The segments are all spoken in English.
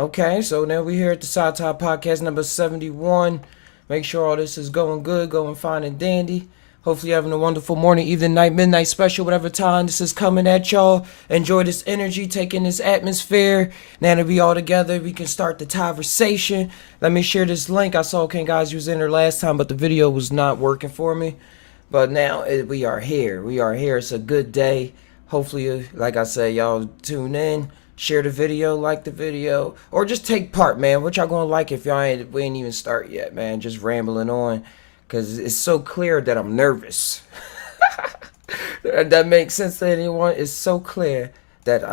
Okay, so now we're here at the Psy Tai POdcast number 71. Make sure all this is going good, going fine and dandy. Hopefully you're having a wonderful morning, evening, night, midnight special, whatever time this is coming at y'all. Enjoy this energy, take in this atmosphere. Now that we all together, we can start the conversation. Let me share this link. I saw King Guys, you was in there last time, but the video was not working for me. But now we are here. We are here. It's a good day. Hopefully, like I said, y'all tune in, share the video, like the video, or just take part, man. What y'all gonna like if we ain't even start yet, man? Just rambling on, cause it's so clear that I'm nervous. That makes sense to anyone? It's so clear that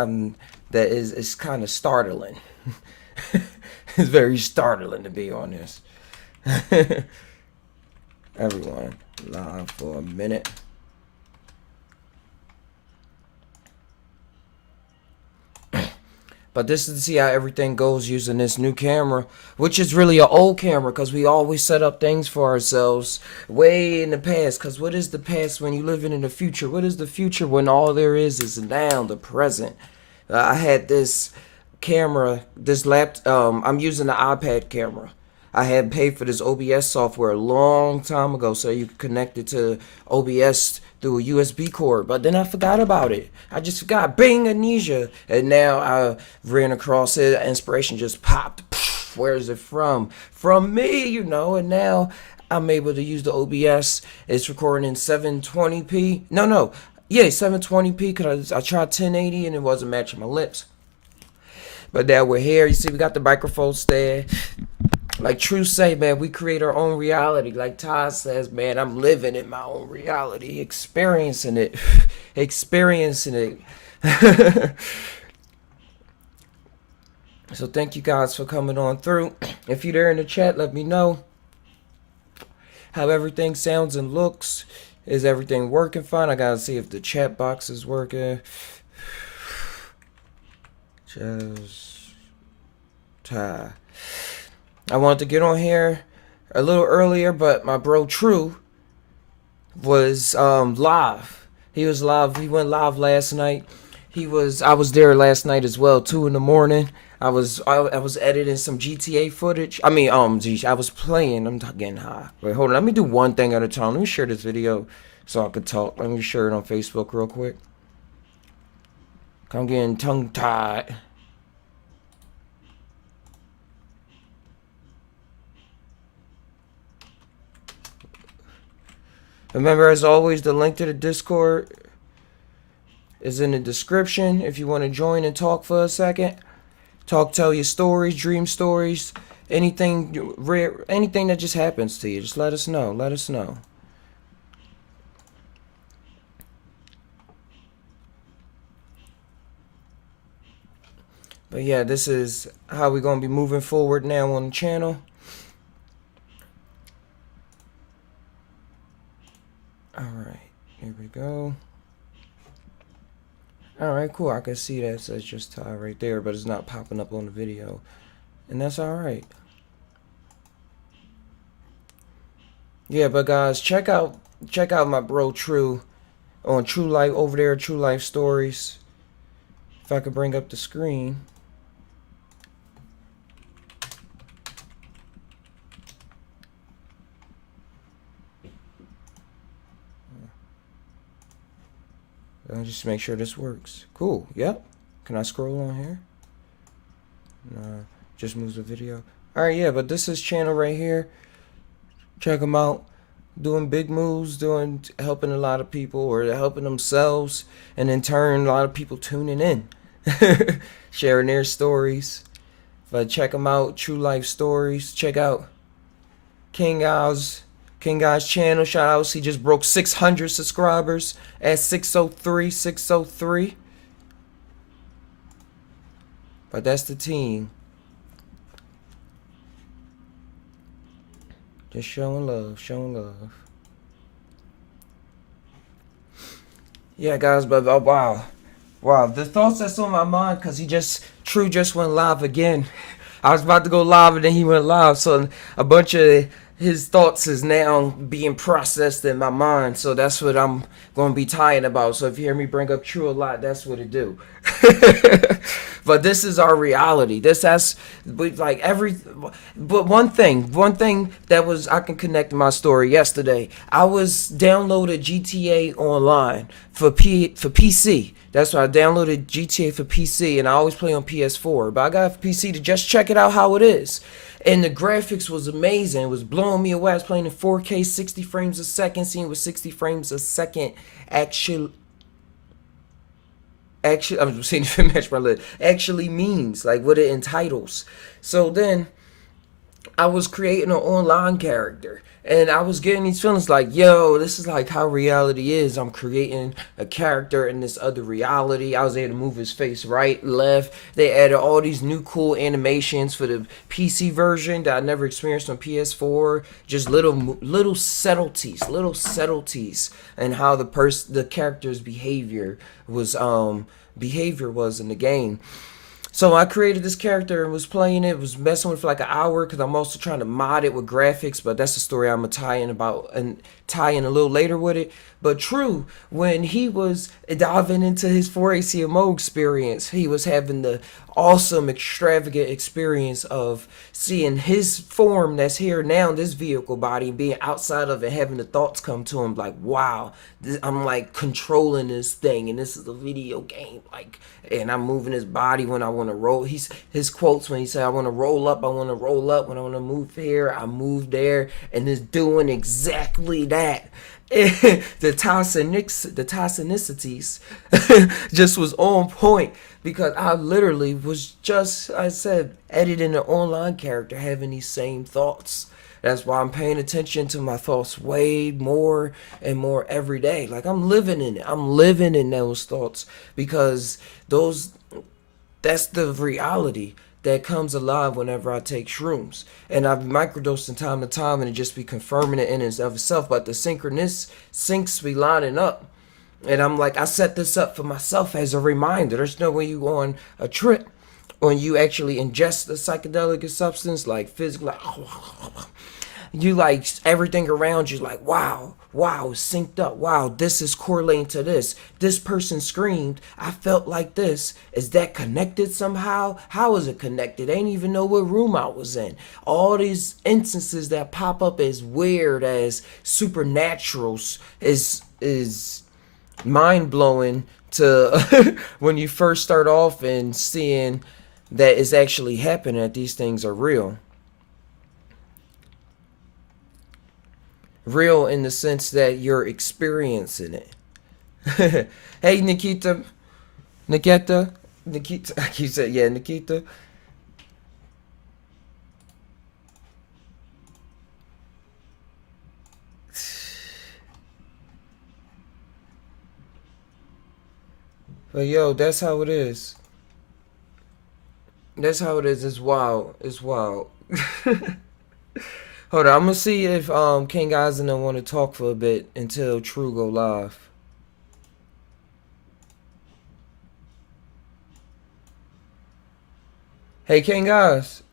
it's kind of startling. It's very startling to be on this. Everyone, live for a minute. But this is to see how everything goes using this new camera, which is really an old camera because we always set up things for ourselves way in the past. Because what is the past when you're living in the future? What is the future when all there is now, the present? I had this camera, I'm using the iPad camera. I had paid for this OBS software a long time ago so you could connect it to OBS through a USB cord, but then I forgot about it. I just forgot, bing, amnesia. And now I ran across it, inspiration just popped. Where is it from? From me, and now I'm able to use the OBS. It's recording in 720p. Yeah, 720p because I tried 1080 and it wasn't matching my lips. But now we're here. You see, we got the microphone stand. Like True say, man, we create our own reality. Like Todd says, man, I'm living in my own reality, experiencing it, So thank you guys for coming on through. If you're there in the chat, let me know how everything sounds and looks. Is everything working fine? I gotta see if the chat box is working. Just Ty. I wanted to get on here a little earlier, but my bro True was live. He was live. He went live last night. I was there last night as well, 2 a.m. I was editing some GTA footage. I was playing. I'm getting high. Wait, hold on. Let me do one thing at a time. Let me share this video so I could talk. Let me share it on Facebook real quick. I'm getting tongue-tied. Remember, as always, the link to the Discord is in the description if you want to join and talk for a second. Tell your stories, dream stories, anything that just happens to you. Just let us know. Let us know. But yeah, this is how we're going to be moving forward now on the channel. Alright, here we go. Alright, cool. I can see that it says just Ty right there, but it's not popping up on the video. And that's alright. Yeah, but guys, check out my bro True on True Life over there, True Life Stories. If I could bring up the screen. Just make sure this works. Cool. Yep. Can I scroll on here? No. Just moves the video. Alright, yeah, but this is channel right here. Check them out. Doing big moves, helping a lot of people or helping themselves, and in turn a lot of people tuning in. Sharing their stories. But check them out. True Life Stories. Check out King Guys channel. Shout out. He just broke 600 subscribers at 603. But that's the team. Just showing love. Yeah, guys, but wow. The thoughts that's on my mind, because True just went live again. I was about to go live and then he went live, so a bunch of his thoughts is now being processed in my mind, so that's what I'm going to be tying about. So if you hear me bring up True a lot, that's what it do. But this is our reality. That's like every. But one thing that was I can connect to my story yesterday. I was downloaded GTA Online for PC. That's why I downloaded GTA for PC, and I always play on PS4. But I got a PC to just check it out how it is. And the graphics was amazing. It was blowing me away. I was playing in 4K, 60 frames a second, seeing what 60 frames a second actually I'm seeing if it match my lid actually means, like what it entitles. So then I was creating an online character, and I was getting these feelings like, yo, this is like how reality is. I'm creating a character in this other reality. I was able to move his face right, left. They added all these new cool animations for the PC version that I never experienced on PS4. Just little subtleties, and how the character's behavior was in the game. So I created this character and was playing it, was messing with it for like an hour because I'm also trying to mod it with graphics, but that's a story I'm gonna tie in a little later with it. But true, when he was diving into his 4ACMO experience, he was having the awesome, extravagant experience of seeing his form that's here now, this vehicle body, and being outside of it, having the thoughts come to him like, wow, I'm like controlling this thing, and this is a video game, like, and I'm moving his body when I want to roll. His quotes when he said, I want to roll up, I want to roll up. When I want to move here, I move there, and it's doing exactly that. The toxinicities just was on point because I literally was just, I said, editing an online character having these same thoughts. That's why I'm paying attention to my thoughts way more and more every day. Like I'm living in it. I'm living in those thoughts because that's the reality that comes alive whenever I take shrooms. And I've microdosed from time to time, and it just be confirming it in and of itself. But the syncs be lining up. And I'm like, I set this up for myself as a reminder. There's no way you go on a trip when you actually ingest a psychedelic substance, like physically, like, you like everything around you like, wow, synced up, wow, this is correlating to this person screamed, I felt like this, is that connected somehow? How is it connected? I didn't even know what room I was in. All these instances that pop up as weird as supernaturals is mind-blowing to when you first start off and seeing that it's actually happening, that these things are real. Real in the sense that you're experiencing it. Hey, Nikita. I keep saying, yeah, Nikita. But yo, that's how it is. That's how it is. It's wild. It's wild. Hold on, I'm gonna see if King Eisen want to talk for a bit until True go live. Hey, King guys.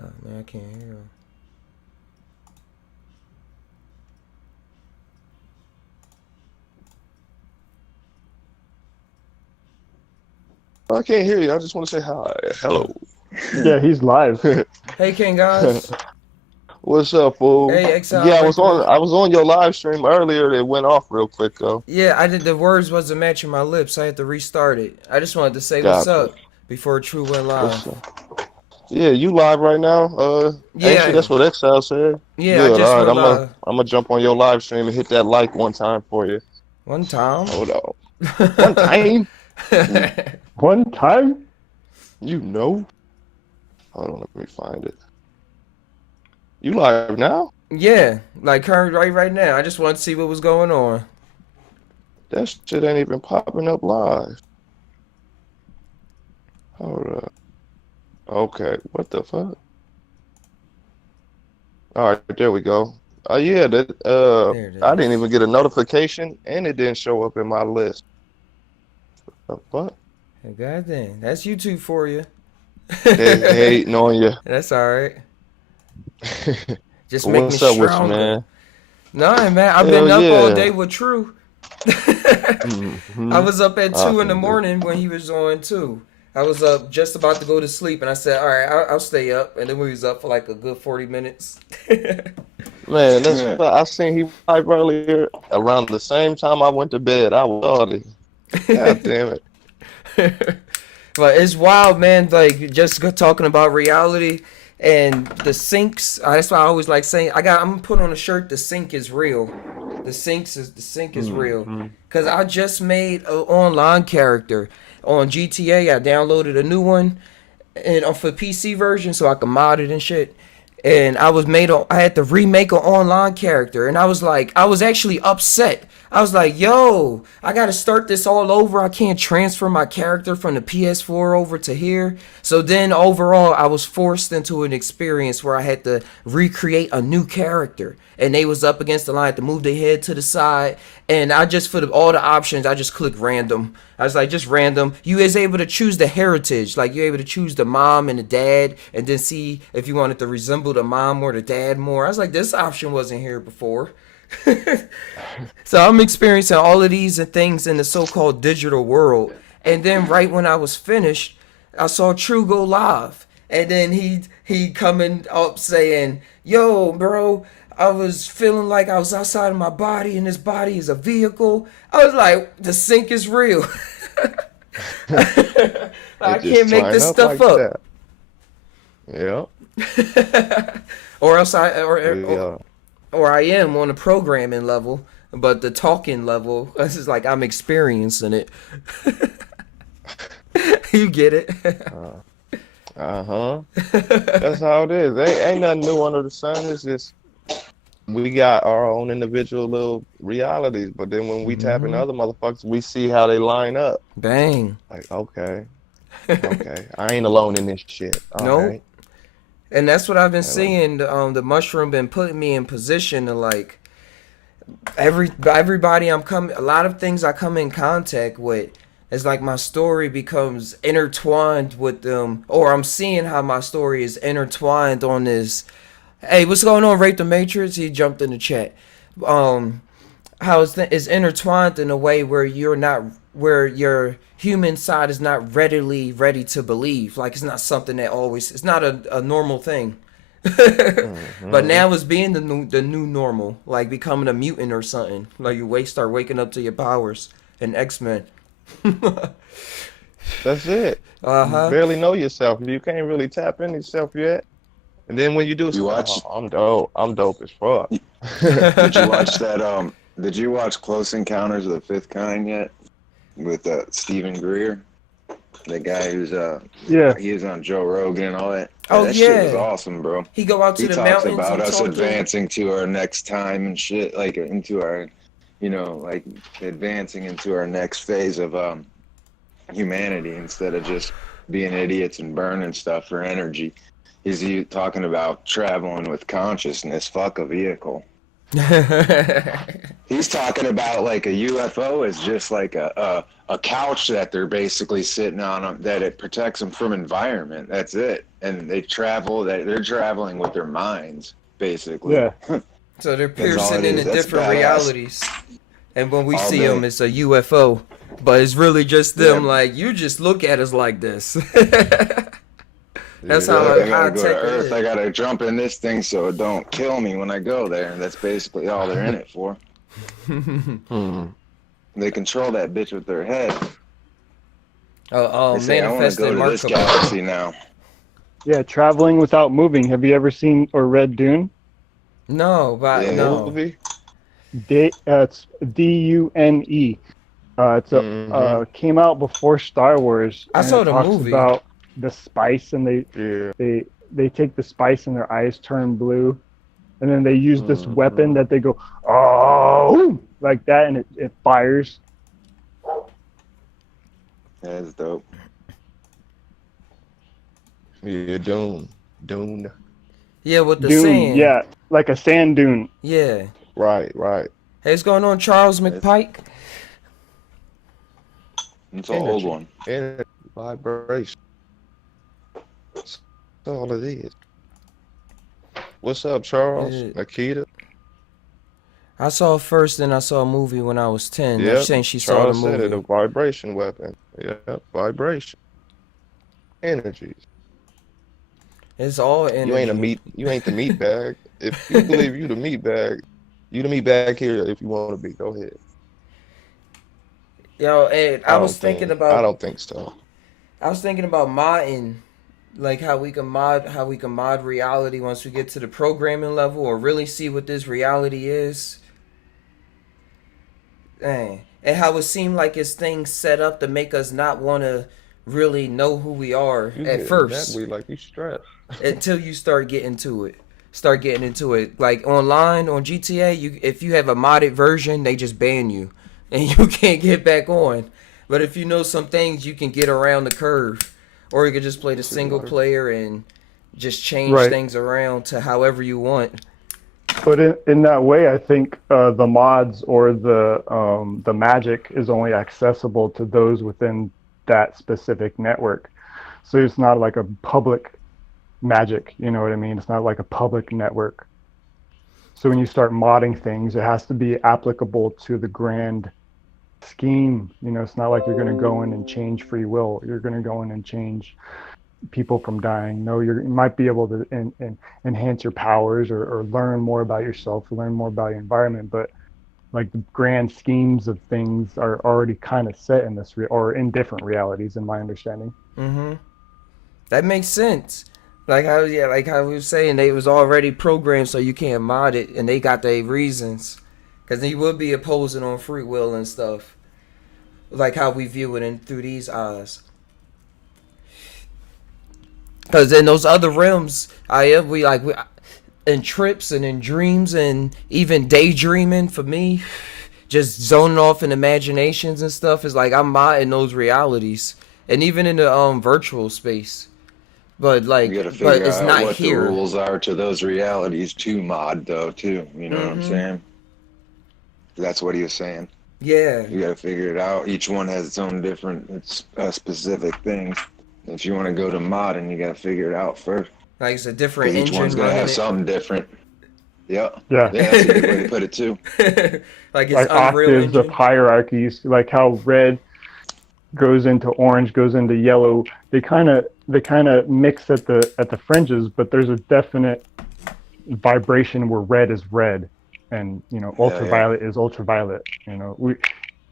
Oh man, I can't hear him. I can't hear you. I just want to say hi. Hello. Yeah, he's live. Hey, King guys. What's up, fool? Hey, Exile. Yeah, I was on your live stream earlier. It went off real quick though. Yeah, I did. The words wasn't matching my lips. I had to restart it. I just wanted to say what's Gotcha. up before True went live. Yeah, you live right now? Yeah. Actually, that's what Exile said. Yeah, Good. I just All right, went live. I'm gonna jump on your live stream and hit that like one time for you. One time. Hold on. One time. One time? You know. Hold on, let me find it. You live now? Yeah, like current right now. I just wanted to see what was going on. That shit ain't even popping up live. Hold up. Okay, what the fuck? All right, there we go. Oh yeah, I didn't even get a notification, and it didn't show up in my list. What? God dang, that's YouTube for you. Hating on you. That's all right. Just make me What's up with you, stronger. man? Nah, man, I've Hell been up all yeah. day with True. I Mm-hmm. was up at 2 in the Awesome, dude. morning when he was on too. I was up just about to go to sleep, and I said, "All right, I'll stay up." And then we was up for like a good 40 minutes. Man, that's what I seen he pipe earlier around the same time I went to bed. I was already, God damn it. But it's wild, man. Like just talking about reality and the sinks. That's why I always like saying I'm gonna put on a shirt. The sink is real. The sink is real. Mm-hmm. Cause I just made an online character on GTA. I downloaded a new one and for PC version so I could mod it and shit. And I had to remake an online character, and I was actually upset. I was like, yo, I gotta start this all over. I can't transfer my character from the PS4 over to here. So then overall, I was forced into an experience where I had to recreate a new character. And they was up against the line, I had to move their head to the side. And I just, all the options, I just clicked random. I was like, just random. You is able to choose the heritage. Like, you're able to choose the mom and the dad, and then see if you wanted to resemble the mom or the dad more. I was like, this option wasn't here before. So I'm experiencing all of these and things in the so-called digital world. And then right when I was finished, I saw True go live. And then he coming up saying, yo, bro, I was feeling like I was outside of my body and this body is a vehicle. I was like, the sink is real. I It just can't make twine this up stuff like up. that. Yeah. Or else Yeah. or I am on a programming level, but the talking level, this is like I'm experiencing it. You get it? Uh-huh. That's how it is. Ain't nothing new under the sun. It's just we got our own individual little realities, but then when we tap into Hmm. other motherfuckers, we see how they line up. Bang. Like, okay, okay, I ain't alone in this shit. All Nope. right. And that's what I've been And like, seeing. The mushroom been putting me in position to like everybody I'm coming. A lot of things I come in contact with. It's like my story becomes intertwined with them, or I'm seeing how my story is intertwined on this. Hey, what's going on, Rape the Matrix? He jumped in the chat. Um, how it's intertwined in a way where where your human side is not ready to believe. Like it's not something that always, it's not a normal thing. But hmm, now it's being the new normal, like becoming a mutant or something. Like you start waking up to your powers and X-Men. that's it. You Uh-huh. barely know yourself. You can't really tap into yourself yet. And then when you do, it's You like, watched? oh, I'm dope. I'm dope as fuck. Did you watch that? Did you watch Close Encounters of the Fifth Kind yet? With Stephen Greer, the guy who's Yeah. he is on Joe Rogan and all that. Yeah, Oh that shit was yeah. awesome, bro. He go out to He the talks mountains about and us talk to. advancing to our next time and shit, like into our, like advancing into our next phase of humanity instead of just being idiots and burning stuff for energy. He's talking about traveling with consciousness. Fuck a vehicle. He's talking about like a UFO is just like a couch that they're basically sitting on, that it protects them from environment. That's it. And they're traveling with their minds, basically. Yeah. So they're That's all piercing it is. into That's different badass. realities. And when we All see day. them, it's a UFO. But it's really just them, Yeah. like, you just look at us like this. That's Yeah. how Look, I high gotta go tech to it Earth. is. I gotta jump in this thing so it don't kill me when I go there. And that's basically all they're in it for. Hmm. They control that bitch with their head. Oh, They say, I want to manifested go to Mark this Cabal. galaxy now. Yeah. Traveling without moving. Have you ever seen or read Dune? No, but Yeah. The no. movie. It's Dune. It's Hmm. came out before Star Wars, I and saw it the talks movie. about the spice, and Yeah. they take the spice and their eyes turn blue, and then they use this weapon Hmm. that they go oh like that, and it fires. That's dope. Yeah. Dune. Dune. Yeah, with the Dune, sand. yeah, like a sand dune. Yeah. Right. Right. Hey, what's going on, Charles It's, McPike? it's an old Energy. one. Energy. Vibration. That's all it is. What's up, Charles? Yeah. Nikita? I saw it first, then I saw a movie when I was 10. Now she's Yep, saying she saw the Charles said it, a movie. vibration weapon. Yep, vibration, energies. It's all energy. You ain't the meat bag. If you believe you the meat bag here if you want to be, go ahead. Yo, and I don't think so. I was thinking about modding, like how we can mod reality once we get to the programming level or really see what this reality is. Dang. And how it seemed like it's things set up to make us not want to really know who we are You at getting that first we like you strapped. until you start getting to it. Start getting into it. Like online on GTA, if you have a modded version, they just ban you and you can't get back on. But if you know some things, you can get around the curve, or you could just play the single player and just change Right. things around to however you want. But in that way, I think the mods or the magic is only accessible to those within that specific network. So it's not like a public magic, you know what I mean? It's not like a public network. So when you start modding things, it has to be applicable to the grand scheme. You know, it's not like you're going to go in and change free will. You're going to go in and change people from dying. No, you might be able to enhance your powers or learn more about yourself, learn more about your environment, but like the grand schemes of things are already kind of set in this or in different realities, in my understanding. Mm-hmm. That makes sense. Like how we were saying, they was already programmed so you can't mod it, and they got their reasons, because they would be opposing on free will and stuff, like how we view it through these eyes. Because in those other realms, we in trips and in dreams and even daydreaming for me, just zoning off in imaginations and stuff is like I'm modding those realities, and even in the virtual space. But You got to figure it's out not what here. the rules are to those realities to mod, though, too. You know what I'm saying? That's what he was saying. Yeah. You got to figure it out. Each one has its own different, specific things. If you want to go to modding, you got to figure it out first. Like it's a different Because each engine one's gonna running have it. something different. Yep. Yeah. That's a good way to put it too. Like it's Like Unreal octaves of Engine. hierarchies, like how red goes into orange, goes into yellow. They kind of mix at the fringes, but there's a definite vibration where red is red, and ultraviolet is ultraviolet.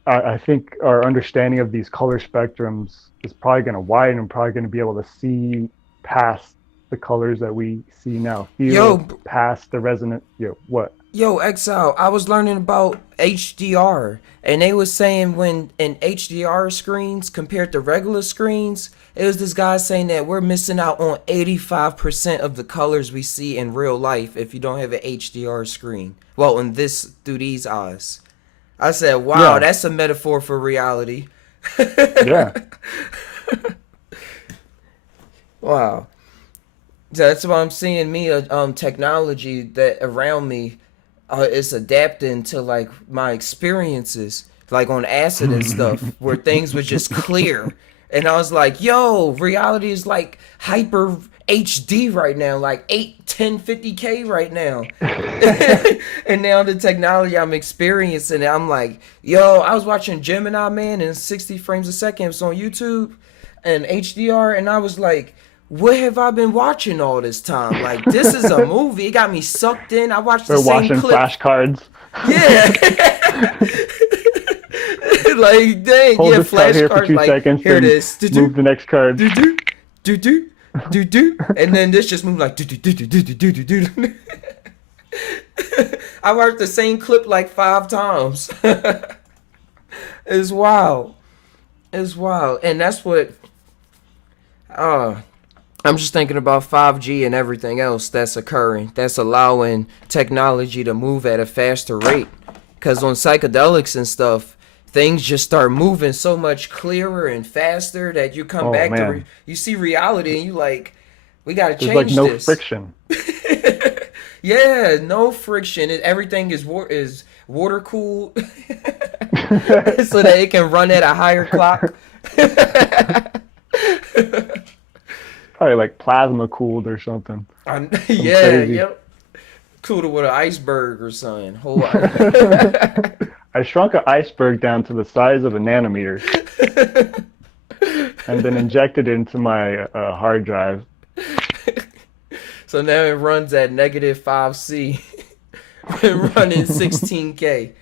I think our understanding of these color spectrums is probably going to widen and probably going to be able to see past the colors that we see now, feel past the resonant. What? Yo, Exile, I was learning about HDR, and they was saying when in HDR screens compared to regular screens, it was this guy saying that we're missing out on 85% of the colors we see in real life if you don't have an HDR screen. Well, through these eyes. I said, wow, that's a metaphor for reality. Yeah. Wow. So that's why I'm seeing technology that around me is adapting to like my experiences, like on acid and stuff, where things were just clear. And I was like, yo, reality is like hyper HD right now, like 8, 10, 50K right now. And now the technology I'm experiencing, I'm like, yo, I was watching Gemini Man in 60 frames a second. It was on YouTube and HDR, and I was like, what have I been watching all this time? Like, this is a movie. It got me sucked in. I watched the same watching clip. flashcards. Yeah. Like, dang, Hold this card here for flashcards. 2 Like, seconds. here it then is. Move the next card. Do. And then this just moved like do. I watched the same clip like 5 times. It's wild. It's wild. And that's what I'm just thinking about 5G and everything else that's occurring. That's allowing technology to move at a faster rate. Because on psychedelics and stuff, things just start moving so much clearer and faster that you come back to you see reality and you like, we gotta change There's like no this. friction. Yeah, no friction. Everything is water cooled, so that it can run at a higher clock. Probably like plasma cooled or something. Yeah, crazy. yep. Cool with an iceberg or something. Whole I shrunk an iceberg down to the size of a nanometer and then injected it into my hard drive. So now it runs at -5C. Running 16K.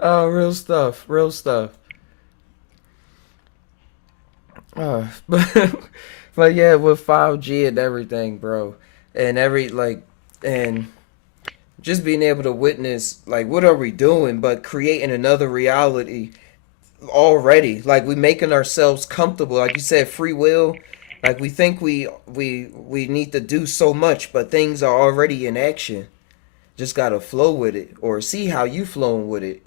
Oh, real stuff. Real stuff. But yeah, with 5G and everything, bro. And and just being able to witness, like, what are we doing but creating another reality already? Like, we making ourselves comfortable. Like you said, free will. Like, we think we need to do so much, but things are already in action. Just gotta flow with it, or see how you flowing with it.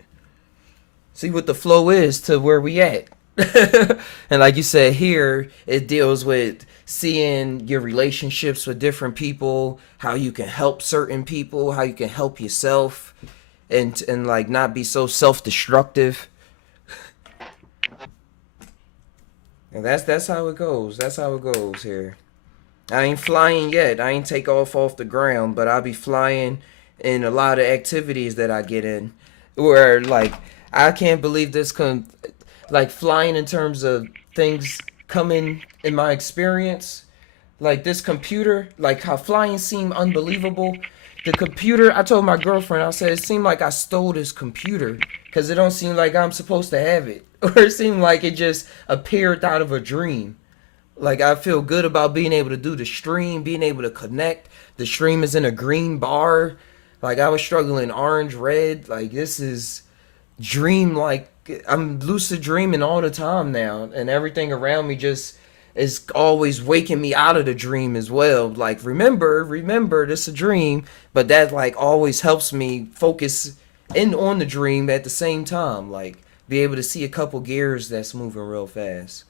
See what the flow is to where we at. And like you said, here it deals with seeing your relationships with different people, how you can help certain people, how you can help yourself, and like not be so self-destructive. And that's how it goes. That's how it goes here. I ain't flying yet. I ain't take off the ground, but I'll be flying in a lot of activities that I get in, where like I can't believe this like flying in terms of things coming in my experience. Like this computer, like how flying seemed unbelievable. The computer, I told my girlfriend, I said, it seemed like I stole this computer because it don't seem like I'm supposed to have it. Or it seemed like it just appeared out of a dream. Like I feel good about being able to do the stream, being able to connect. The stream is in a green bar. Like I was struggling orange, red. Like this is dream like. I'm lucid dreaming all the time now, and everything around me just is always waking me out of the dream as well. Like remember, this is a dream, but that like always helps me focus in on the dream at the same time. Like be able to see a couple gears that's moving real fast.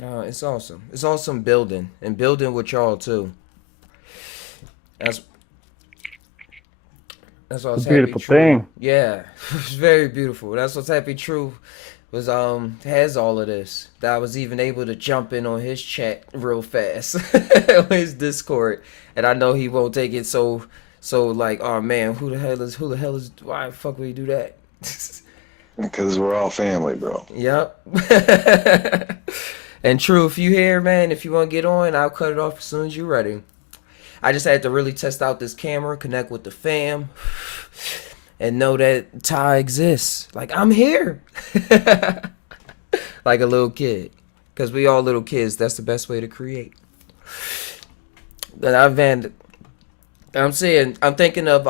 It's awesome. It's awesome building and building with y'all too. That's what's It's a beautiful thing. Yeah, it's very beautiful. That's what's happy true was has all of this. That I was even able to jump in on his chat real fast on his Discord, and I know he won't take it so like, oh man, who the hell is why the fuck would he do that? Because we're all family, bro. Yep. And true, if you here, man, if you want to get on, I'll cut it off as soon as you're ready. I just had to really test out this camera, connect with the fam, and know that Ty exists. Like, I'm here. Like a little kid. Because we all little kids. That's the best way to create. But I'm thinking of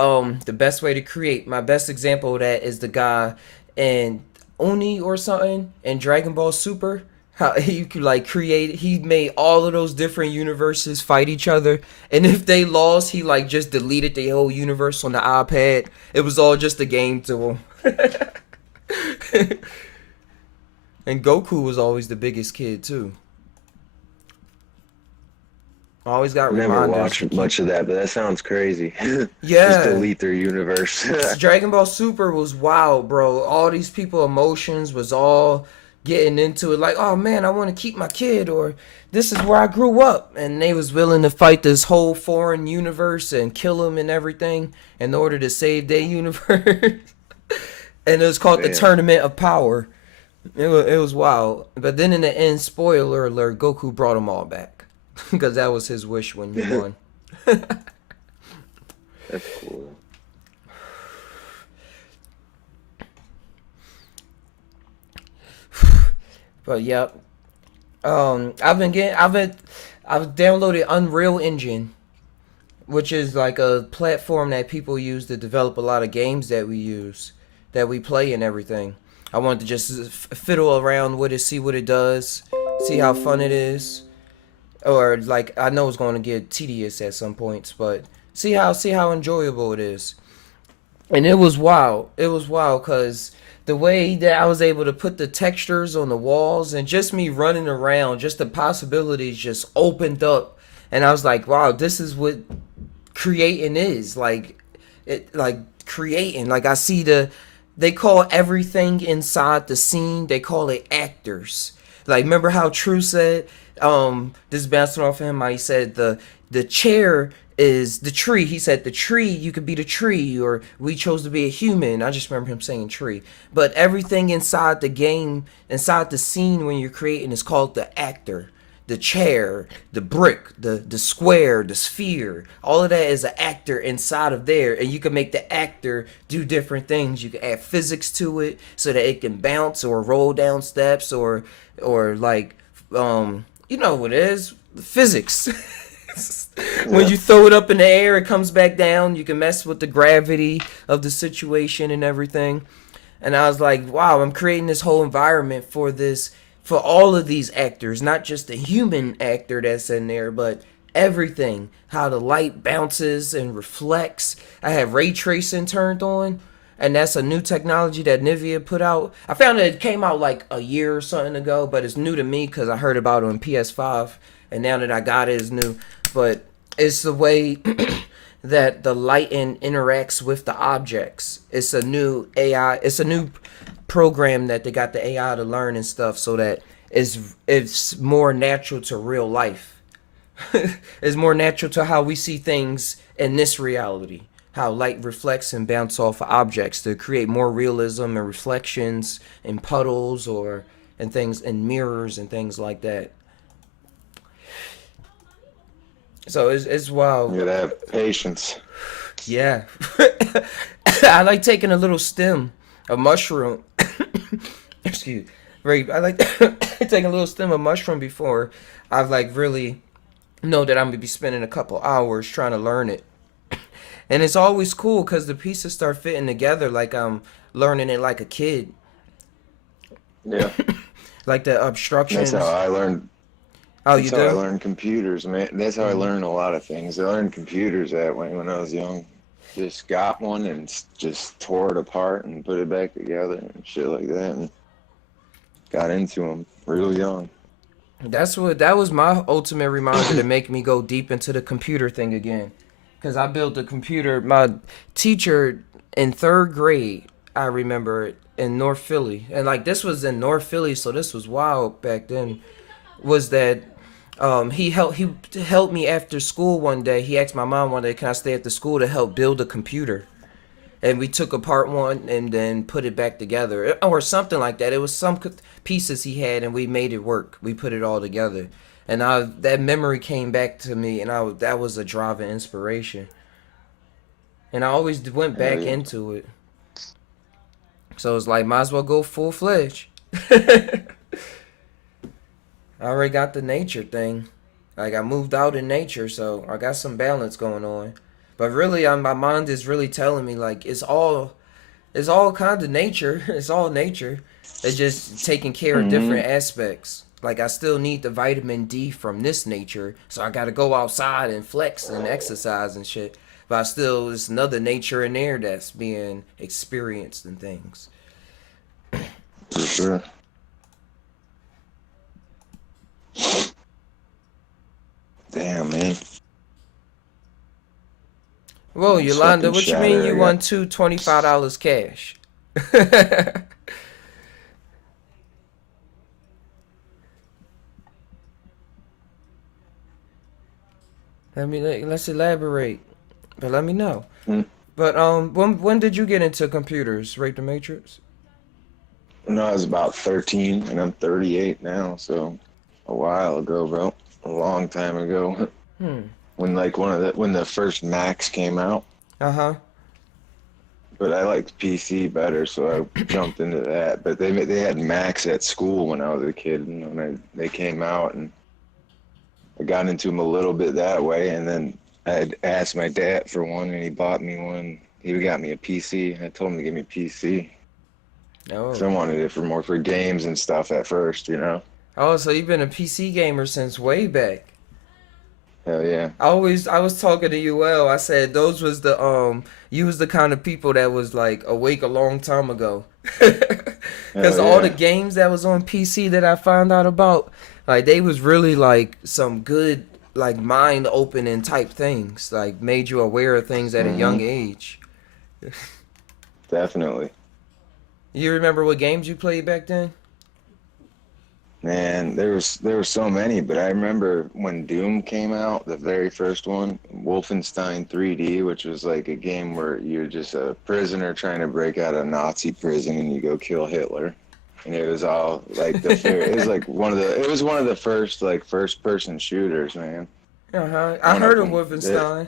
the best way to create. My best example of that is the guy in Oni or something in Dragon Ball Super. How he could like create, he made all of those different universes fight each other, and if they lost, he like just deleted the whole universe on the iPad. It was all just a game to him. And Goku was always the biggest kid too. Always got Never reminders. watched much of that, but that sounds crazy. Yeah. Just delete their universe. Dragon Ball Super was wild, bro. All these people emotions was all getting into it, like, oh man, I want to keep my kid, or this is where I grew up, and they was willing to fight this whole foreign universe and kill him and everything in order to save their universe. And it was called the Tournament of Power. It was wild. But then in the end, spoiler alert, Goku brought them all back because that was his wish when he won. That's cool. But yep, I've downloaded Unreal Engine, which is like a platform that people use to develop a lot of games that we play and everything. I wanted to just fiddle around with it, see what it does, see how fun it is, or like I know it's going to get tedious at some points, but see how enjoyable it is. And it was wild. It was wild because the way that I was able to put the textures on the walls and just me running around, just the possibilities just opened up. And I was like, wow, this is what creating is. Like, creating. Like, I see they call everything inside the scene, they call it actors. Like, remember how True said, this is bouncing off of him. He said the chair is the tree. He said the tree, you could be the tree, or we chose to be a human. I just remember him saying tree. But everything inside the game, inside the scene when you're creating, is called the actor. The chair, the brick, the square, the sphere, all of that is an actor inside of there, and you can make the actor do different things. You can add physics to it so that it can bounce or roll down steps, or like you know what it is, physics. When you throw it up in the air, it comes back down. You can mess with the gravity of the situation and everything. And I was like, wow, I'm creating this whole environment for all of these actors, not just the human actor that's in there, but everything. How the light bounces and reflects. I have ray tracing turned on, and that's a new technology that Nvidia put out. I found that it came out like a year or something ago, but it's new to me because I heard about it on PS5, and now that I got it, it's new. But it's the way that the lighting interacts with the objects. It's a new AI. It's a new program that they got the AI to learn and stuff, so that it's more natural to real life. It's more natural to how we see things in this reality. How light reflects and bounce off of objects to create more realism and reflections in puddles and things in mirrors and things like that. So it's wild. You gotta have patience. Yeah. I like taking a little stem, a mushroom. Excuse. Right. I like taking a little stem of mushroom before I've like really know that I'm gonna be spending a couple hours trying to learn it. And it's always cool because the pieces start fitting together like I'm learning it like a kid. Yeah. Like the obstructions. That's how I learned. Oh, That's you how I do? learned computers, man. That's how I learned a lot of things. I learned computers that way when I was young. Just got one and just tore it apart and put it back together and shit like that, and got into them real young. That was my ultimate reminder to make me go deep into the computer thing again. Because I built a computer. My teacher in third grade, I remember it, in North Philly. And like this was in North Philly, so this was wild back then. Was that he helped me after school one day. He asked my mom one day, can I stay at the school to help build a computer? And we took apart one and then put it back together or something like that. It was some pieces he had and we made it work. We put it all together. And that memory came back to me, and that was a driving inspiration. And I always went back into it. So it's like, might as well go full-fledged. I already got the nature thing. Like, I moved out in nature, so I got some balance going on. But really, my mind is really telling me, like, it's all kind of nature. It's all nature. It's just taking care of different aspects. Like, I still need the vitamin D from this nature, so I got to go outside and flex and exercise and shit. But there's another nature in there that's being experienced and things. For sure. Damn, man. Whoa, Yolanda, what you mean you won two $25 cash? Let's elaborate. But let me know. But when did you get into computers, Rape the Matrix? No, I was about 13, and I'm 38 now, so a while ago, bro. A long time ago. When the first Macs came out. Uh-huh. But I liked PC better, so I jumped into that. But they had Macs at school when I was a kid, and when they came out, and I got into them a little bit that way, and then I had asked my dad for one, and he bought me one. He got me a PC. I told him to give me a PC. Oh. So I wanted it more for games and stuff at first, you know. Oh, so you've been a PC gamer since way back. Hell yeah. I was talking to UL. I said those was you was the kind of people that was like awake a long time ago. Because all the games that was on PC that I found out about, like they was really like some good like mind opening type things. Like made you aware of things at a young age. Definitely. You remember what games you played back then? Man, there were so many, but I remember when Doom came out, the very first one, Wolfenstein 3D, which was like a game where you're just a prisoner trying to break out of a Nazi prison and you go kill Hitler. And it was all like it was like it was one of the first like first person shooters, man. I heard of Wolfenstein.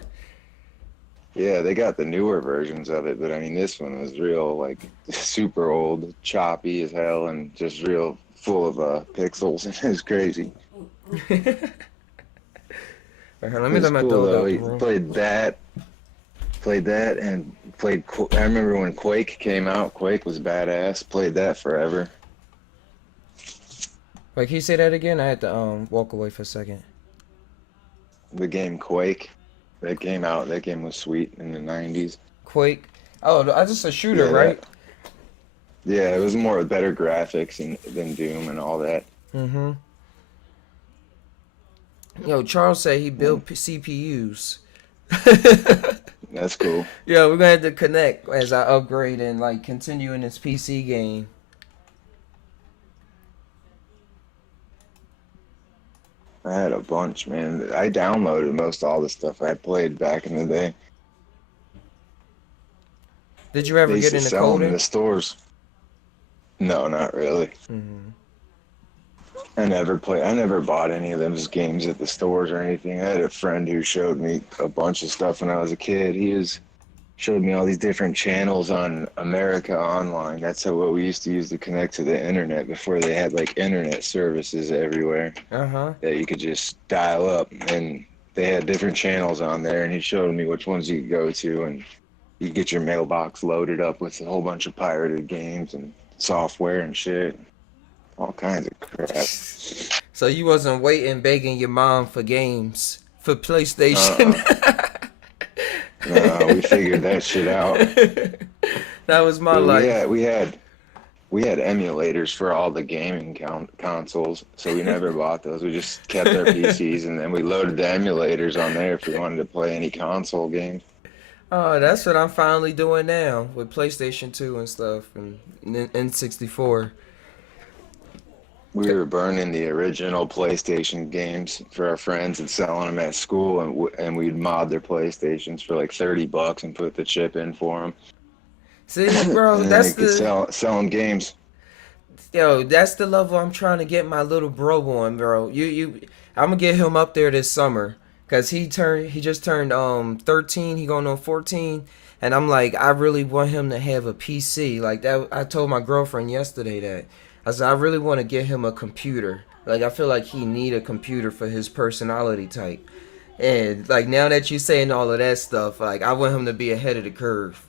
Yeah, they got the newer versions of it, but I mean, this one was real, like, super old, choppy as hell, and just real full of pixels. It was crazy. Let me It was let my cool, dog though. out He the room. played that, and I remember when Quake came out, Quake was badass. Played that forever. Wait, can you say that again? I had to walk away for a second. The game Quake, that came out, that game was sweet in the 90s. Quake. Oh, that's just a shooter, Yeah, right? Yeah, it was more better graphics than Doom and all that. Mm-hmm. Yo, Charles said he built CPUs. That's cool. Yeah, we're gonna have to connect as I upgrade and like continue in this PC game. I had a bunch, man. I downloaded most all the stuff I played back in the day. Did you ever They used get to into sell them in coding? the stores. No, not really. Mm-hmm. I never bought any of those games at the stores or anything. I had a friend who showed me a bunch of stuff when I was a kid. Showed me all these different channels on America Online. That's what we used to use to connect to the internet before they had like internet services everywhere Uh-huh. that you could just dial up, and they had different channels on there, and he showed me which ones you could go to, and you could get your mailbox loaded up with a whole bunch of pirated games and software and shit. All kinds of crap. So you wasn't waiting, begging your mom for games for PlayStation. No, we figured that shit out. That was my But life. we had emulators for all the gaming consoles, so we never bought those. We just kept our PCs, and then we loaded the emulators on there if we wanted to play any console games. Oh, that's what I'm finally doing now with PlayStation 2 and stuff and N64. We were burning the original PlayStation games for our friends and selling them at school, and we'd mod their PlayStations for like $30 and put the chip in for them. See, bro, And then that's they could the sell them games. that's the level I'm trying to get my little bro on, bro. I'm gonna get him up there this summer, cause he just turned 13. He going on 14, and I'm like, I really want him to have a PC like that. I told my girlfriend yesterday that I said I really want to get him a computer. Like I feel like he need a computer for his personality type. And like now that you're saying all of that stuff, like I want him to be ahead of the curve.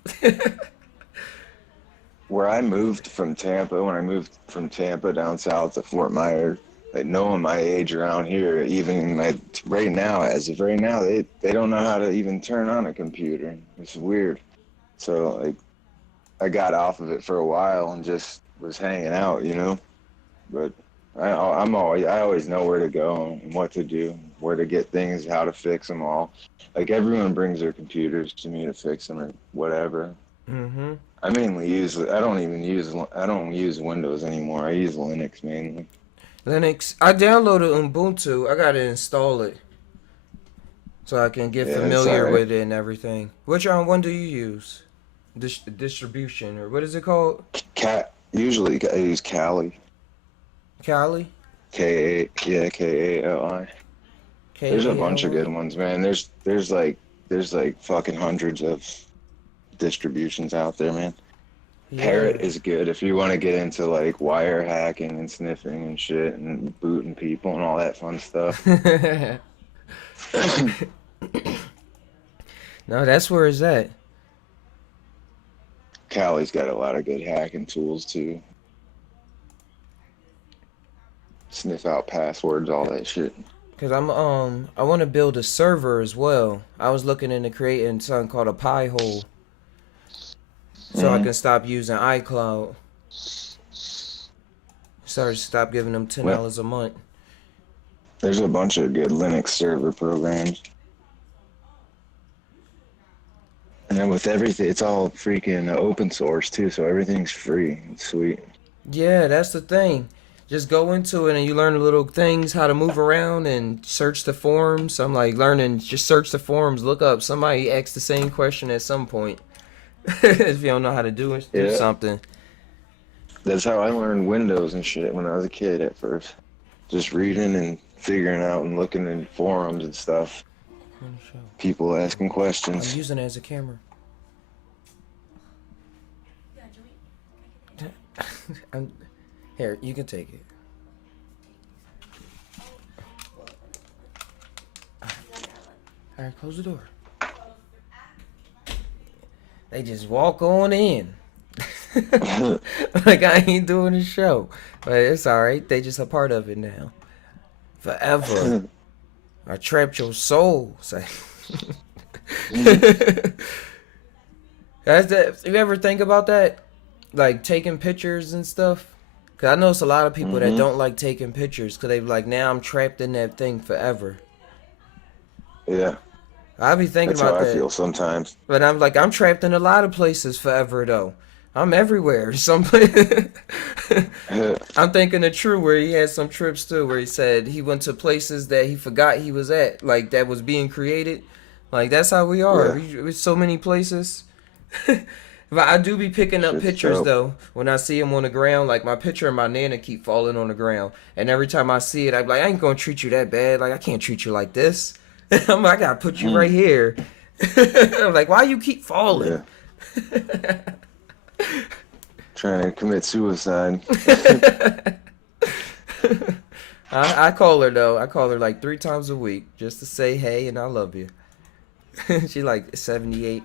Where I moved from Tampa, when I moved from Tampa down south to Fort Myers, like no one my age around here, even like right now, as of right now, they don't know how to even turn on a computer. It's weird. So like I got off of it for a while and just was hanging out, you know. But I always know where to go and what to do, where to get things, how to fix them all. Like everyone brings their computers to me to fix them or whatever. Mm-hmm. I don't use Windows anymore. I use Linux mainly. Linux. I downloaded Ubuntu. I gotta install it so I can get Yeah, it's familiar alright. with it and everything. Which one do you use? Distribution or what is it called? Usually I use Kali. Kali? Kali. There's a bunch of good ones, man. There's like fucking hundreds of distributions out there, man. Yeah. Parrot is good if you want to get into like wire hacking and sniffing and shit and booting people and all that fun stuff. No, that's where it's at. Kali's got a lot of good hacking tools too. Sniff out passwords, all that shit. Cause I want to build a server as well. I was looking into creating something called a Pi hole, so I can stop using iCloud. Stop giving them $10 a month. There's a bunch of good Linux server programs. And then with everything, it's all freaking open source too, so everything's free. It's sweet. Yeah, that's the thing. just go into it and you learn the little things, how to move around and search the forums. I'm like learning, just search the forums, look up. Somebody asked the same question at some point. If you don't know how to do it, do something. That's how I learned Windows and shit when I was a kid at first. Just reading and figuring out and looking in forums and stuff. People asking questions. I'm using it as a camera. Here, you can take it. All right, close the door. They just walk on in. Like I ain't doing the show. But it's alright. They just a part of it now. Forever. I trapped your soul. Say. That's that. You ever think about that? Like taking pictures and stuff? Cause I know it's a lot of people that don't like taking pictures. Cause they be like, now I'm trapped in that thing forever. Yeah. I be thinking about that. That's how I feel sometimes. But I'm like, I'm trapped in a lot of places forever though. I'm everywhere. I'm thinking of True where he had some trips too, where he said he went to places that he forgot he was at, like that was being created. Like that's how we are. Yeah. We're so many places. But I do be picking up pictures though when I see them on the ground. Like my picture and my nana keep falling on the ground, and every time I see it, I'm like, I ain't gonna treat you that bad. Like I can't treat you like this. I'm like, I gotta put you right here. I'm like, why you keep falling? Yeah. Trying to commit suicide. I call her though. I call her like 3 times a week just to say hey and I love you. She like 78.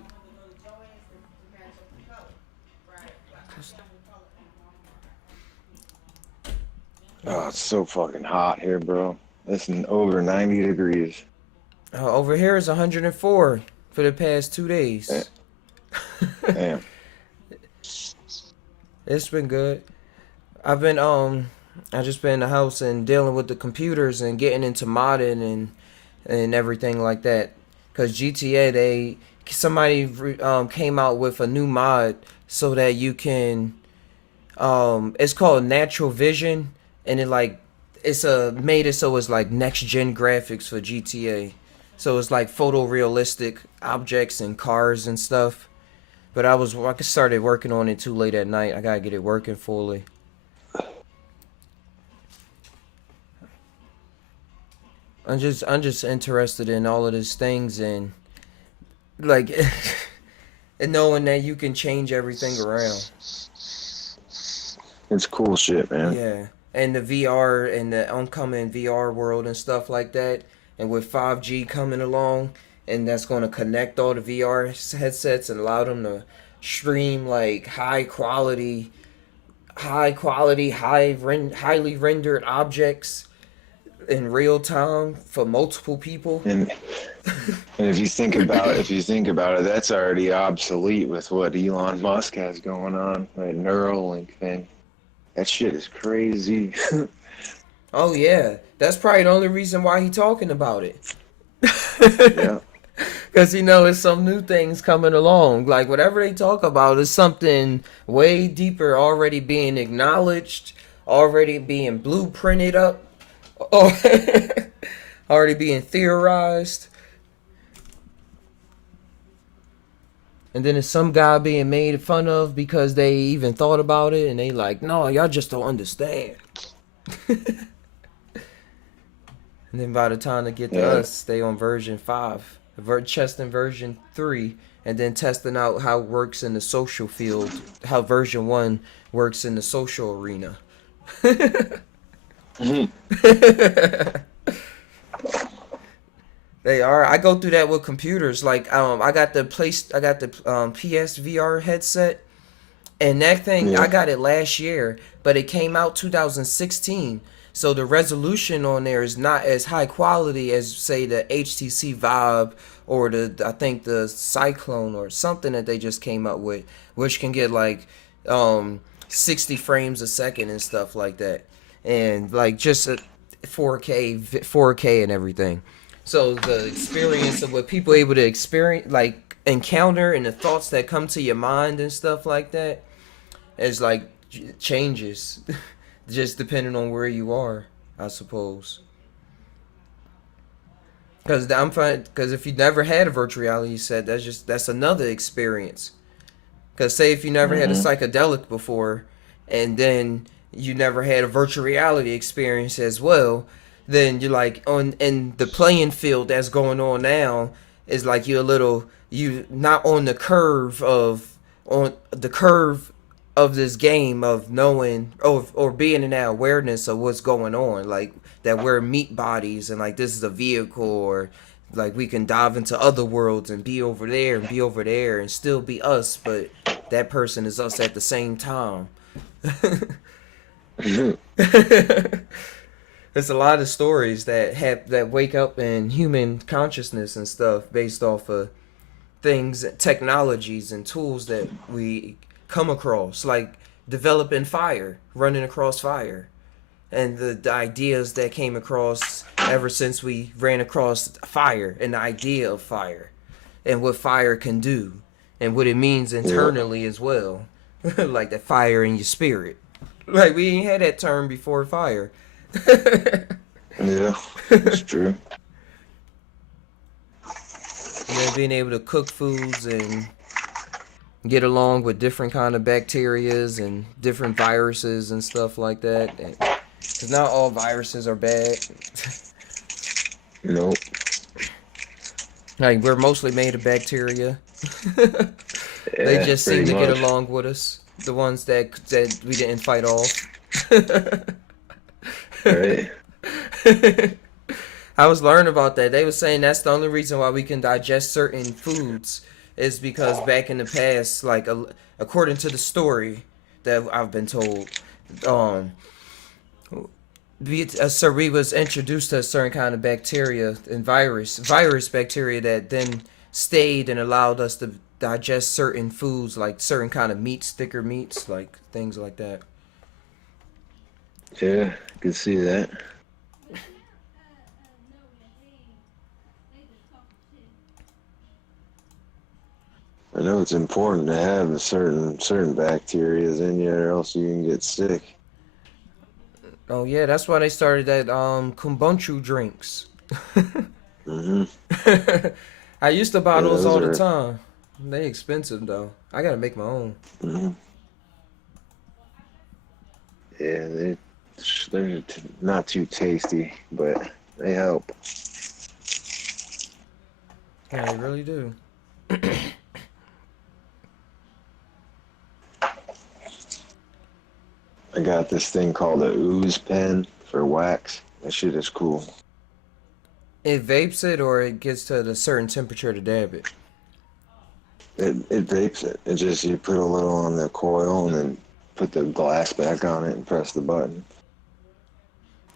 Oh, it's so fucking hot here, bro. It's over 90 degrees. Over here is 104 for the past 2 days. Damn. It's been good. I've been I just been in the house and dealing with the computers and getting into modding and everything like that. Cause GTA somebody came out with a new mod so that you can it's called Natural Vision, and it's made it so it's like next gen graphics for GTA. So it's like photorealistic objects and cars and stuff. But I started working on it too late at night. I gotta get it working fully. I'm just interested in all of these things and like and knowing that you can change everything around. It's cool shit, man. Yeah. And the VR and the oncoming VR world and stuff like that. And with 5G coming along, and that's going to connect all the VR headsets and allow them to stream like highly rendered objects in real time for multiple people. And if you think about it, that's already obsolete with what Elon Musk has going on, that Neuralink thing. That shit is crazy. Oh yeah, that's probably the only reason why he's talking about it. Yeah. Because it's some new things coming along. Like whatever they talk about is something way deeper, already being acknowledged, already being blueprinted up, already being theorized. And then there's some guy being made fun of because they even thought about it, and they like, no, y'all just don't understand. And then by the time they get to us, stay on version 5. Testing version 3, and then testing out how it works in the social field, how version 1 works in the social arena. They are. I go through that with computers. Like I got the PS VR headset, and that thing I got it last year, but it came out 2016. So the resolution on there is not as high quality as, say, the HTC Vive or I think the Cyclone or something that they just came up with, which can get like 60 frames a second and stuff like that, and like just a 4K and everything. So the experience of what people are able to experience, like encounter, and the thoughts that come to your mind and stuff like that, is like changes. just depending on where you are, I suppose. Because I'm fine. Because if you never had a virtual reality set, that's another experience. Because say if you never had a psychedelic before, and then you never had a virtual reality experience as well, then you're like on in the playing field that's going on now is like you not on the curve of this game of knowing or being in that awareness of what's going on, like that we're meat bodies and like this is a vehicle, or like we can dive into other worlds and be over there and be over there and still be us, but that person is us at the same time. There's a lot of stories that wake up in human consciousness and stuff based off of things, technologies and tools that we come across, like developing fire, running across fire, and the ideas that came across ever since we ran across fire and the idea of fire and what fire can do and what it means internally as well. Like that fire in your spirit. Like we ain't had that term before, fire. Yeah, it's true. And then being able to cook foods and get along with different kind of bacterias and different viruses and stuff like that. Because not all viruses are bad. Nope. Like we're mostly made of bacteria. Yeah, They just seem to pretty get much. along with us. The ones that we didn't fight off. Right. I was learning about that. They were saying that's the only reason why we can digest certain foods is because back in the past, like according to the story that I've been told, we was introduced to a certain kind of bacteria and virus bacteria that then stayed and allowed us to digest certain foods, like certain kind of meats, thicker meats, like things like that. Yeah, I could see that. I know it's important to have a certain bacteria in you, or else you can get sick. Oh yeah, that's why they started that kombucha drinks. I used to buy Yeah, those all the are. time. They expensive though. I gotta make my own. Yeah, they're not too tasty, but they help. Yeah, they really do. I got this thing called a ooze pen for wax. That shit is cool. It vapes it, or it gets to a certain temperature to dab it. It vapes it. It just, you put a little on the coil and then put the glass back on it and press the button.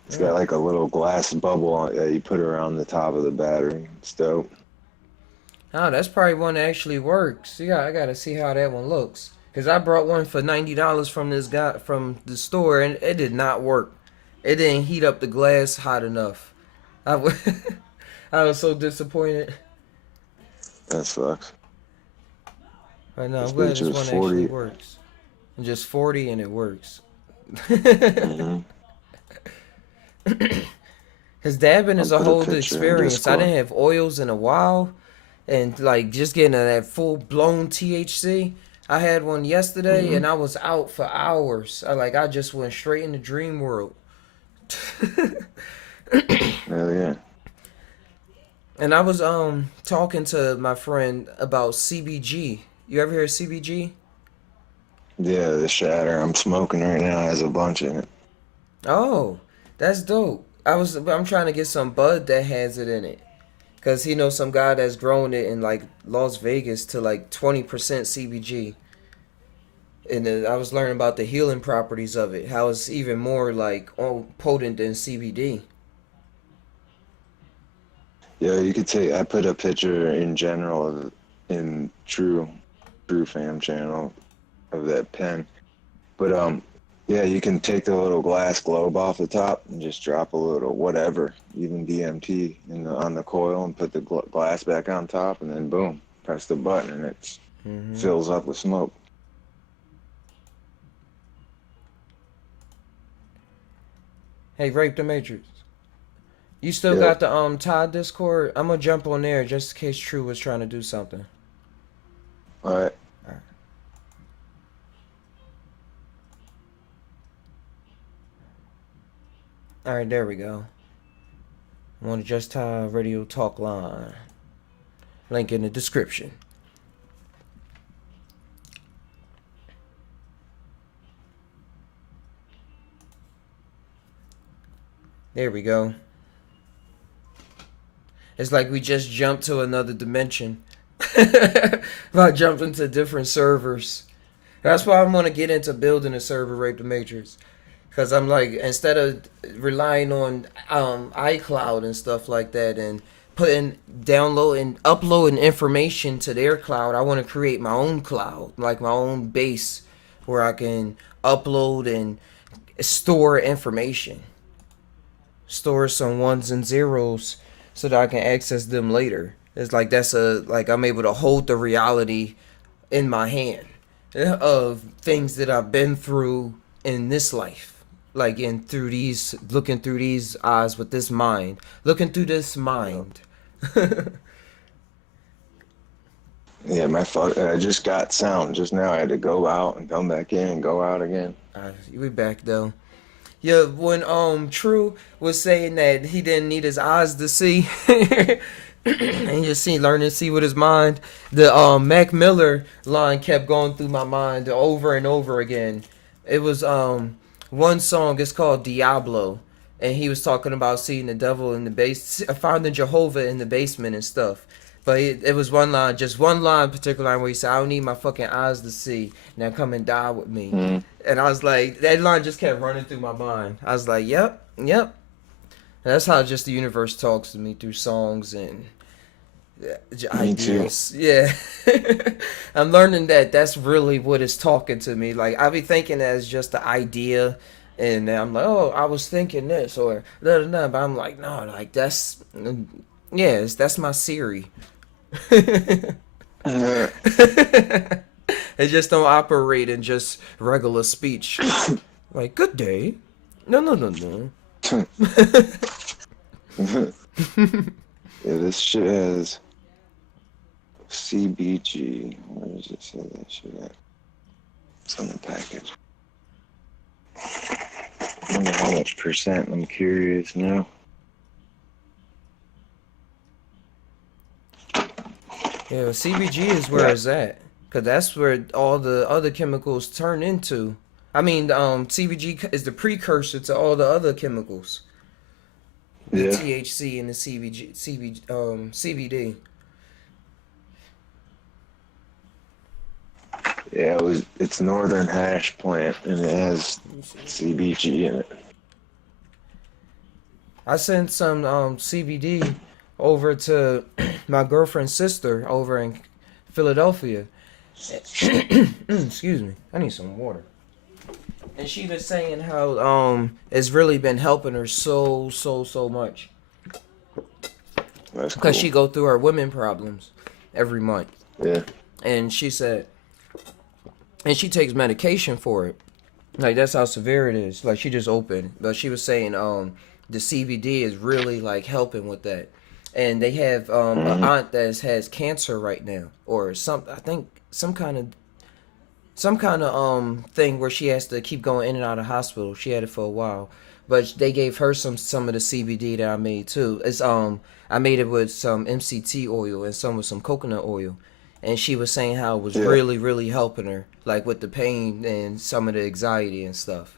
It's got like a little glass bubble on it that you put around the top of the battery. It's dope. Oh, that's probably one that actually works. I gotta see how that one looks. Cause I brought one for $90 from this guy from the store, and it did not work. It didn't heat up the glass hot enough. I was so disappointed. That sucks. Right now, This I'm glad bitch this was one 40. actually works. And just 40 and it works. Cause dabbing is I'll a put a whole picture in experience. I Discord. didn't have oils in a while, and like just getting that full blown THC. I had one yesterday, and I was out for hours. I just went straight into dream world. Hell yeah. And I was talking to my friend about CBG. You ever hear of CBG? Yeah, the shatter I'm smoking right now has a bunch in it. Oh, that's dope. I'm trying to get some bud that has it in it. Cause he knows some guy that's growing it in like Las Vegas to like 20% CBG. And then I was learning about the healing properties of it. How it's even more like potent than CBD. Yeah, you could take. I put a picture in general of in True Fam channel of that pen, but yeah, you can take the little glass globe off the top and just drop a little whatever, even DMT, on the coil and put the glass back on top, and then boom, press the button and it fills up with smoke. Hey, Rape the Matrix. You still Yeah. got the Todd Discord? I'm gonna jump on there just in case True was trying to do something. All right. All right, there we go. I'm on the Just Todd Radio Talk line. Link in the description. There we go. It's like we just jumped to another dimension. I jumped into different servers. That's why I'm gonna get into building a server, Rape the Matrix. Cause I'm like, instead of relying on iCloud and stuff like that, and uploading information to their cloud, I want to create my own cloud, like my own base, where I can upload and store information, store some ones and zeros, so that I can access them later. It's like I'm able to hold the reality in my hand of things that I've been through in this life. Like looking through these eyes with this mind. Looking through this mind. Yeah, my fault. I just got sound just now. I had to go out and come back in and go out again. We back though. Yeah, when True was saying that he didn't need his eyes to see, and just learn to see with his mind, the Mac Miller line kept going through my mind over and over again. It was one song, it's called Diablo, and he was talking about seeing the devil in the base, finding Jehovah in the basement and stuff. But it was one line particular line where he said, "I don't need my fucking eyes to see. Now come and die with me." Mm-hmm. And I was like, that line just kept running through my mind. I was like, yep. And that's how just the universe talks to me through songs and ideas. Yeah. I'm learning that that's really what is talking to me. Like, I be thinking that it's just the idea, and I'm like, oh, I was thinking this, or but I'm like, no, like that's my Siri. It just don't operate in just regular speech. Like, good day. No. Yeah, this shit has CBG. Where does it say that shit at? It's on the package. I wonder how much percent. I'm curious now. Yeah, CBG is where it's at. Because that's where all the other chemicals turn into. I mean, CBG is the precursor to all the other chemicals. The THC and the CBD. Yeah, it's northern hash plant, and it has CBG in it. I sent some CBD over to my girlfriend's sister over in Philadelphia. Excuse me, I need some water. And she was saying how it's really been helping her so much. That's Because cool. she go through her women problems every month. Yeah. And she said, and she takes medication for it. Like, that's how severe it is. Like, she just opened. But she was saying the CBD is really, like, helping with that. And they have an aunt that has cancer right now. Or I think some kind of thing where she has to keep going in and out of hospital. She had it for a while. But they gave her some of the CBD that I made too. It's I made it with some MCT oil and some with some coconut oil. And she was saying how it was really, really helping her, like with the pain and some of the anxiety and stuff.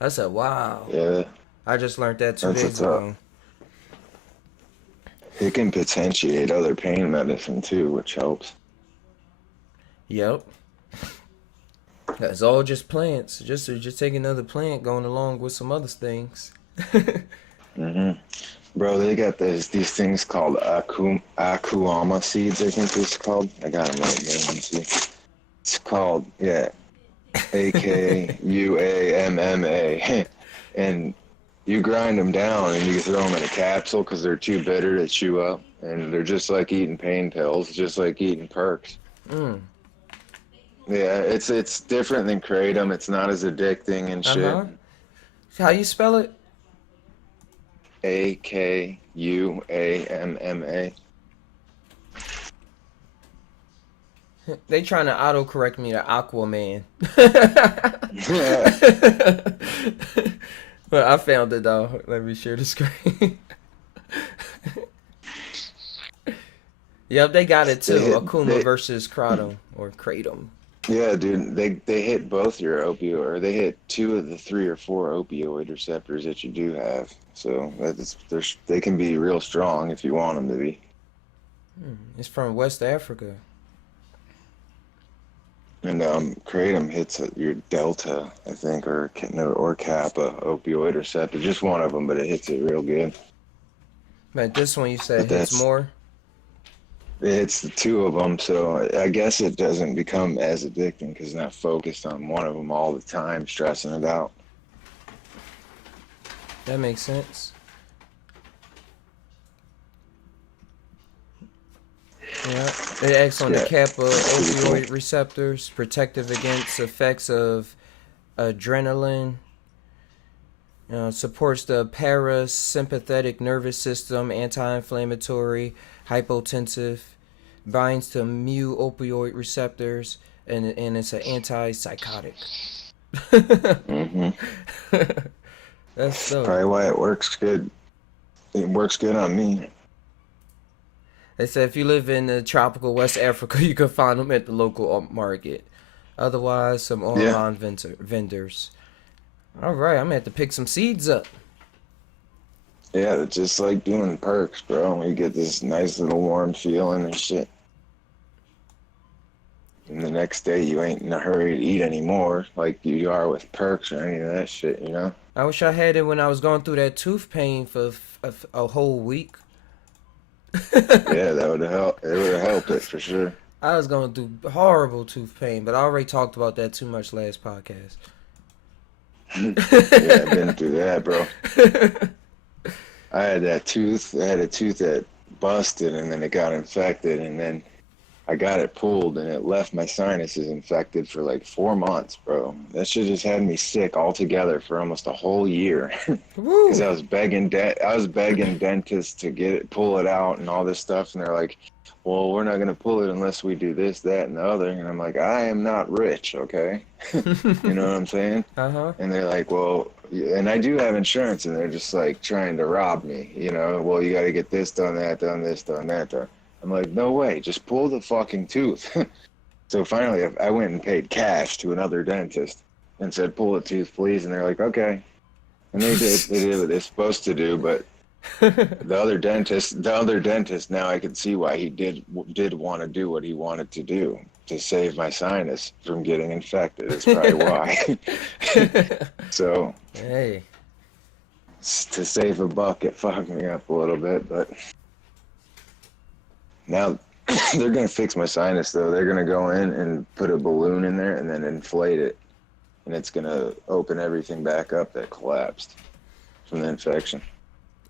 I said, wow. Yeah. I just learned that 2 days ago. It can potentiate other pain medicine too, which helps. Yep. That's all just plants. Just take another plant going along with some other things. Bro, they got these things called Akuama seeds, I think it's called. I got them right there. Let me see. It's called, AKUAMMA. And you grind them down and you throw them in a capsule because they're too bitter to chew up. And they're just like eating pain pills, just like eating perks. Yeah, it's different than kratom. It's not as addicting and shit. How you spell it? Akuamma. They trying to autocorrect me to Aquaman. But I found it though. Let me share the screen. Yep, they got it too. Akuma versus Kratom or Kratom. Yeah, dude, they hit both your opioid, or they hit 2 of the 3 or 4 opioid receptors that you do have. So they can be real strong if you want them to be. It's from West Africa. And kratom hits your delta, I think, or kappa opioid receptor. Just one of them, but it hits it real good. But this one you said hits more. It's the 2 of them, so I guess it doesn't become as addicting because it's not focused on one of them all the time, stressing it out. That makes sense. Yeah, it acts on the kappa opioid receptors, protective against effects of adrenaline, supports the parasympathetic nervous system, anti-inflammatory, hypotensive, binds to mu opioid receptors, and it's an antipsychotic. That's dope. Probably why it works good. It works good on me. They said if you live in tropical West Africa, you can find them at the local market. Otherwise, some online vendors. All right, I'm gonna have to pick some seeds up. Yeah, it's just like doing perks, bro. You get this nice little warm feeling and shit. And the next day, you ain't in a hurry to eat anymore, like you are with perks or any of that shit, you know? I wish I had it when I was going through that tooth pain for a whole week. Yeah, that would have helped. It would have helped it for sure. I was going through horrible tooth pain, but I already talked about that too much last podcast. Yeah, I've been through that, bro. I had a tooth that busted and then it got infected and then I got it pulled and it left my sinuses infected for like 4 months, bro. That shit just had me sick altogether for almost a whole year. Because I was begging dentists to pull it out and all this stuff, and they're like, "Well, we're not gonna pull it unless we do this, that, and the other." And I'm like, "I am not rich, okay?" You know what I'm saying? Uh-huh. And they're like, "Well," and I do have insurance, and they're just like trying to rob me. You know, well, you got to get this done, that done, this done, that done. I'm like, no way, just pull the fucking tooth. So finally, I went and paid cash to another dentist and said, pull the tooth, please. And they're like, okay. And they did. They did what they're supposed to do. But the other dentist, now I can see why he did want to do what he wanted to do to save my sinus from getting infected. That's probably why. So, hey, to save a buck, it fucked me up a little bit, but now they're going to fix my sinus, though. They're going to go in and put a balloon in there and then inflate it. And it's going to open everything back up that collapsed from the infection.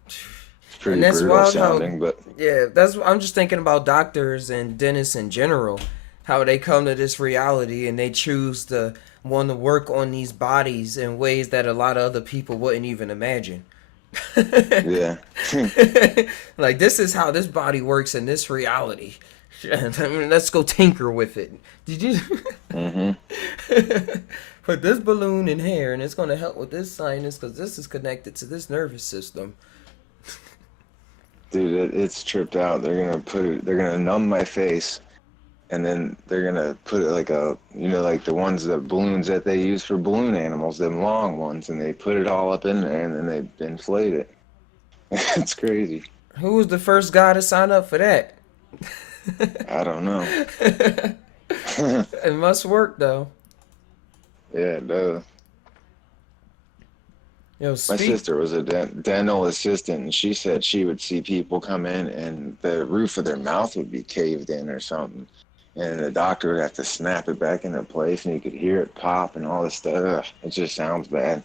It's pretty brutal sounding, but... Yeah, I'm just thinking about doctors and dentists in general. How they come to this reality and they choose to want to work on these bodies in ways that a lot of other people wouldn't even imagine. Yeah. Like, this is how this body works in this reality. I mean, let's go tinker with it. Did you? Put this balloon in here and it's going to help with this sinus because this is connected to this nervous system. Dude, it's tripped out. They're gonna numb my face, and then they're gonna put it like like the balloons that they use for balloon animals, them long ones, and they put it all up in there, and then they inflate it. It's crazy. Who was the first guy to sign up for that? I don't know. It must work though. Yeah, it does. Yo, my sister was a dental assistant, and she said she would see people come in and the roof of their mouth would be caved in or something. And the doctor would have to snap it back into place, and you could hear it pop and all this stuff. Ugh, it just sounds bad.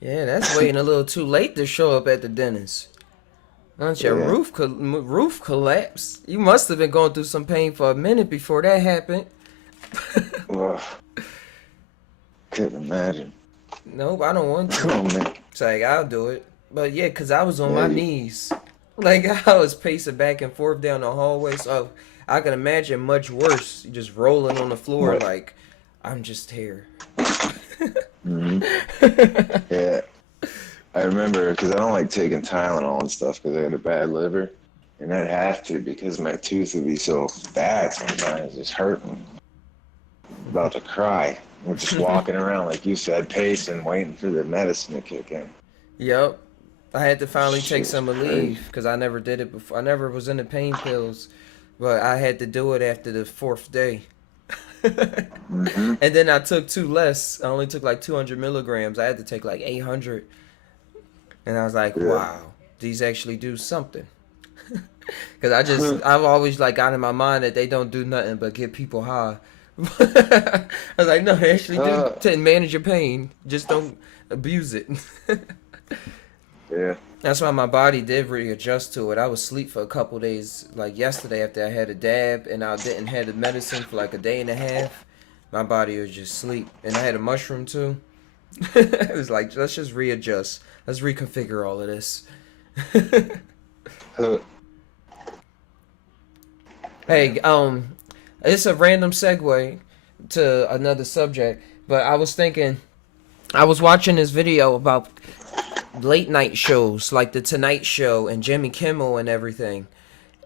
Yeah, that's waiting a little too late to show up at the dentist. Once your roof collapsed, you must have been going through some pain for a minute before that happened. Ugh. Couldn't imagine. Nope, I don't want to. Oh, man. It's like, I'll do it. But yeah, cause I was on my knees, like I was pacing back and forth down the hallway. So I can imagine much worse, just rolling on the floor Right. like I'm just here. Mm-hmm. Yeah, I remember because I don't like taking Tylenol and stuff because I had a bad liver, and I'd have to because my tooth would be so bad sometimes, it's hurting, about to cry. We're just walking around like you said, pacing, waiting for the medicine to kick in. Yep. I had to finally take Shit's some crazy. leave because I never did it before. I never was into pain pills, but I had to do it after the 4th day. Mm-hmm. And then I took 2 less. I only took like 200 milligrams. I had to take like 800. And I was like, Yeah. wow, these actually do something. Because I've always like got in my mind that they don't do nothing but get people high. I was like, no, they actually do to manage your pain. Just don't abuse it. Yeah. That's why my body did readjust to it. I was asleep for a couple days, like yesterday after I had a dab and I didn't have the medicine for like a day and a half. My body was just sleep. And I had a mushroom too. It was like, let's just readjust. Let's reconfigure all of this. Hey, it's a random segue to another subject, but I was thinking, I was watching this video about late night shows like the Tonight Show and Jimmy Kimmel and everything,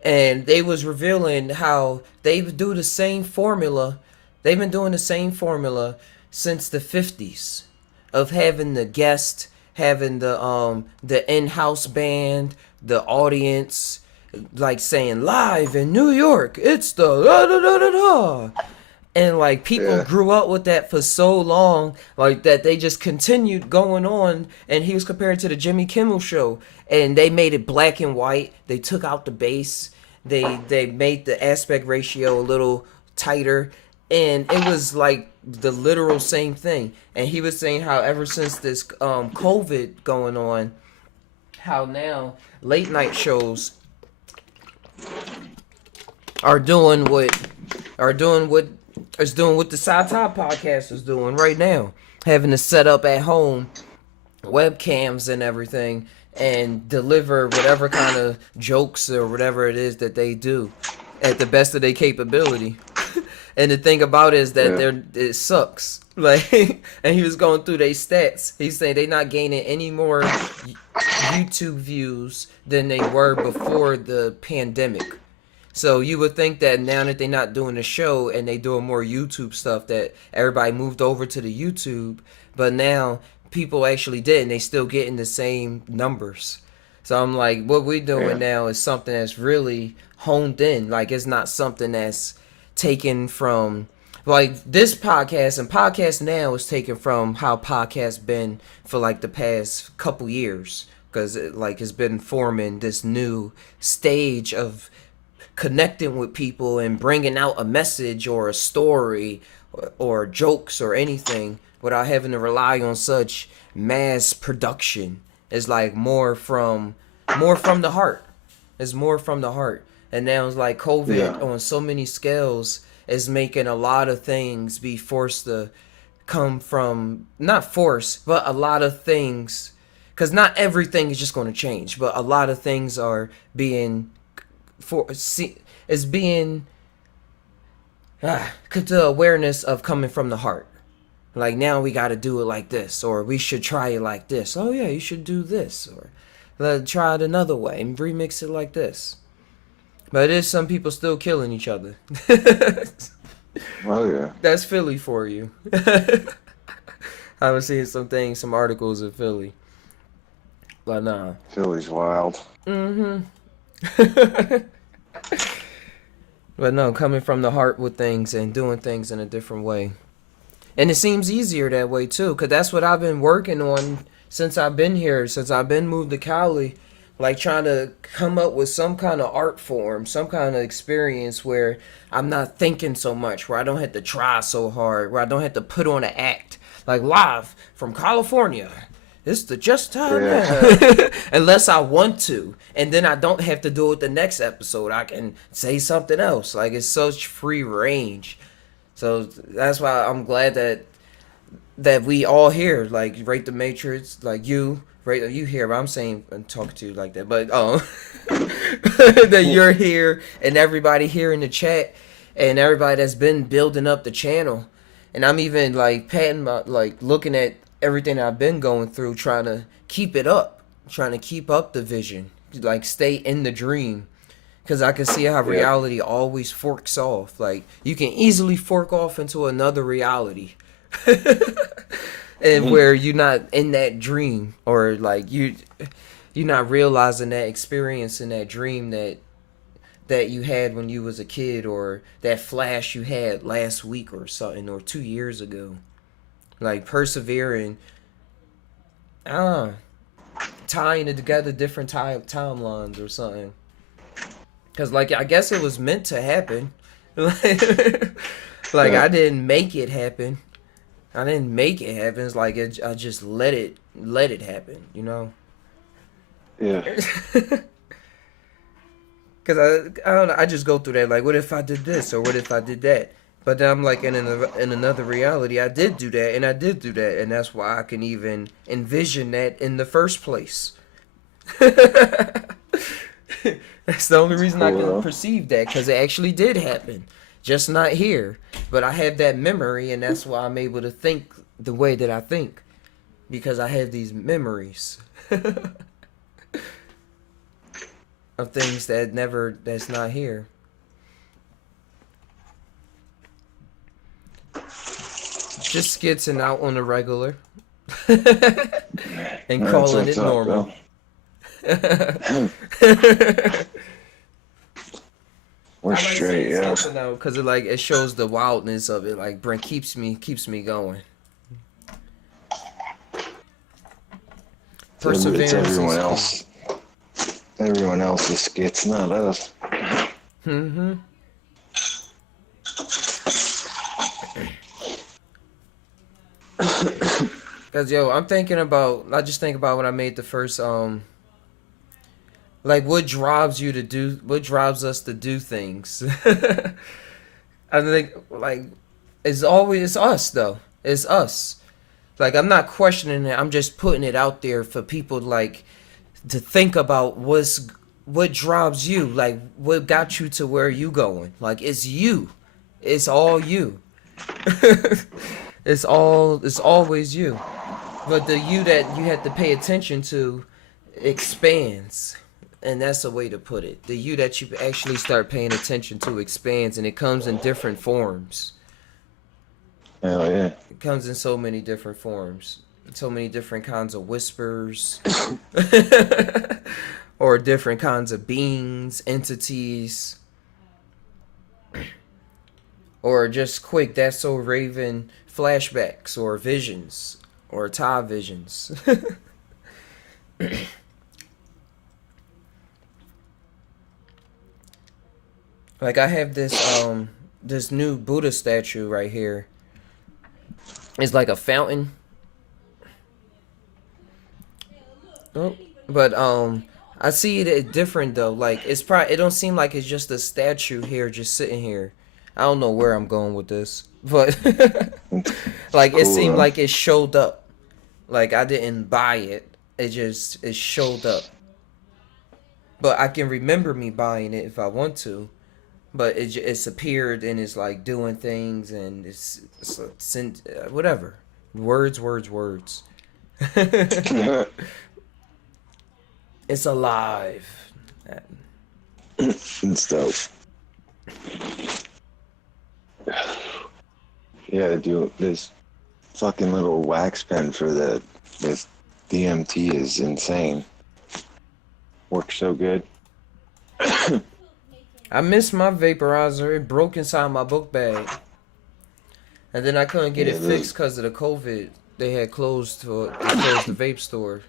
and they was revealing how they do the same formula. They've been doing the same formula since the 50s of having the guest, having the in-house band, the audience, like saying live in New York, it's the da da da da da. And like people grew up with that for so long, like that they just continued going on. And he was compared to the Jimmy Kimmel show, and they made it black and white. They took out the bass. They made the aspect ratio a little tighter, and it was like the literal same thing. And he was saying how ever since this COVID going on, how now late night shows are doing what the Psy Tai POdcast is doing right now, having to set up at home webcams and everything and deliver whatever kind of jokes or whatever it is that they do at the best of their capability. And the thing about it is that it sucks. Like, and he was going through their stats. He's saying they're not gaining any more YouTube views than they were before the pandemic. So you would think that now that they're not doing the show and they doing more YouTube stuff, that everybody moved over to the YouTube. But now people actually did, and they still getting the same numbers. So I'm like, what we're doing now is something that's really honed in. Like, it's not something that's taken from, like, this podcast, and podcast now is taken from how podcasts been for like the past couple years, because it's been forming this new stage of connecting with people and bringing out a message or a story or jokes or anything without having to rely on such mass production. It's like more from the heart. It's more from the heart. And now it's like COVID on so many scales is making a lot of things be forced to come from, not forced, but a lot of things, because not everything is just going to change, but a lot of things are being the awareness of coming from the heart. Like, now we got to do it like this, or we should try it like this. Oh yeah, you should do this, or let's try it another way and remix it like this. But there's some people still killing each other. Oh yeah, that's Philly for you. I was seeing some articles of Philly, but nah. Philly's wild. But no, coming from the heart with things and doing things in a different way. And it seems easier that way too, because that's what I've been working on since I've been here, since I've been moved to Cali. Like, trying to come up with some kind of art form, some kind of experience where I'm not thinking so much, where I don't have to try so hard, where I don't have to put on an act. Like, live from California. It's the just time now. Unless I want to. And then I don't have to do it the next episode. I can say something else. Like, it's such free range. So that's why I'm glad that that we all hear, like Rate the Matrix, like you, right? You hear, but I'm saying and talking to you like that, but that you're here and everybody here in the chat and everybody that's been building up the channel, and I'm even like patting my like looking at everything I've been going through, trying to keep it up, trying to keep up the vision, like stay in the dream. Because I can see how reality always forks off. Like, you can easily fork off into another reality. And where you're not in that dream. Or, like, you're not realizing that experience in that dream that you had when you was a kid. Or that flash you had last week or something. Or 2 years ago. Like, persevering. Tying it together different timelines or something. Because, like, I guess it was meant to happen. Like, I didn't make it happen. I didn't make it happen. It's like, I just let it happen, you know? Yeah. Because, I don't know, I just go through that. Like, what if I did this? Or what if I did that? But then I'm like, in another reality, I did do that. And I did do that. And that's why I can even envision that in the first place. That's the only reason I can perceive that, because it actually did happen, just not here. But I have that memory, and that's why I'm able to think the way that I think, because I have these memories of things that's not here. Just skitsing out on the regular and calling it normal. We're straight, yeah. Because it shows the wildness of it. Like, Brent keeps me going. Perseverance. It's everyone else. Everyone else's skits, not us. Mm-hmm. Cause I just think about when I made the first like, what drives us to do things? I think, like, it's us, though. It's us. Like, I'm not questioning it. I'm just putting it out there for people, like, to think about what drives you. Like, what got you to where you going. Like, it's you. It's all you. It's always you. But the you that you have to pay attention to expands. And that's a way to put it. The you that you actually start paying attention to expands, and it comes in different forms. Hell yeah. It comes in so many different forms. So many different kinds of whispers. Or different kinds of beings, entities. Or just quick, that's so Raven flashbacks or visions. Or tie visions. Like, I have this new Buddha statue right here. It's like a fountain. Oh, but I see it different though. Like, it don't seem like it's just a statue here just sitting here. I don't know where I'm going with this, but like, it seemed like it showed up. Like, I didn't buy it. It showed up. But I can remember me buying it if I want to. But it's appeared and it's like doing things, and it's whatever. Words. It's alive. It's dope. Yeah, dude, this fucking little wax pen for this DMT is insane. Works so good. I missed my vaporizer. It broke inside my book bag. And then I couldn't get it fixed because of the COVID. They had closed the vape store.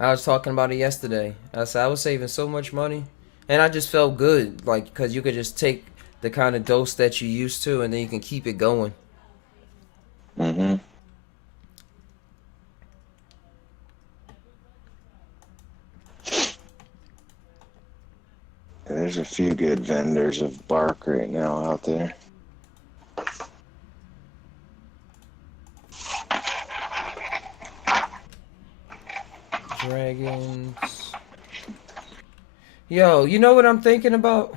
I was talking about it yesterday. I said I was saving so much money. And I just felt good. Like, because you could just take the kind of dose that you used to, and then you can keep it going. Mm-hmm. There's a few good vendors of bark right now out there. Dragons. Yo, you know what I'm thinking about?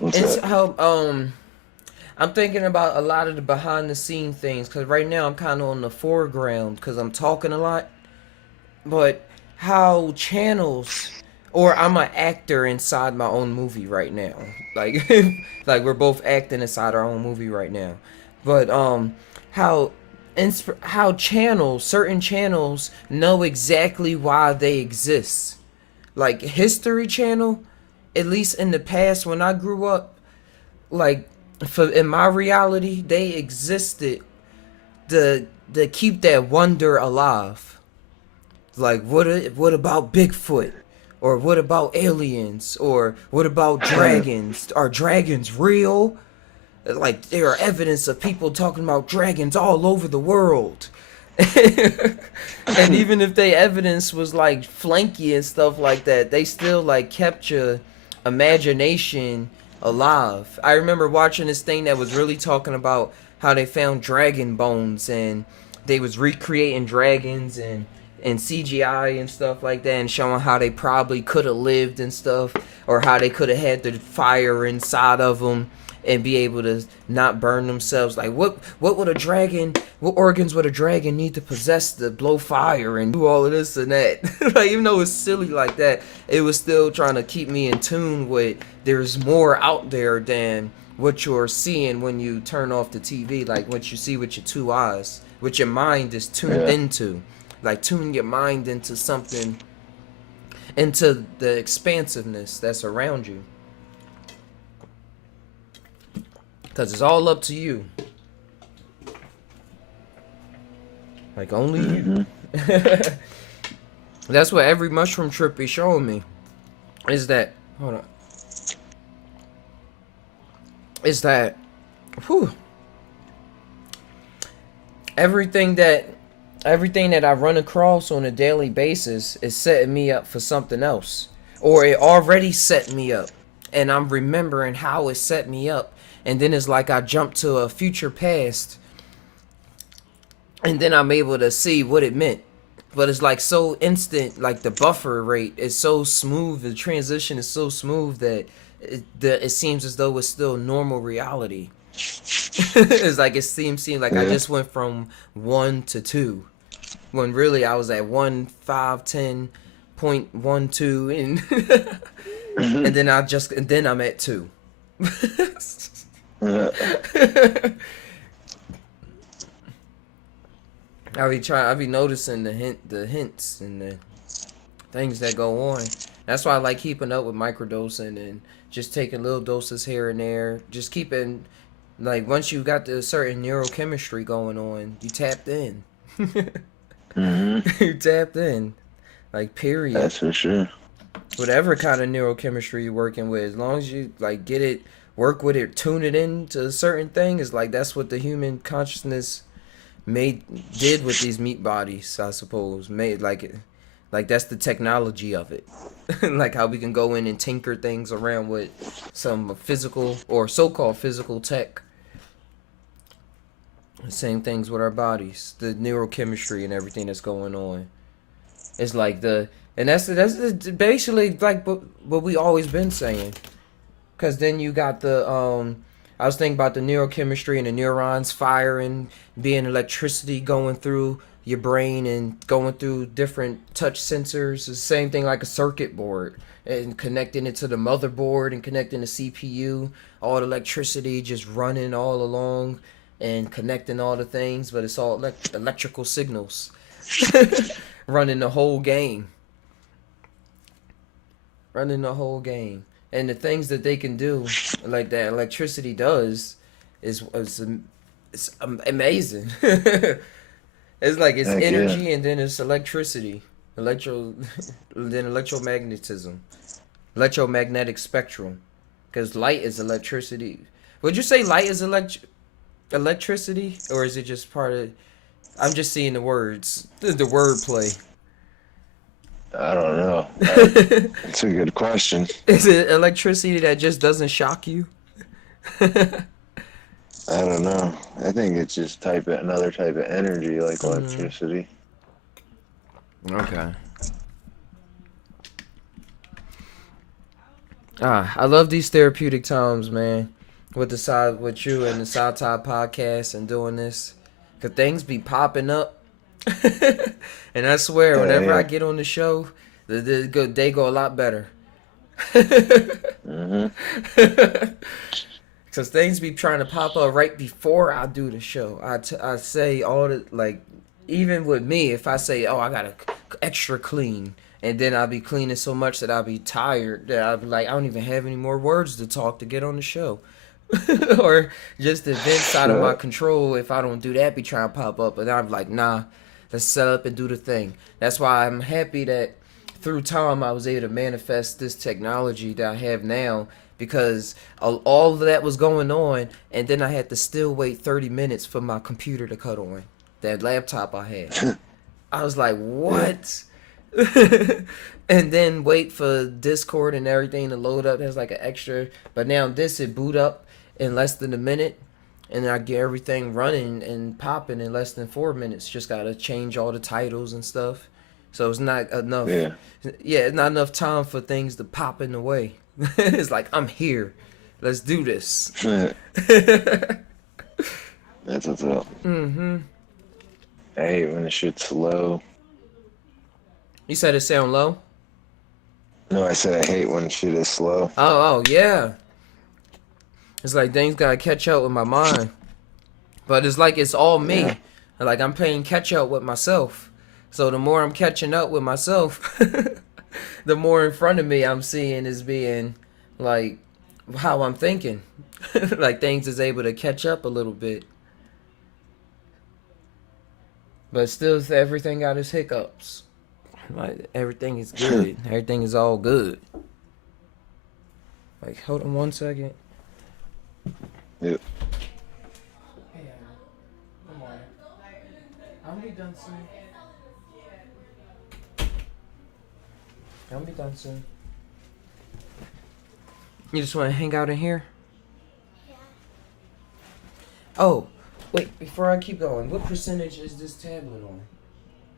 It's how I'm thinking about a lot of the behind the scene things, because right now I'm kind of on the foreground because I'm talking a lot. But how channels, or I'm an actor inside my own movie right now. Like, like we're both acting inside our own movie right now. But how how channels, certain channels know exactly why they exist. Like History Channel, at least in the past when I grew up, like for in my reality, they existed to keep that wonder alive. Like what about Bigfoot? Or what about aliens? Or what about dragons? Are dragons real? Like there are evidence of people talking about dragons all over the world. And even if they evidence was like flanky and stuff like that, they still like kept your imagination alive. I remember watching this thing that was really talking about how they found dragon bones and they was recreating dragons and CGI and stuff like that, and showing how they probably could have lived and stuff, or how they could have had the fire inside of them and be able to not burn themselves. Like what would a dragon, what organs would a dragon need to possess to blow fire and do all of this and that? Like even though it's silly like that, it was still trying to keep me in tune with there's more out there than what you're seeing when you turn off the TV, like what you see with your two eyes, what your mind is tuned into. Like tune your mind into something, into the expansiveness that's around you. Because it's all up to you. Like only you. That's what every mushroom trip is showing me. Is that, hold on. Is that, whew. Everything that I run across on a daily basis is setting me up for something else. Or it already set me up. And I'm remembering how it set me up. And then it's like I jump to a future past. And then I'm able to see what it meant. But it's like so instant, like the buffer rate is so smooth. The transition is so smooth that it seems as though it's still normal reality. It's like it seems like I just went from 1 to 2. When really I was at 1.510.12 and then I'm at 2. I be noticing the hints and the things that go on. That's why I like keeping up with microdosing and just taking little doses here and there. Just keeping, like, once you got the certain neurochemistry going on, you tapped in. You tapped in, like, period. That's for sure. Whatever kind of neurochemistry you're working with, as long as you like get it, work with it, tune it in to a certain thing, is like that's what the human consciousness did with these meat bodies, I suppose. Like that's the technology of it. Like how we can go in and tinker things around with some physical or so-called physical tech. The same things with our bodies, the neurochemistry and everything that's going on. It's like that's basically like what we always been saying. Cause then you got I was thinking about the neurochemistry and the neurons firing, being electricity going through your brain and going through different touch sensors. It's the same thing like a circuit board, and connecting it to the motherboard and connecting the CPU, all the electricity just running all along and connecting all the things, but it's all electrical signals running the whole game. And the things that they can do, like that electricity does, is amazing. It's like it's energy and then it's electricity, then electromagnetism, electromagnetic spectrum, because light is electricity. Would you say light is electricity, or is it just part of? I'm just seeing the words, the word play. I don't know. That's a good question. Is it electricity that just doesn't shock you? I don't know. I think it's just another type of energy, like electricity. Okay. I love these therapeutic times, man. With you and the Psy Tai podcast and doing this, cause things be popping up, and I swear, whenever I get on the show, they go a lot better. Mm-hmm. Cause things be trying to pop up right before I do the show. I say all the like, even with me, if I say, oh, I gotta extra clean, and then I'll be cleaning so much that I'll be tired that I'll be like, I don't even have any more words to talk to get on the show. Or just events out of my control. If I don't do that, be trying to pop up, and I'm like, nah, let's set up and do the thing. That's why I'm happy that through time I was able to manifest this technology that I have now, because all of that was going on, and then I had to still wait 30 minutes for my computer to cut on that laptop I had. I was like, what? And then wait for Discord and everything to load up. There's like an extra, but now this it boot up in less than a minute, and I get everything running and popping in less than 4 minutes. Just gotta change all the titles and stuff, so it's not enough. Yeah, it's not enough time for things to pop in the way. It's like, I'm here, let's do this. That's what's up. Mm-hmm. I hate when the shit's slow. You said it sound low? No, I said I hate when shit is slow. Oh yeah. It's like things gotta catch up with my mind. But it's like it's all me. Yeah. Like I'm playing catch up with myself. So the more I'm catching up with myself, the more in front of me I'm seeing is being like how I'm thinking. Like things is able to catch up a little bit. But still everything got its hiccups. Like everything is good. Everything is all good. Like hold on 1 second. Yep. Hey, come on. I'll be done soon. I'll be done soon. You just want to hang out in here? Yeah. Oh, wait, before I keep going, what percentage is this tablet on?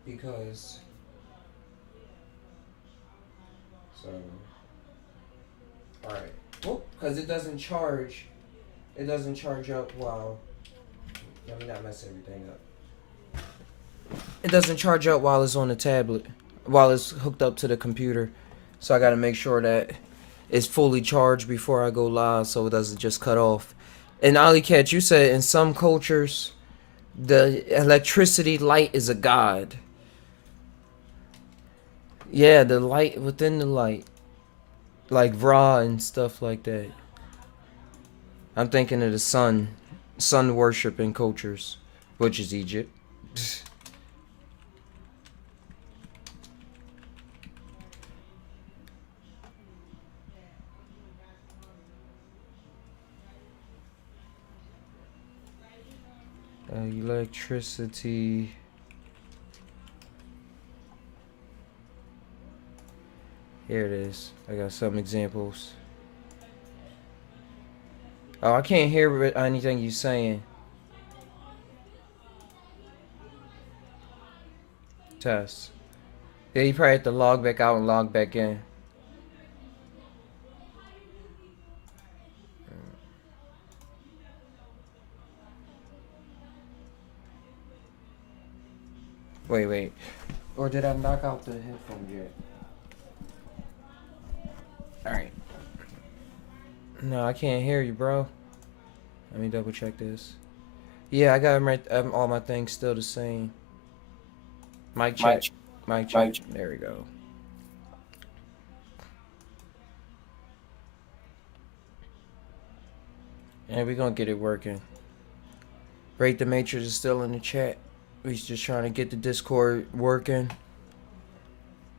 Because... So... Alright. Oh, because it doesn't charge. It doesn't charge up while... Let me not mess everything up. It doesn't charge up while it's on the tablet. While it's hooked up to the computer. So I gotta make sure that it's fully charged before I go live so it doesn't just cut off. And Ali Cat, you said in some cultures the electricity light is a god. Yeah, the light within the light. Like Ra and stuff like that. I'm thinking of the sun worship in cultures, which is Egypt. Electricity. Here it is. I got some examples. Oh, I can't hear anything you're saying. Test. Yeah, you probably have to log back out and log back in. Wait. Or did I knock out the headphone jack? Alright. No, I can't hear you, bro. Let me double check this. Yeah, I got them right. All my things still the same. Mic check. Mic check. There we go. And we're gonna get it working. Break the Matrix is still in the chat. He's just trying to get the Discord working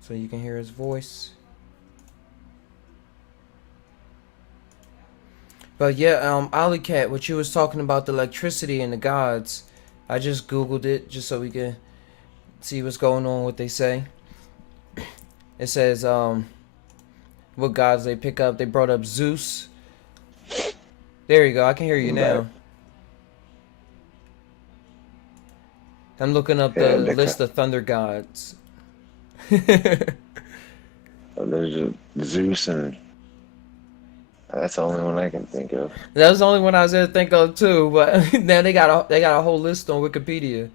so you can hear his voice. But yeah, Ali Cat, what you was talking about the electricity and the gods, I just Googled it just so we can see what's going on, what they say. It says what gods they pick up. They brought up Zeus. There you go. I can hear you now. I'm looking up the list of thunder gods. There's Zeus, and that's the only one I can think of. That was the only one I was there to think of too. But now they got a whole list on Wikipedia.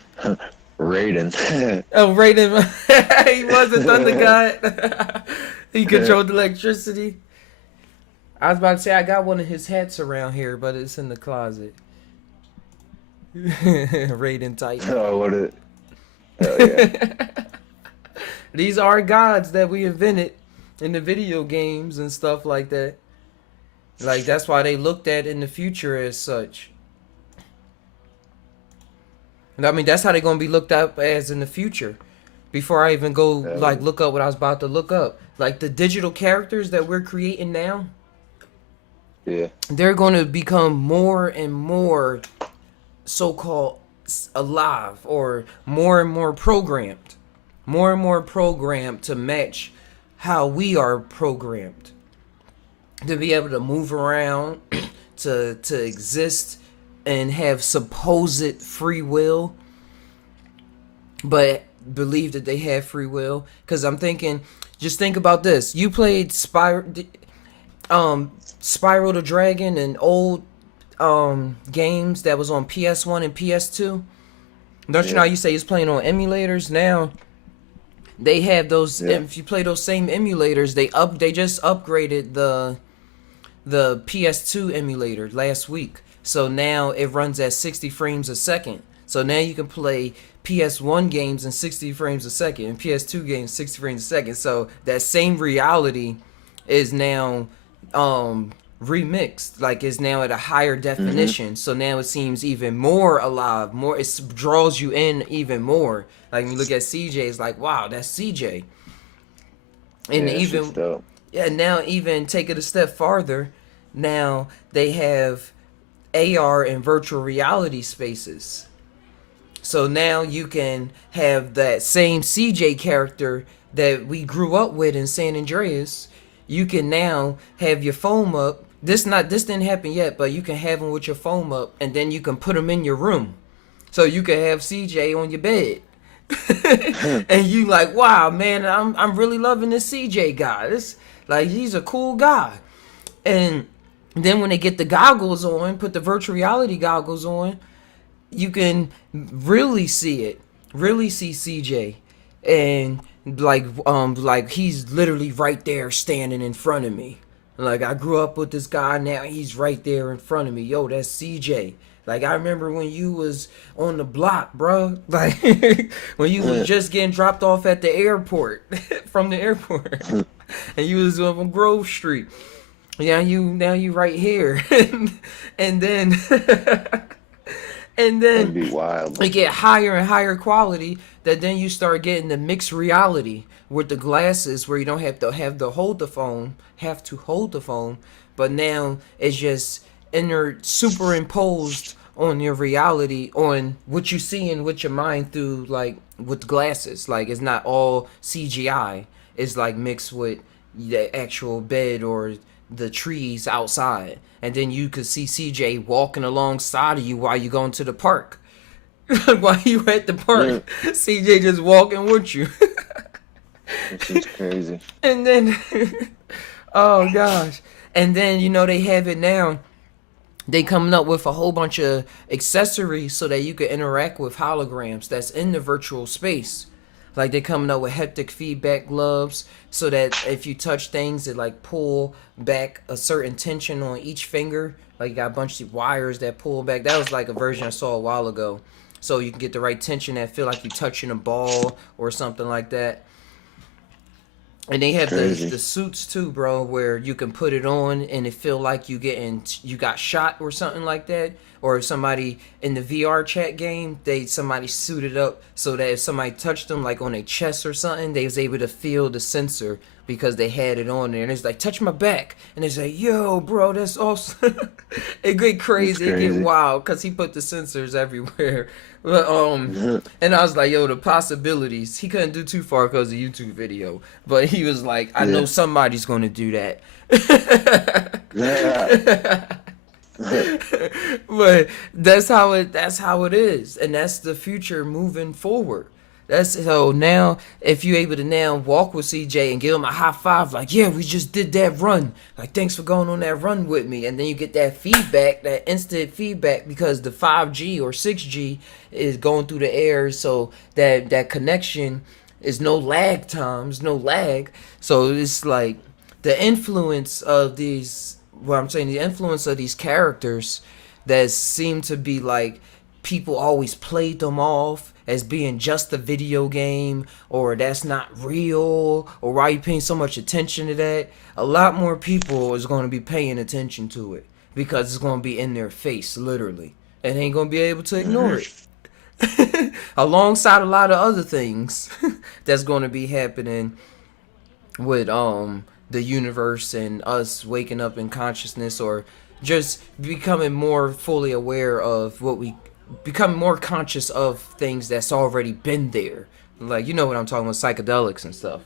Raiden. Oh, Raiden, he was a thunder god. He controlled electricity. I was about to say I got one of his hats around here, but it's in the closet. Raiden Titan. Oh, what is it? Hell yeah. These are gods that we invented in the video games and stuff like that. Like, that's why they looked at in the future as such. And I mean, that's how they're going to be looked up as in the future. Before I even go, like, look up what I was about to look up. Like, the digital characters that we're creating now. Yeah. They're going to become more and more so-called alive, or more and more programmed. More and more programmed to match how we are programmed. To be able to move around, to exist and have supposed free will, but believe that they have free will. Because I'm thinking, just think about this. You played Spyro the Dragon and old games that was on PS1 and PS2. Don't you know how you say he's playing on emulators? Now they have those. If you play those same emulators, they just upgraded the PS2 emulator last week. So now it runs at 60 frames a second. So now you can play PS1 games in 60 frames a second and PS2 games 60 frames a second. So that same reality is now remixed, like it's now at a higher definition. So now it seems even more alive, it draws you in even more. Like when you look at CJ, it's like, wow, that's CJ. And now even take it a step farther, now they have AR and virtual reality spaces. So now you can have that same CJ character that we grew up with in San Andreas. You can now have your phone up. This didn't happen yet, but you can have them with your phone up, and then you can put them in your room. So you can have CJ on your bed. And you like, wow, man, I'm really loving this CJ guy. He's a cool guy. And then when they get the goggles on, put the virtual reality goggles on, you can really see it. Really see CJ. And like he's literally right there standing in front of me. Like, I grew up with this guy, now he's right there in front of me. Yo, that's CJ. Like, I remember when you was on the block, bro. Like, when you was just getting dropped off at the airport, from the airport. And you was on Grove Street. Now you right here. and then That'd be wild. It get higher and higher quality, that then you start getting the mixed reality with the glasses, where you don't have to hold the phone, but now it's just superimposed on your reality, on what you see in with your mind through, like, with glasses. Like, it's not all CGI. It's like mixed with the actual bed or the trees outside, and then you could see CJ walking alongside of you while you going to the park. While you at the park, CJ just walking with you. This is crazy. And then, oh gosh, and then they have it now. They coming up with a whole bunch of accessories so that you can interact with holograms that's in the virtual space. Like, they're coming up with haptic feedback gloves so that if you touch things, it like pull back a certain tension on each finger. Like, you got a bunch of wires that pull back. That was like a version I saw a while ago. So you can get the right tension that feel like you're touching a ball or something like that. And they have the suits too, bro, where you can put it on and it feel like you got shot or something like that. Or if somebody in the VR chat game, somebody suited up so that if somebody touched them, like on their chest or something, they was able to feel the sensor because they had it on there. And it's like, touch my back. And it's like, yo, bro, that's awesome. It get crazy. It get wild because he put the sensors everywhere. But, and I was like, yo, the possibilities. He couldn't do too far because of the YouTube video. But he was like, I know somebody's going to do that. But that's how it is, and that's the future moving forward. That's so now if you able to now walk with CJ and give him a high five, like, yeah, we just did that run. Like, thanks for going on that run with me. And then you get that feedback, that instant feedback, because the 5G or 6G is going through the air, so that connection is no lag times, no lag. So it's like the influence of these, what I'm saying, the influence of these characters that seem to be like people always played them off as being just a video game, or that's not real, or why you paying so much attention to that. A lot more people is going to be paying attention to it because it's going to be in their face, literally, and they ain't going to be able to ignore it. Alongside a lot of other things that's going to be happening with the universe and us waking up in consciousness, or just becoming more fully aware of becoming more conscious of things that's already been there. Like, you know what I'm talking about, psychedelics and stuff.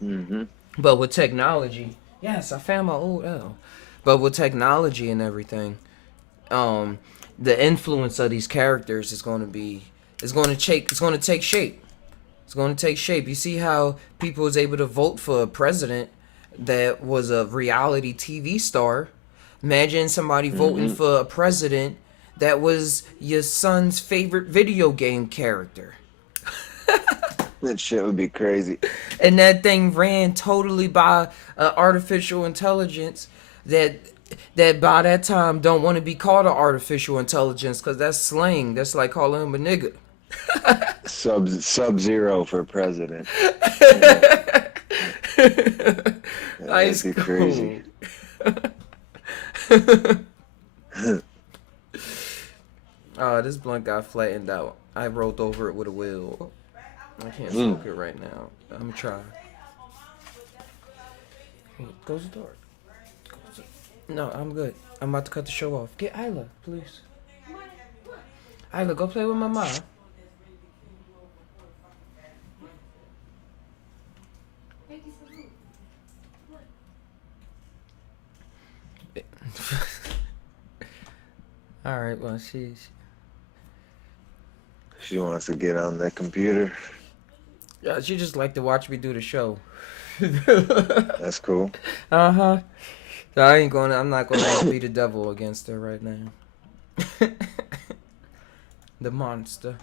Mm-hmm. But with technology, yes, I found my old L. But with technology and everything, the influence of these characters is going to take shape. It's going to take shape. You see how people was able to vote for a president that was a reality TV star. Imagine somebody voting for a president that was your son's favorite video game character. That shit would be crazy. And that thing ran totally by artificial intelligence that by that time don't want to be called an artificial intelligence, because that's slang. That's like calling him a nigga. Sub-Zero for president. Nice. That'd be crazy. Oh, this blunt got flattened out. I rolled over it with a wheel. I can't smoke it right now. I'm gonna try. Close the door. No, I'm good. I'm about to cut the show off. Get Isla, please. Isla, go play with my mom. All right, well, She wants to get on the computer. yeah, she just like to watch me do the show. That's cool. Uh-huh. So I'm not gonna be the devil against her right now. The monster.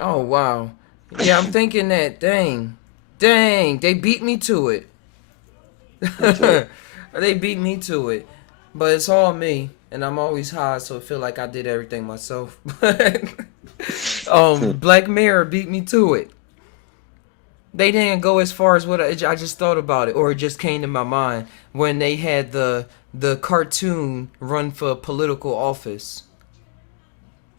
Oh, wow. Yeah, I'm thinking that, dang, they beat me to it. They beat me to it. But it's all me, and I'm always high, so I feel like I did everything myself. Black Mirror beat me to it. They didn't go as far as what I just thought about it, or it just came to my mind when they had the cartoon run for political office.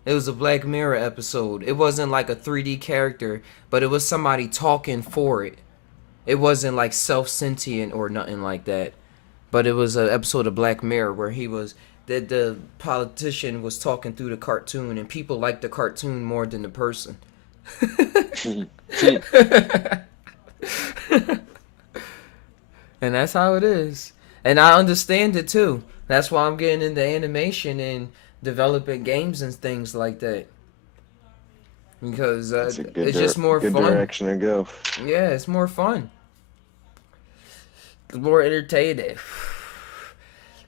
It was a Black Mirror episode. It wasn't like a 3D character, but it was somebody talking for it. It wasn't like self-sentient or nothing like that. But it was an episode of Black Mirror where the politician was talking through the cartoon, and people liked the cartoon more than the person. And that's how it is. And I understand it too. That's why I'm getting into animation and developing games and things like that, because it's just more good fun. Direction to go. Yeah, it's more fun. It's more entertaining.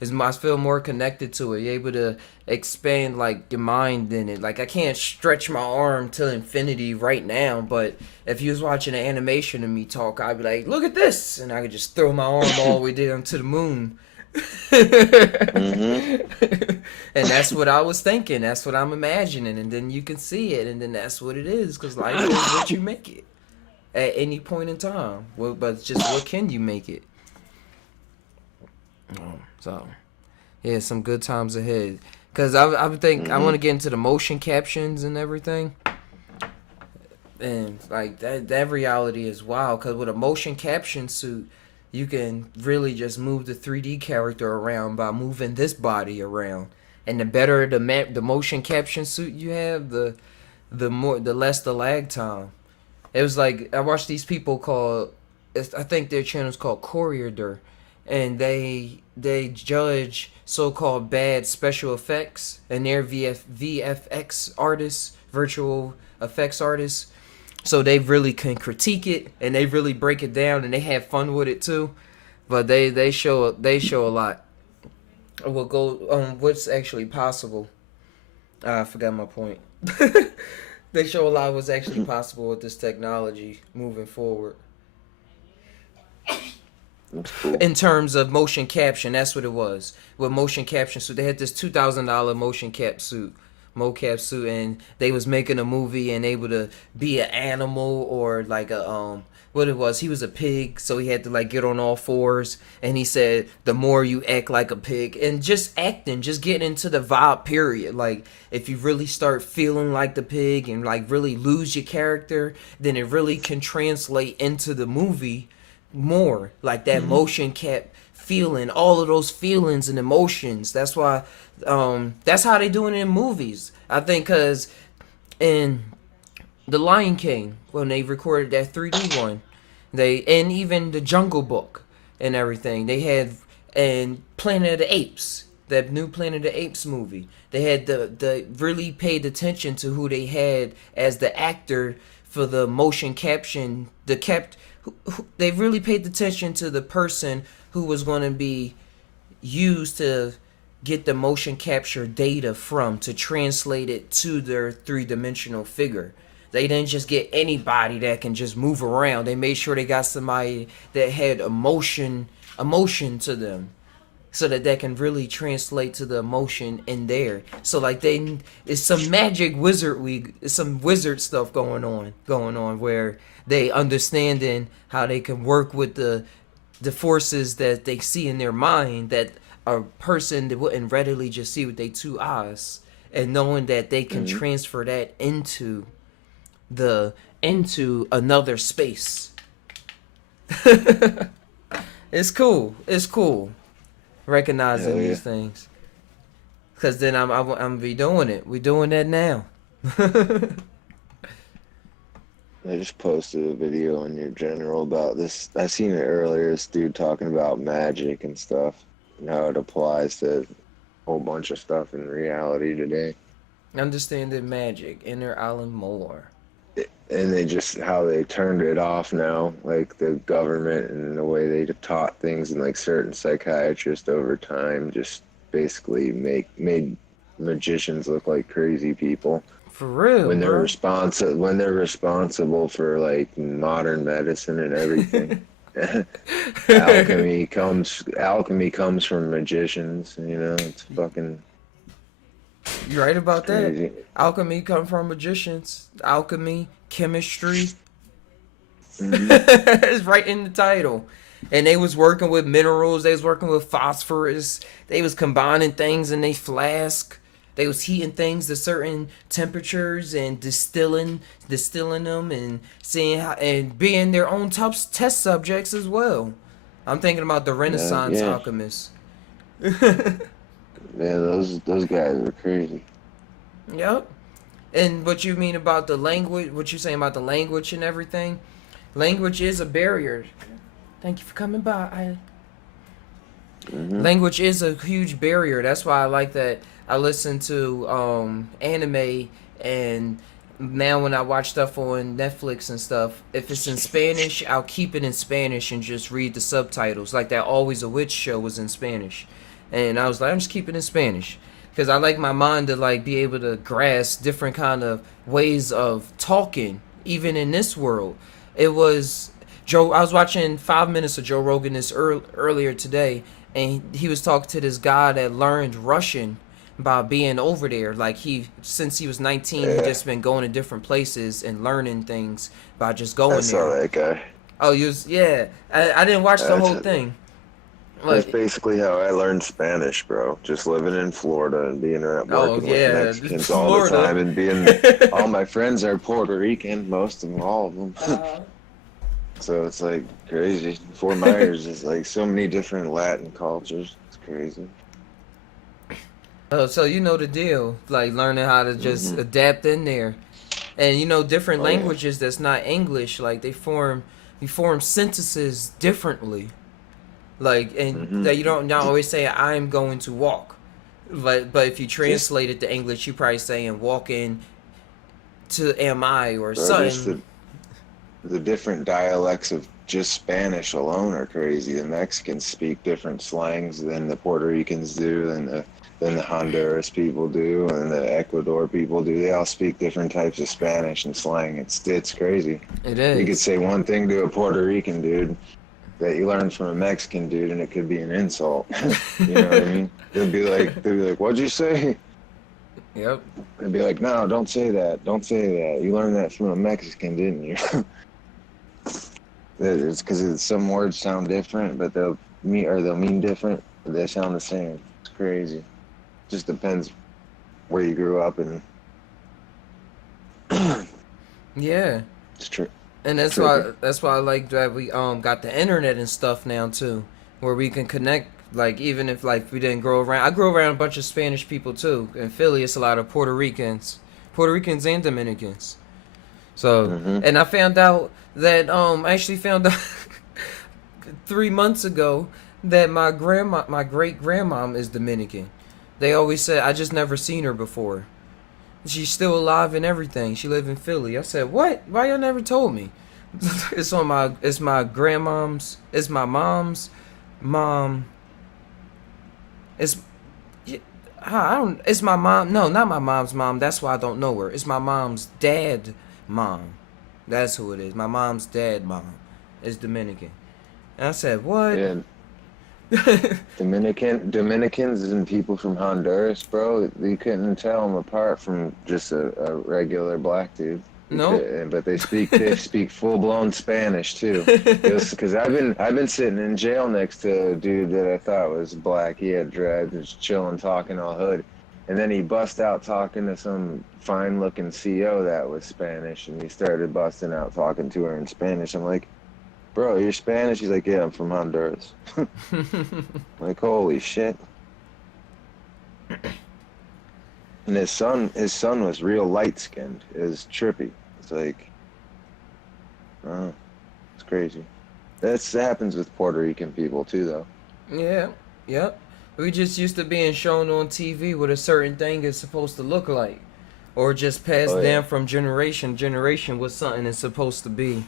I feel more connected to it. You're able to expand like your mind in it. Like, I can't stretch my arm to infinity right now, but if you was watching an animation of me talk, I'd be like, look at this, and I could just throw my arm all the way down to the moon. And that's what I was thinking. That's what I'm imagining, and then you can see it, and then that's what it is. Because life is what you make it at any point in time. Well, but just what can you make it? So, yeah, some good times ahead. Because I would think I want to get into the motion captions and everything. And like that reality is wild. Because with a motion caption suit, you can really just move the 3D character around by moving this body around. And the better the motion caption suit you have, the less the lag time. It was like, I watched these people I think their channel's called Courier, and they judge so-called bad special effects, and they're VFX artists, virtual effects artists. So they really can critique it, and they really break it down, and they have fun with it too. But they show a lot. We'll go on what's actually possible. I forgot my point. They show a lot of what's actually possible with this technology moving forward. That's cool. In terms of motion caption, that's what it was. With motion caption suit, they had this $2,000 mocap suit, and they was making a movie and able to be an animal or like a what it was. He was a pig, so he had to like get on all fours, and he said the more you act like a pig, and just acting, just getting into the vibe period. Like if you really start feeling like the pig and like really lose your character, then it really can translate into the movie more. Like that motion cap feeling, all of those feelings and emotions. That's why that's how they doing it in movies, I think, because in The Lion King, when they recorded that 3D one, and even the Jungle Book and everything, they had, and Planet of the Apes, that new Planet of the Apes movie, they had the really paid attention to who they had as the actor for the motion caption, they really paid attention to the person who was going to be used to get the motion capture data from, to translate it to their three-dimensional figure. They didn't just get anybody that can just move around. They made sure they got somebody that had emotion to them, so that can really translate to the emotion in there. So like it's some magic it's some wizard stuff going on where they understanding how they can work with the forces that they see in their mind that a person that wouldn't readily just see with their two eyes, and knowing that they can transfer that into another space. It's cool recognizing these things, because then I'm be doing it. We doing that now. I just posted a video on your general about this. I seen it earlier. This dude talking about magic and stuff, and how it applies to a whole bunch of stuff in reality today. Understanding magic, Inner Alan Moore. And how they turned it off now, like the government and the way they taught things, and like certain psychiatrists over time just basically made magicians look like crazy people. For real, when they're responsible for like modern medicine and everything. Alchemy comes from magicians, it's fucking. You're right about crazy. that. Alchemy come from magicians. Alchemy, chemistry. It's right in the title. And they was working with minerals. They was working with phosphorus. They was combining things in a flask. They was heating things to certain temperatures and distilling them and seeing how, and being their own test subjects as well. I'm thinking about the Renaissance alchemists. Yeah, those guys are crazy. Yep. And what you mean about the language, what you saying about the language and everything? Language is a barrier. Thank you for coming by. Language is a huge barrier. That's why I like that I listen to anime, and now when I watch stuff on Netflix and stuff, if it's in Spanish, I'll keep it in Spanish and just read the subtitles. Like that Always a Witch show was in Spanish. And I was like, I'm just keeping it in Spanish, because I like my mind to like be able to grasp different kind of ways of talking, even in this world. It was I was watching 5 minutes of Joe Rogan earlier today, and he was talking to this guy that learned Russian by being over there. Like since he was 19, he just been going to different places and learning things by just going there. I saw that guy. Oh, I didn't watch the whole thing. That's basically how I learned Spanish, bro. Just living in Florida and being around working with Mexicans all the time, and all my friends are Puerto Rican, most of them, all of them. So it's like crazy. Fort Myers is like so many different Latin cultures. It's crazy. Oh, so you know the deal, like learning how to just adapt in there, and different languages that's not English, like you form sentences differently. Like, and that you don't not always say I'm going to walk. But if you translate it to English, you probably saying walking to am I or something. The different dialects of just Spanish alone are crazy. The Mexicans speak different slangs than the Puerto Ricans do, than the Honduras people do, and the Ecuador people do. They all speak different types of Spanish and slang. It's crazy. It is. You could say one thing to a Puerto Rican dude that you learned from a Mexican dude, and it could be an insult. You know what I mean? They'd be like, "What'd you say?" Yep. They'd be like, "No, don't say that. Don't say that. You learned that from a Mexican, didn't you?" It's because some words sound different, but they'll mean different, but they sound the same. It's crazy. Just depends where you grew up and. Yeah. It's true. And that's why I like that we got the internet and stuff now too, where we can connect. Like even if like we didn't grow around, I grew around a bunch of Spanish people too. In Philly, it's a lot of Puerto Ricans and Dominicans. So and I found out that I actually found out 3 months ago that my great grandmom is Dominican. They always said I just never seen her before. She's still alive and everything. She lived in Philly. I said, what? Why y'all never told me? It's my grandmom's. It's my mom's mom. It's my mom. No, not my mom's mom. That's why I don't know her. It's my mom's dad mom. That's who it is. My mom's dad mom is Dominican. And I said, what? Yeah. Dominicans and people from Honduras, bro, you couldn't tell them apart from just a regular black dude. No, but they speak full blown Spanish too. Because I've been sitting in jail next to a dude that I thought was black. He had dreads, just chilling, talking all hood, and then he bust out talking to some fine looking CO that was Spanish, and he started busting out talking to her in Spanish. I'm like, bro, you're Spanish? He's like, yeah, I'm from Honduras. Like, holy shit. And his son was real light skinned. It was trippy. It's like, oh, it's crazy. That happens with Puerto Rican people too, though. Yeah, yep. We just used to being shown on TV what a certain thing is supposed to look like, or just passed down from generation to generation what something is supposed to be,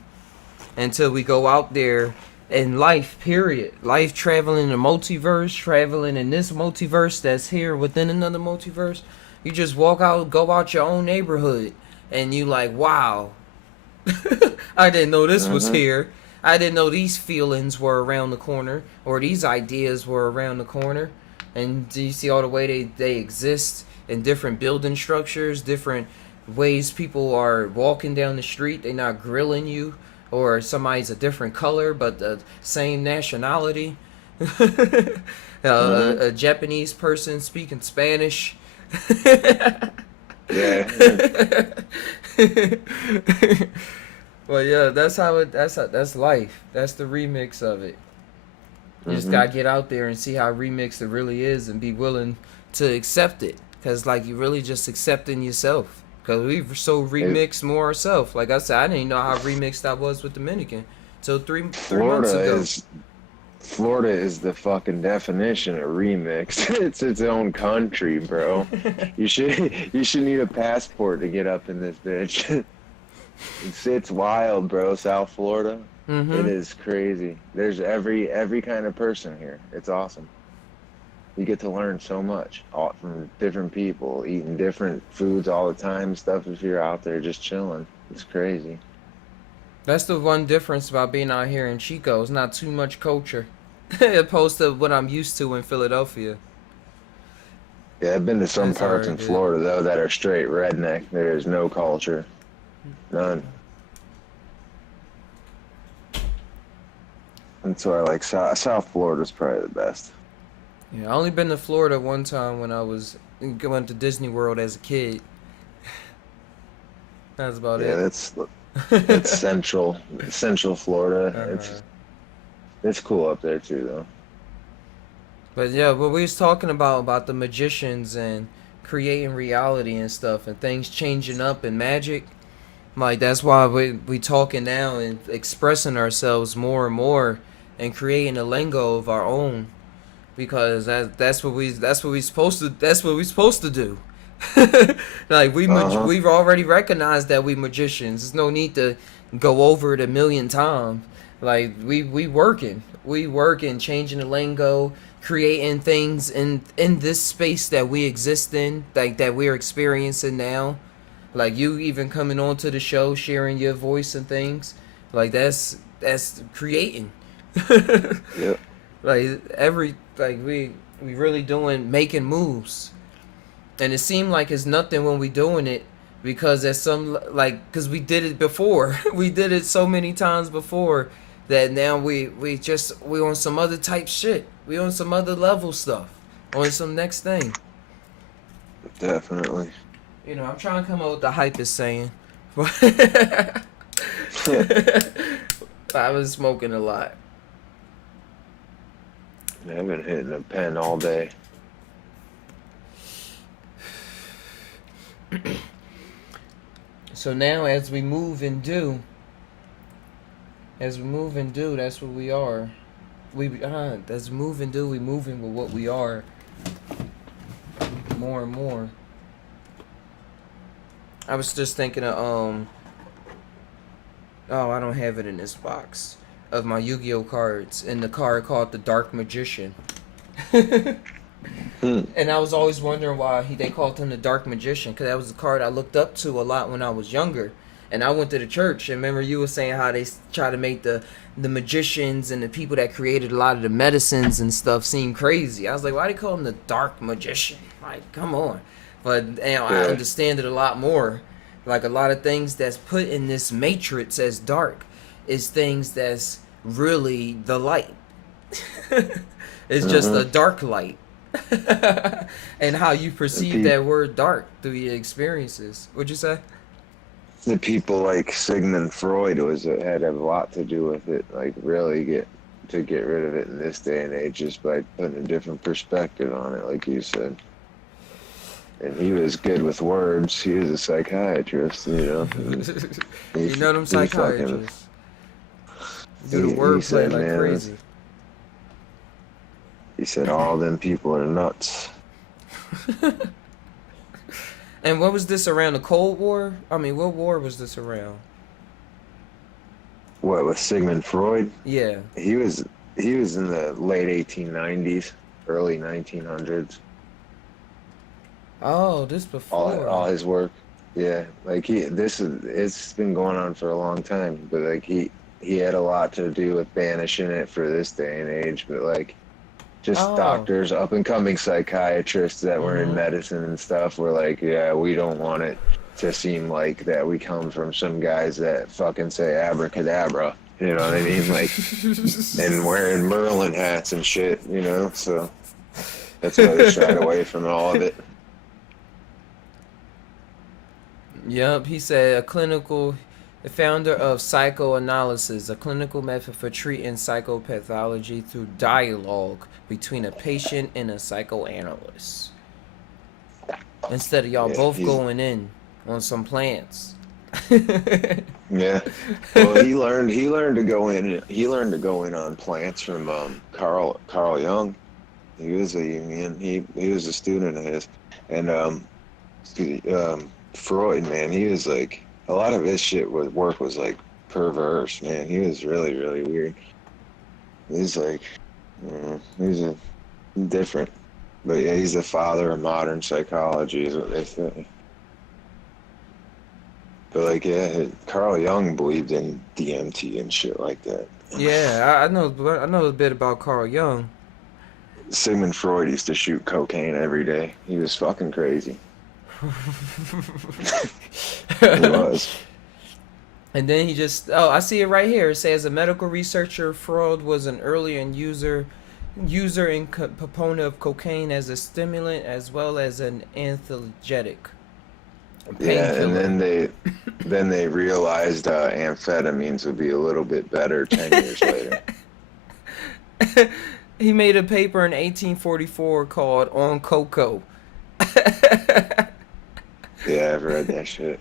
until we go out there in life. Period. Life traveling in the multiverse, traveling in this multiverse that's here within another multiverse. You just walk out, go out your own neighborhood, and you like, wow, I didn't know this was here. I didn't know these feelings were around the corner, or these ideas were around the corner. And do you see all the way they exist in different building structures, different ways people are walking down the street. They're not grilling you, or somebody's a different color but the same nationality. A Japanese person speaking Spanish. Yeah. Well, yeah, that's life. That's the remix of it. You just gotta get out there and see how remixed it really is, and be willing to accept it. Cause like you really just accepting yourself. Cause we've so remixed more ourselves. Like I said, I didn't know how remixed I was with Dominican till three months ago. Florida is the fucking definition of remixed. It's its own country, bro. You should need a passport to get up in this bitch. It's wild, bro. South Florida. It is crazy. There's every kind of person here. It's awesome. You get to learn so much from different people, eating different foods all the time, stuff if you're out there just chilling. It's crazy. That's the one difference about being out here in Chico. It's not too much culture, opposed to what I'm used to in Philadelphia. Yeah, I've been to some parts in Florida, though, that are straight redneck. There is no culture. None. That's why I like South Florida's probably the best. Yeah, I only been to Florida one time when I was going to Disney World as a kid. That's about it. Yeah, that's central Florida. It's cool up there too, though. But yeah, what we was talking about the magicians and creating reality and stuff, and things changing up and magic. Like that's why we talking now and expressing ourselves more and more and creating a lingo of our own, because that's what we supposed to do. Like we've already recognized that we magicians. There's no need to go over it a million times. Like we working, changing the lingo, creating things in this space that we exist in, like that we're experiencing now. Like you even coming onto the show, sharing your voice and things, like that's creating. Yep. Like we really making moves, and it seemed like it's nothing when we doing it, because there's because we did it before. We did it so many times before that now we on some other type shit. We on some other level stuff, on some next thing. Definitely. You know, I'm trying to come up with the hypest saying. I was smoking a lot. I've been hitting a pen all day. So now as we move and do, that's what we are. As we move and do, we moving with what we are. More and more. I was just thinking of I don't have it in this box, of my Yu-Gi-Oh cards, and the card called the Dark Magician. And I was always wondering why they called him the Dark Magician, because that was the card I looked up to a lot when I was younger. And I went to the church, and remember you were saying how they try to make the magicians and the people that created a lot of the medicines and stuff seem crazy. I was like, why do they call him the Dark Magician? Like, come on. But I understand it a lot more. Like, a lot of things that's put in this matrix as dark is things that's really the light. It's just a dark light. And how you perceive that word dark through your experiences. What'd you say? The people like Sigmund Freud had a lot to do with it. Like, really get rid of it in this day and age, just by putting a different perspective on it, like you said. And he was good with words. He was a psychiatrist, you know. You know them psychiatrists. Do the wordplay like crazy. He said all them people are nuts. And what was this around, the Cold War? I mean, what war was this around? What, with Sigmund Freud? Yeah. He was in the late 1890s, early 1900s. Oh, this before. All his work. Yeah, like it's been going on for a long time, but like he had a lot to do with banishing it for this day and age, but like just doctors, up and coming psychiatrists that were in medicine and stuff were like, yeah, we don't want it to seem like that we come from some guys that fucking say abracadabra, you know what I mean? Like, and wearing Merlin hats and shit, you know, so that's why they shied away from all of it. Yep, he said the founder of psychoanalysis, a clinical method for treating psychopathology through dialogue between a patient and a psychoanalyst. Instead of y'all both going in on some plants. Yeah. Well, he learned to go in. He learned to go in on plants from Carl Jung. He was a Jungian. He was a student of his, and Freud, man, he was like, a lot of his work was like perverse, man. He was really, really weird. He's like, he's different, but yeah, he's the father of modern psychology, is what they say. But like, yeah, Carl Jung believed in DMT and shit like that. Yeah, I know a bit about Carl Jung. Sigmund Freud used to shoot cocaine every day. He was fucking crazy. He was. And then I see it right here. It says a medical researcher, Freud was an early user and proponent of cocaine as a stimulant as well as an analgesic. Yeah, and then they realized amphetamines would be a little bit better 10 years later. He made a paper in 1844 called On Cocoa. Yeah, I've read that shit.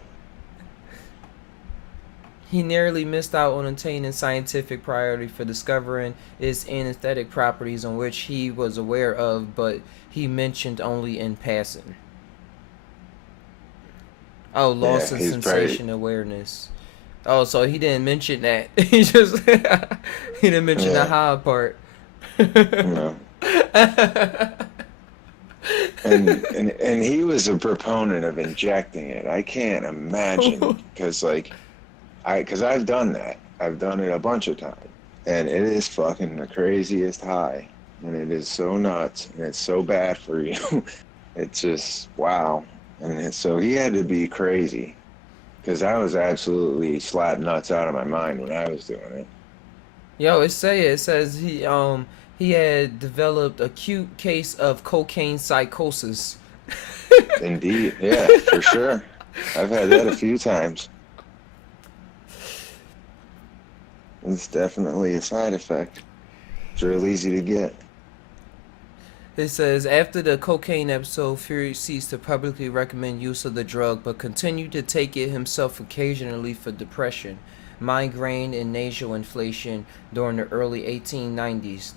He nearly missed out on attaining scientific priority for discovering its anesthetic properties on which he was aware of, but he mentioned only in passing. Oh, loss of sensation awareness. Oh, so he didn't mention that. He just he didn't mention the high part. No. and he was a proponent of injecting it. I can't imagine because I've done that. I've done it a bunch of times, and it is fucking the craziest high, and it is so nuts, and it's so bad for you. It's just wow. And so he had to be crazy, because I was absolutely slap nuts out of my mind when I was doing it. Yo, it says he had developed acute case of cocaine psychosis. Indeed, yeah, for sure. I've had that a few times. It's definitely a side effect. It's real easy to get. It says, after the cocaine episode, Fury ceased to publicly recommend use of the drug, but continued to take it himself occasionally for depression, migraine, and nasal inflation during the early 1890s,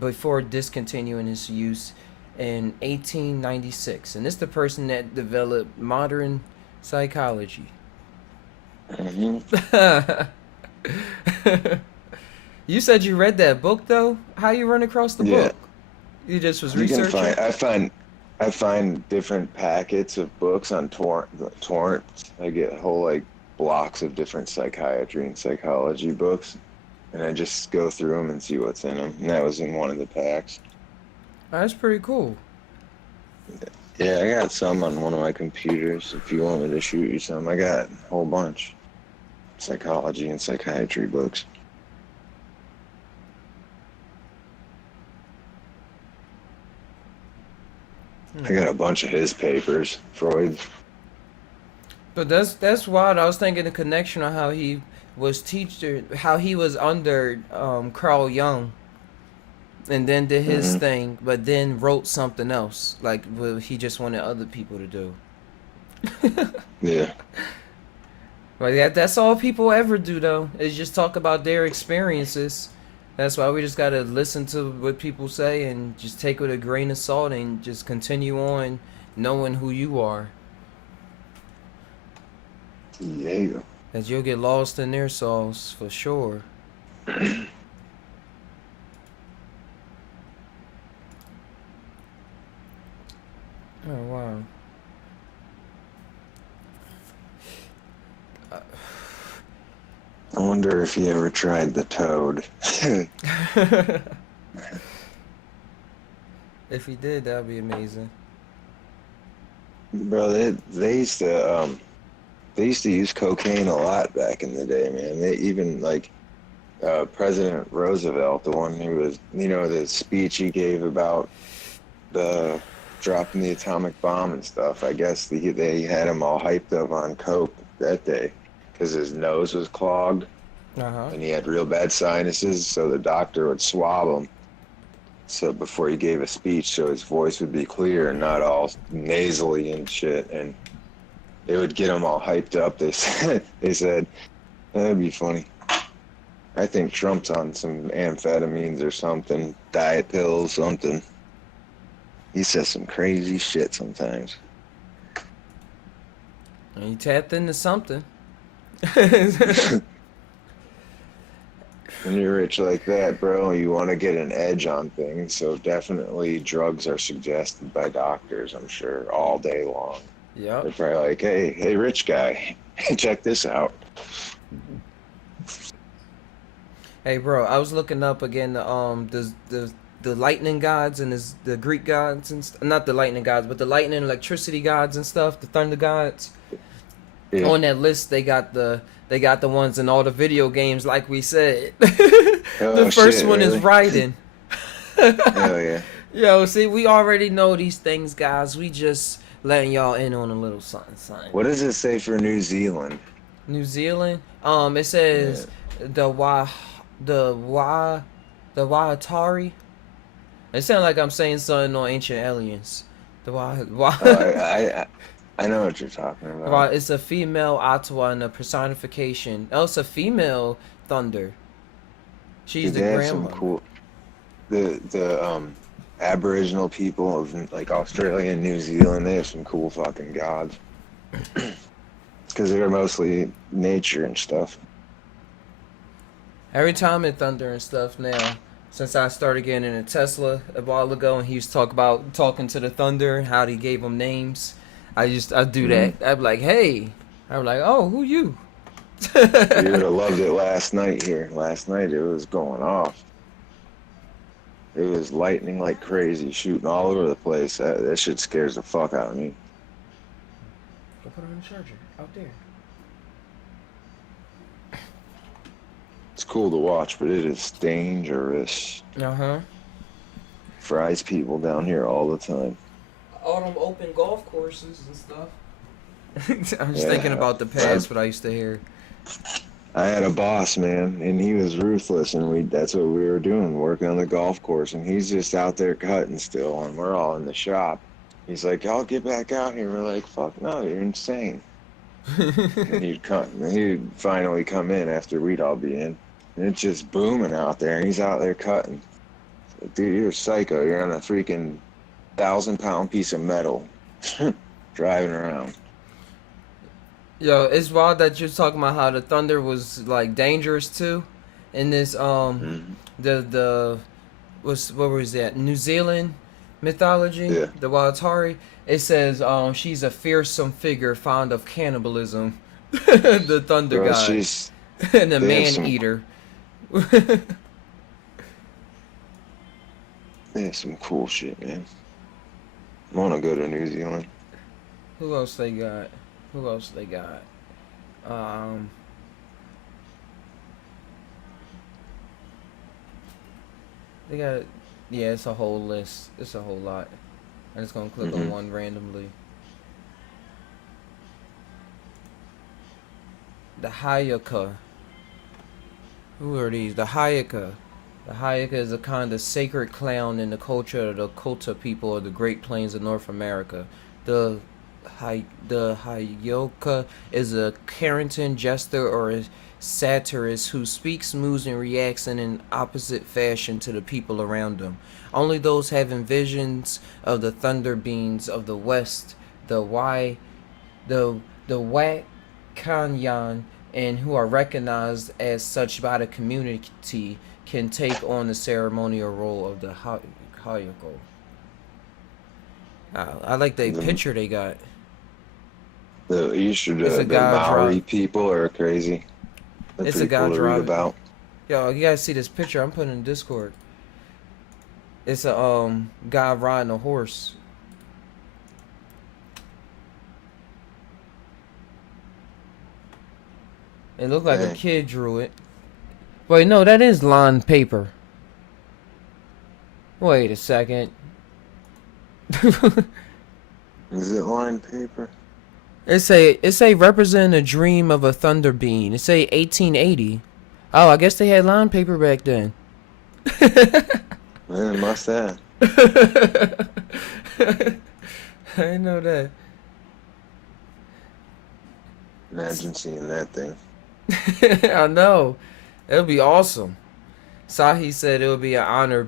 before discontinuing his use in 1896. And it's the person that developed modern psychology. Mm-hmm. You said you read that book, though? How you run across the book? You just was researching? I find different packets of books on torrent. I get whole blocks of different psychiatry and psychology books, and I just go through them and see what's in them. And that was in one of the packs. That's pretty cool. Yeah, I got some on one of my computers. If you want me to shoot you some, I got a whole bunch. Psychology and psychiatry books. I got a bunch of his papers, Freud. But that's wild. I was thinking the connection on how he was under Carl Jung, and then did his thing, but then wrote something else, like what he just wanted other people to do. Yeah. Like that's all people ever do, though, is just talk about their experiences. That's why we just gotta listen to what people say and just take it with a grain of salt and just continue on knowing who you are. Yeah. Cause you'll get lost in their sauce for sure. Oh wow. I wonder if he ever tried the toad. If he did, that'd be amazing. Bro, they used to use cocaine a lot back in the day, man. They even President Roosevelt, the one who was, the speech he gave about the dropping the atomic bomb and stuff. I guess they had him all hyped up on coke that day because his nose was clogged and he had real bad sinuses, so the doctor would swab him so before he gave a speech so his voice would be clear and not all nasally and shit, and it would get him all hyped up. They said that'd be funny. I think Trump's on some amphetamines or something, diet pills, something. He says some crazy shit sometimes. And you tapped into something. When you're rich like that, bro, you want to get an edge on things, so definitely drugs are suggested by doctors, I'm sure, all day long. Yeah. They're probably like, hey, rich guy, check this out. Hey, bro, I was looking up again the lightning gods and the Greek gods and not the lightning gods, but the lightning and electricity gods and stuff, the thunder gods. Yeah. On that list, they got the ones in all the video games, like we said. The first one really? is Raiden. Hell yeah. Yo, see, we already know these things, guys. We just letting y'all in on a little something. What does it say for New Zealand? New Zealand? It says the Waitari. It sounds like I'm saying something on Ancient Aliens. The I know what you're talking about. Well, it's a female Ottawa and a personification. Oh, it's a female thunder. She's Dude, the they have some grandmother. cool. The Aboriginal people of like Australia and New Zealand, they have some cool fucking gods. Because they're mostly nature and stuff. Every time in thunder and stuff now, since I started getting in a Tesla a while ago, and he used to talking to the thunder and how he gave them names. I do that. I'd be like, hey. I'm like, oh, who you? You would have loved it last night here. Last night it was going off. It was lightning like crazy, shooting all over the place. That shit scares the fuck out of me. Go put it on the charger out there. It's cool to watch, but it is dangerous. Uh-huh. Fries people down here all the time. All them open golf courses and stuff. I'm just thinking about the past, what I used to hear. I had a boss, man, and he was ruthless, and that's what we were doing, working on the golf course, and he's just out there cutting still, and we're all in the shop. He's like, I'll get back out here. We're like, fuck no, you're insane. And he'd finally come in after we'd all be in, and it's just booming out there, and he's out there cutting. Like, dude, you're a psycho. You're on a freaking 1,000-pound piece of metal driving around. Yo, it's wild that you're talking about how the thunder was like dangerous too. In this the what was that? New Zealand mythology, the Watari. It says she's a fearsome figure fond of cannibalism. The thunder god and the man eater. They have some cool shit, man. I want to go to New Zealand. Who else they got? They got, yeah, it's a whole list. It's a whole lot. I'm just gonna click on one randomly. The Hayaka. Who are these? The Hayaka. The Hayaka is a kind of sacred clown in the culture of the Kota people of the Great Plains of North America. The Hayoka is a Carrington jester or a satirist who speaks, moves, and reacts in an opposite fashion to the people around them. Only those having visions of the thunder beings of the west, the Wakanyan, and who are recognized as such by the community can take on the ceremonial role of the Hayako. I like the picture they got. The Maori people are crazy. They're it's a guy cool driving. About. Yo, you guys see this picture? I'm putting in Discord. It's a guy riding a horse. It looked like a kid drew it. Wait, no, that is lined paper. Wait a second. Is it lined paper? It say represent a dream of a thunder being. It say 1880. Oh, I guess they had lined paper back then. Man, must have. I didn't know that. Imagine seeing that thing. I know. It'll be awesome. Sahi said it would be an honor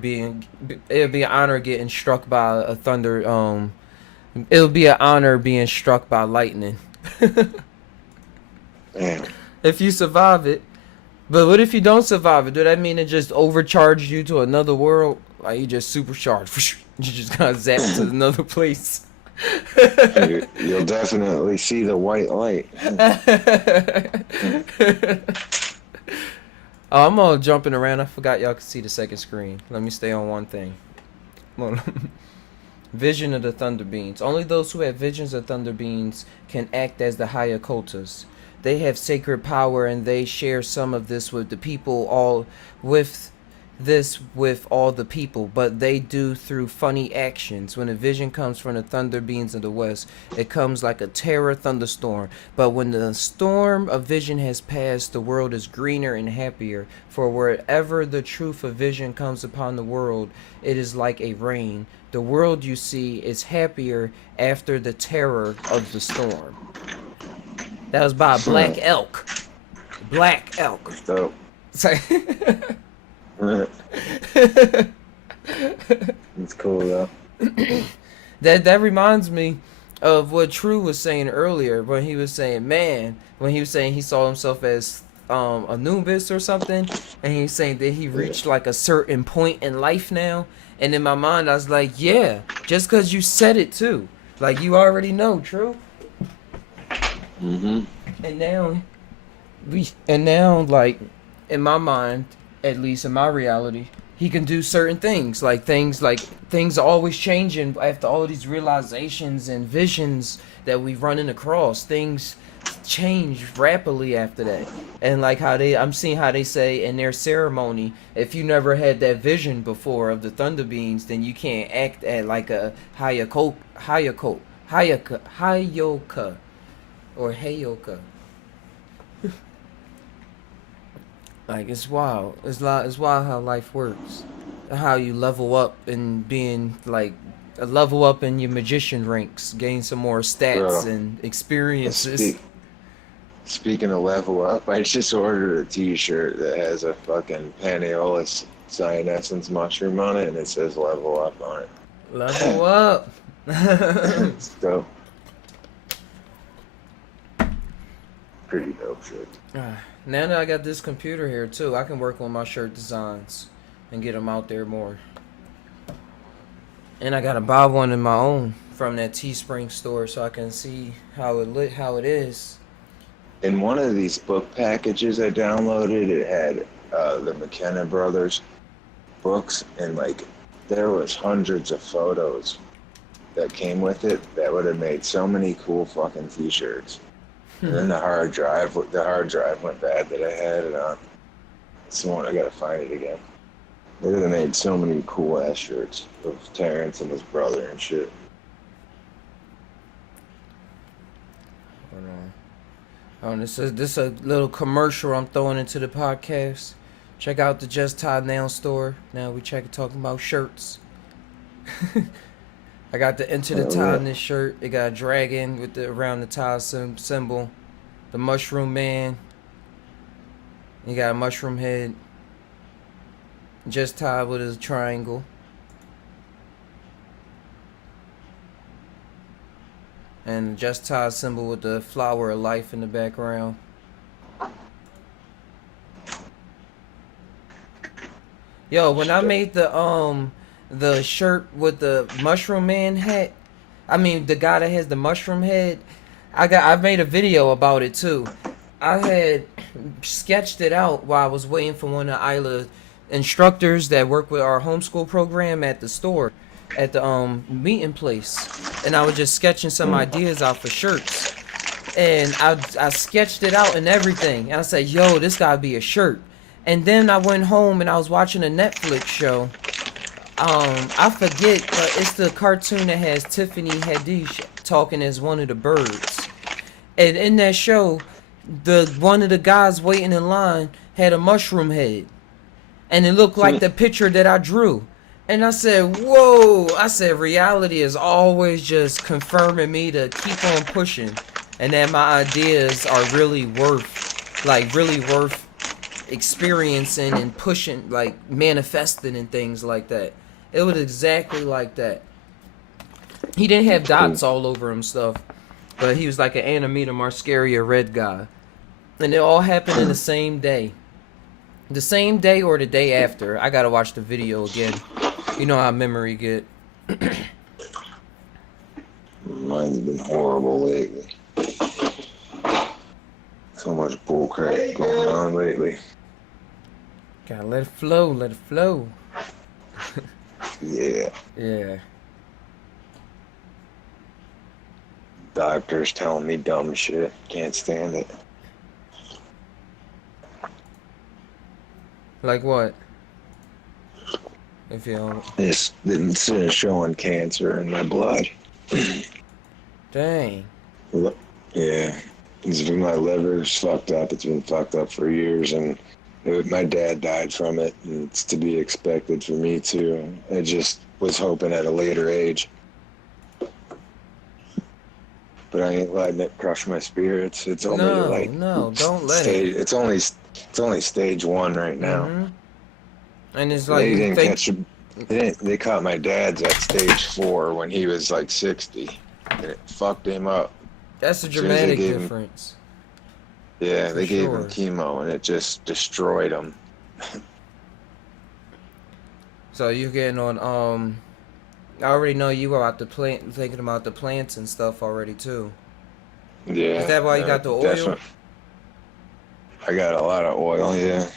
getting struck by a thunder. It'll be an honor being struck by lightning. Damn. If you survive it. But what if you don't survive it? Do that mean it just overcharged you to another world? Like you just supercharged. You just got zapped to another place. You'll definitely see the white light. Oh, I'm all jumping around. I forgot y'all could see the second screen. Let me stay on one thing. Vision of the Thunder Beings. Only those who have visions of Thunder Beings can act as the Hayakotas. They have sacred power and they share some of this with the people, all with this with all the people, but they do through funny actions. When a vision comes from the thunder beings of the west, it comes like a terror thunderstorm. But when the storm of vision has passed, the world is greener and happier. For wherever the truth of vision comes upon the world, it is like a rain. The world you see is happier after the terror of the storm. That was by Black Elk. Black Elk. Dope. Sorry. It's cool though. That reminds me of what True was saying earlier when he was saying, man, when he was saying he saw himself as Anubis or something, and he was saying that he reached like a certain point in life now. And in my mind, I was like, yeah, just because you said it too, like you already know, True. Mm-hmm. And now, like in my mind, at least in my reality, he can do certain things. Things are always changing after all these realizations and visions that we've running across. Things change rapidly after that. And like I'm seeing how they say in their ceremony, if you never had that vision before of the thunder beings, then you can't act at like a Hayoka or Heyoka. Like, it's wild. It's wild how life works. How you level up and being, like, level up in your magician ranks. Gain some more stats and experiences. Speaking of level up, I just ordered a t-shirt that has a fucking Panaeolus cyanessence mushroom on it, and it says level up on it. Level up! It's dope. Pretty dope shit. Now that I got this computer here too, I can work on my shirt designs and get them out there more. And I gotta buy one of my own from that Teespring store so I can see how it is. In one of these book packages I downloaded, it had the McKenna brothers books, and like there was hundreds of photos that came with it that would have made so many cool fucking t-shirts. And then the hard drive went bad that I had it on. I gotta find it again. They would have made so many cool ass shirts of Terrence and his brother and shit. Hold on. This is a little commercial I'm throwing into the podcast. Check out the Just Tainow store. Now we talking about shirts. I got the Into the Tide in this shirt. It got a dragon with the around the tide symbol. The mushroom man. You got a mushroom head. Just Tide with a triangle. And Just Tide symbol with the flower of life in the background. Yo, when I made the shirt with the mushroom man hat, I mean the guy that has the mushroom head, I made a video about it too. I had sketched it out while I was waiting for one of the Isla instructors that work with our homeschool program at the store, at the meeting place, and I was just sketching some ideas out for shirts, and I sketched it out and everything, and I said, yo, this gotta be a shirt. And then I went home and I was watching a Netflix show. I forget, but it's the cartoon that has Tiffany Haddish talking as one of the birds. And in that show, one of the guys waiting in line had a mushroom head. And it looked like the picture that I drew. And I said, whoa. I said, reality is always just confirming me to keep on pushing. And that my ideas are really worth experiencing and pushing, like manifesting and things like that. It was exactly like that. He didn't have dots all over him stuff, but he was like an Animita Mascaria red guy. And it all happened in the same day. The same day or the day after. I gotta watch the video again. You know how memory get. Mine's been horrible lately. So much bullcrap going on lately. Gotta let it flow, let it flow. Yeah. Yeah. Doctors telling me dumb shit. Can't stand it. Like what? If you don't. It's showing cancer in my blood. Dang. Yeah. My liver's fucked up. It's been fucked up for years, and my dad died from it. And it's to be expected for me too. I just was hoping at a later age, but I ain't letting it crush my spirits. It's only Don't let it. It's only stage 1 right now. Mm-hmm. And it's like They didn't catch him. They caught my dad's at stage 4 when he was like 60, and it fucked him up. That's a dramatic difference. They gave him chemo, and it just destroyed him. So you're getting on. I already know you about thinking about the plants and stuff already too. Yeah. Is that why you got the oil? Definitely. I got a lot of oil. Yeah.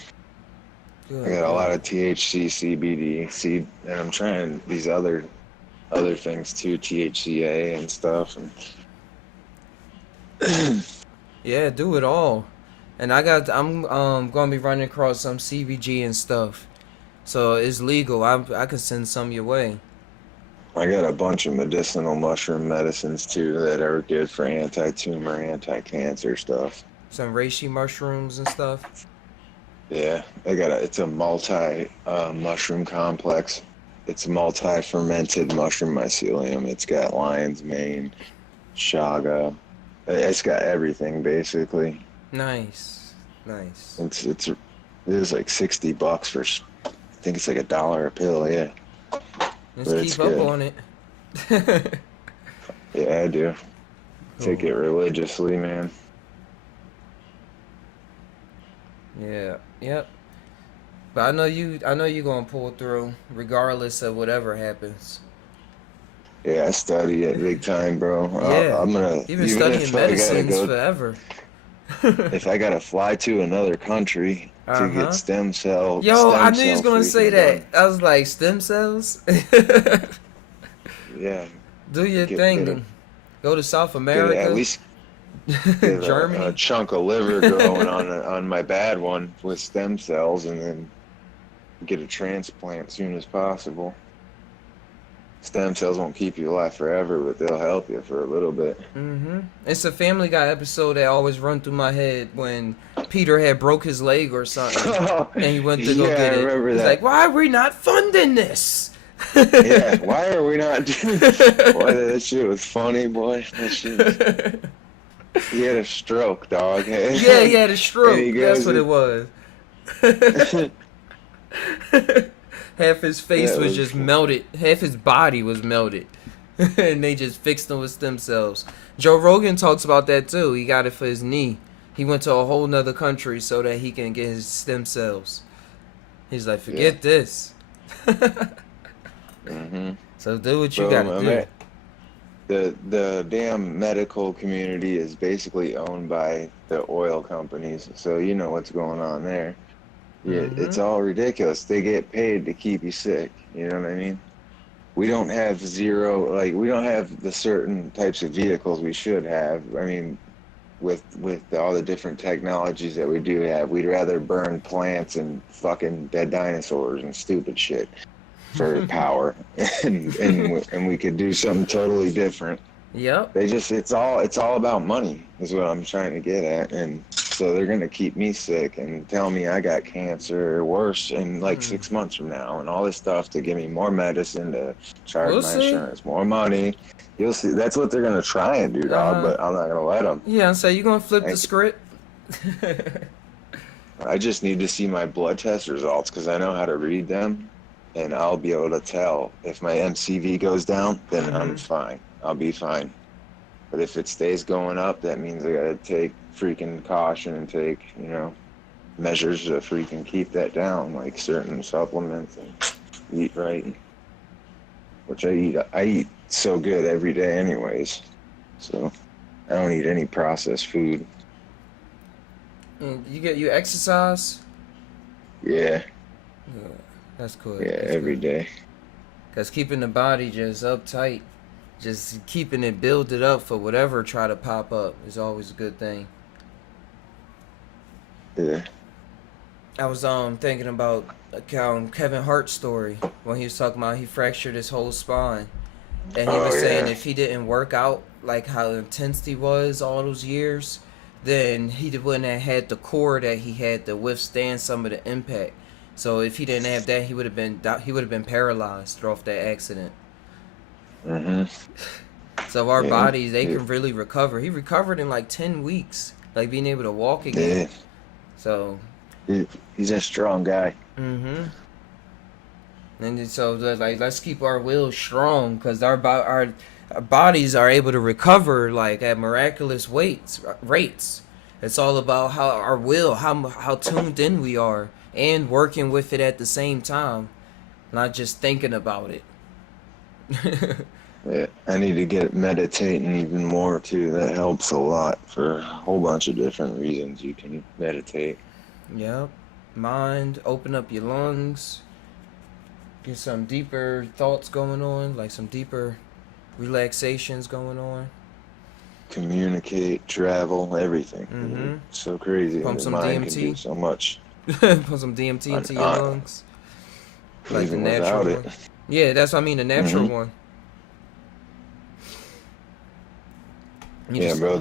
Good. I got a lot of THC, CBD, seed, and I'm trying these other things too, THCA and stuff. And yeah, do it all. And I'm gonna be running across some CBG and stuff, so it's legal. I can send some your way. I got a bunch of medicinal mushroom medicines too that are good for anti-tumor, anti-cancer stuff. Some reishi mushrooms and stuff. Yeah, it's a multi mushroom complex. It's multi-fermented mushroom mycelium. It's got lion's mane, chaga. It's got everything basically. Nice. It is like $60 for. I think it's like $1 a pill. Yeah. Let's keep up on it. Yeah, I do. Cool. Take it religiously, man. Yeah. Yep. But I know you gonna pull through regardless of whatever happens. Yeah, I study it big time, bro. Yeah. I'm gonna. You've been studying medicines forever. If I gotta fly to another country to get stem cells. I knew you was gonna say that. I was like, stem cells? Yeah. Do your thing. Go to South America. At least Germany. A chunk of liver growing on my bad one with stem cells, and then get a transplant as soon as possible. Stem cells won't keep you alive forever, but they'll help you for a little bit. Mm-hmm. It's a Family Guy episode that always run through my head when Peter had broke his leg or something, and he went to go get it. Remember He's that. like, "Why are we not funding this?" Yeah, why are we not doing? Boy, that shit was funny, boy. That shit was... He had a stroke, dog. Yeah, he had a stroke. That's what it was. Half his face was just melted. Half his body was melted. And they just fixed him with stem cells. Joe Rogan talks about that too. He got it for his knee. He went to a whole nother country so that he can get his stem cells. He's like, forget this. Mm-hmm. So do what you gotta do. The damn medical community is basically owned by the oil companies. So you know what's going on there. Yeah, It's all ridiculous. They get paid to keep you sick. You know what I mean? We don't have we don't have the certain types of vehicles we should have. I mean, with all the different technologies that we do have, we'd rather burn plants and fucking dead dinosaurs and stupid shit for power, and we could do something totally different. Yep. It's all about money is what I'm trying to get at, and so they're gonna keep me sick and tell me I got cancer or worse in like 6 months from now, and all this stuff to give me more medicine to charge my insurance, more money. You'll see. That's what they're gonna try and do, dog. But I'm not gonna let them. Yeah, so you gonna flip the script? I just need to see my blood test results because I know how to read them, and I'll be able to tell if my MCV goes down. Then I'm fine. I'll be fine. But if it stays going up, that means I gotta take freaking caution and take, measures to freaking keep that down, like certain supplements and eat right. Which I eat so good every day anyways. So I don't eat any processed food. You exercise? Yeah. That's cool. Yeah, every day. Because keeping the body just uptight, just keeping it builded up for whatever try to pop up is always a good thing. Yeah. I was thinking about Kevin Hart's story when he was talking about he fractured his whole spine, and he was saying if he didn't work out like how intense he was all those years, then he wouldn't have had the core that he had to withstand some of the impact. So if he didn't have that, he would have been paralyzed off that accident. Mm-hmm. So our bodies, they can really recover. He recovered in like 10 weeks, like being able to walk again. Yeah. So he's a strong guy. Mm-hmm. And so, like, let's keep our will strong, because our bodies are able to recover like at miraculous rates. It's all about how our will, how tuned in we are, and working with it at the same time, not just thinking about it. Yeah, I need to get meditating even more too. That helps a lot for a whole bunch of different reasons. You can meditate. Yep. Mind, open up your lungs, get some deeper thoughts going on, like some deeper relaxations going on. Communicate, travel, everything. Mm-hmm. So crazy. Pump The some mind DMT. can do so much. Put some DMT into your lungs. Like the Even natural without one. it. Yeah, that's what I mean, the natural one. Yeah, bro.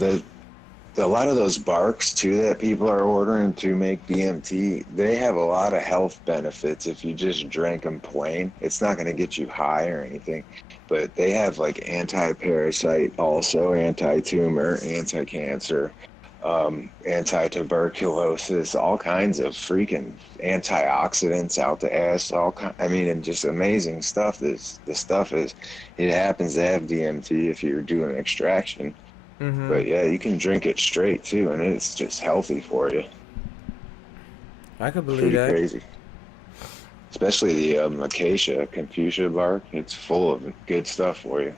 A lot of those barks too that people are ordering to make DMT, they have a lot of health benefits if you just drank them plain. It's not going to get you high or anything, but they have like anti-parasite, also anti-tumor, anti-cancer, anti-tuberculosis, all kinds of freaking antioxidants out the ass. And just amazing stuff. The stuff is, it happens to have DMT if you're doing extraction. Mm-hmm. But yeah, you can drink it straight too, and it's just healthy for you. I could believe Pretty that. crazy. Especially the acacia, confucia bark. It's full of good stuff for you.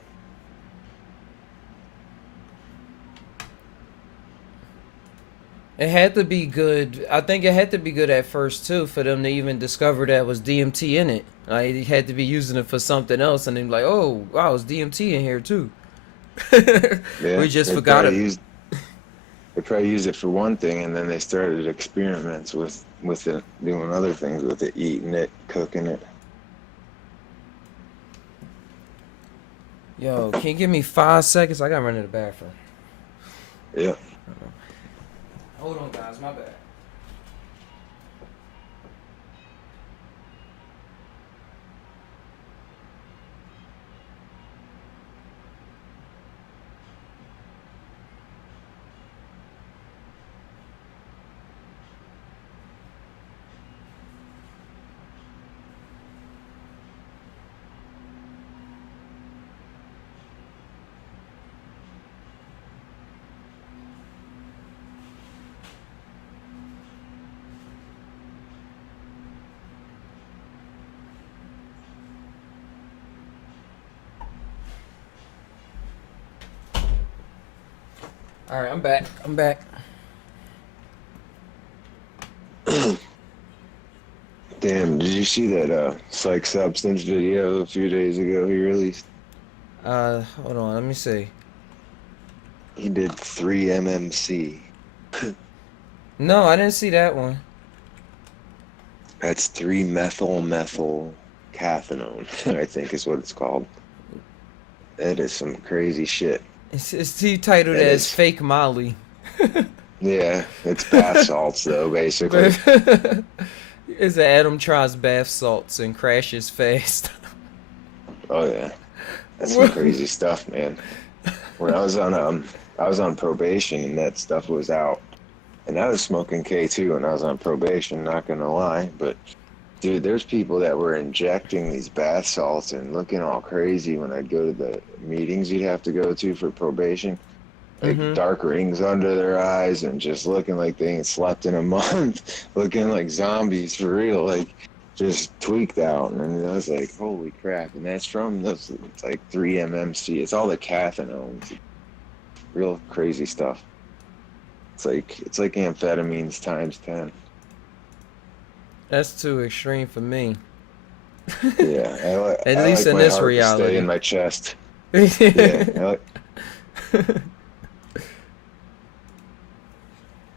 It had to be good. I think it had to be good at first too for them to even discover that was DMT in it. Like, they had to be using it for something else, and then like, oh wow, it's DMT in here too. Yeah, we just forgot it. They probably used it for one thing, and then they started experiments with it, doing other things with it, eating it, cooking it. Yo, can you give me 5 seconds? I gotta run to the bathroom. Yeah. Hold on, guys. My bad. All right, I'm back. Damn, did you see that Psych Substance video a few days ago he released? Hold on. Let me see. He did 3-MMC. No, I didn't see that one. That's 3-methyl cathinone, I think is what it's called. That is some crazy shit. It's titled as Fake Molly. Yeah, it's bath salts though, basically. It's an Adam tries bath salts and crashes fast. Oh yeah, that's some crazy stuff, man. When I was on probation and that stuff was out, and I was smoking K2 when I was on probation. Not gonna lie, but dude, there's people that were injecting these bath salts and looking all crazy when I'd go to the meetings you'd have to go to for probation. Like dark rings under their eyes and just looking like they ain't slept in a month, looking like zombies for real, like just tweaked out. And I was like, holy crap. And that's from those, it's like 3-MMC. It's all the cathinones. Real crazy stuff. It's like amphetamines times 10. That's too extreme for me. Yeah. At least in this reality. Stay in my chest. Yeah.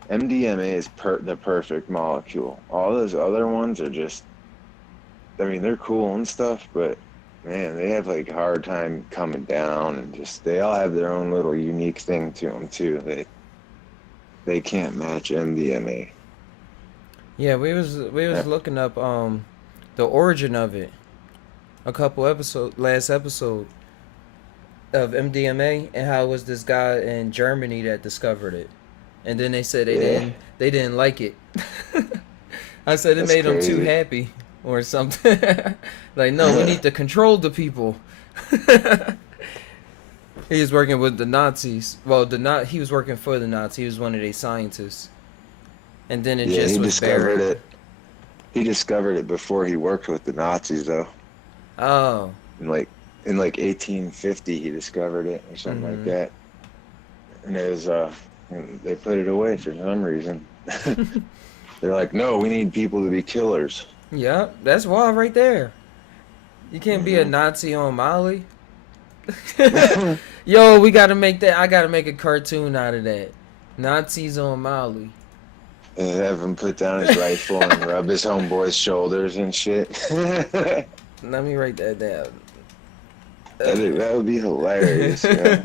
MDMA is the perfect molecule. All those other ones are just, I mean, they're cool and stuff, but man, they have like a hard time coming down, and just they all have their own little unique thing to them too. They can't match MDMA. Yeah, we was looking up the origin of it last episode of MDMA, and how it was this guy in Germany that discovered it. And then they said they didn't like it. I said it made them too happy or something. Like, no, we need to control the people. He was working with the Nazis. Well, he was working for the Nazis. He was one of their scientists. And then it just was discovered it. He discovered it before he worked with the Nazis, though. Oh. In 1850, he discovered it or something like that. And it was they put it away for some reason. They're like, no, we need people to be killers. Yeah, that's wild right there. You can't be a Nazi on Molly. Yo, we gotta make that. I gotta make a cartoon out of that. Nazis on Molly. And have him put down his rifle and rub his homeboy's shoulders and shit. Let me write that down. That would be hilarious. Yeah.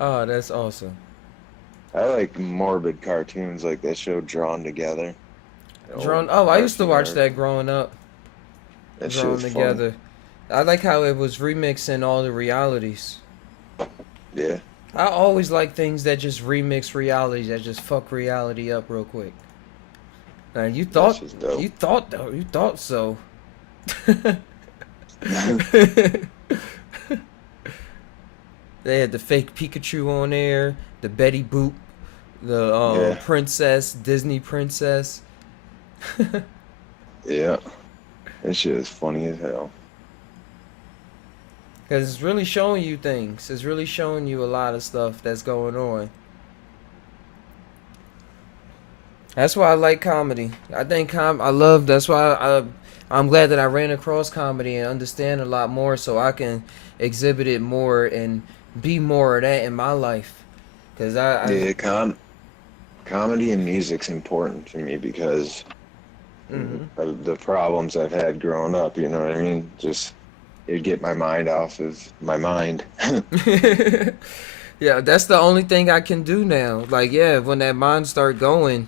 Oh, that's awesome. I like morbid cartoons like that show Drawn Together. I used to watch that growing up. That shit Drawn was Together. fun. I like how it was remixing all the realities. Yeah. I always like things that just remix realities, that just fuck reality up real quick. Now you thought so. They had the fake Pikachu on there, the Betty Boop, the princess, Disney princess. Yeah. That shit is funny as hell. Because it's really showing you things. It's really showing you a lot of stuff that's going on. That's why I like comedy. I think that's why I'm glad that I ran across comedy and understand a lot more, so I can exhibit it more and be more of that in my life. Because comedy and music's important to me because of the problems I've had growing up, you know what I mean? Just, it'd get my mind off of my mind. Yeah, that's the only thing I can do now. Like, yeah, when that mind start going,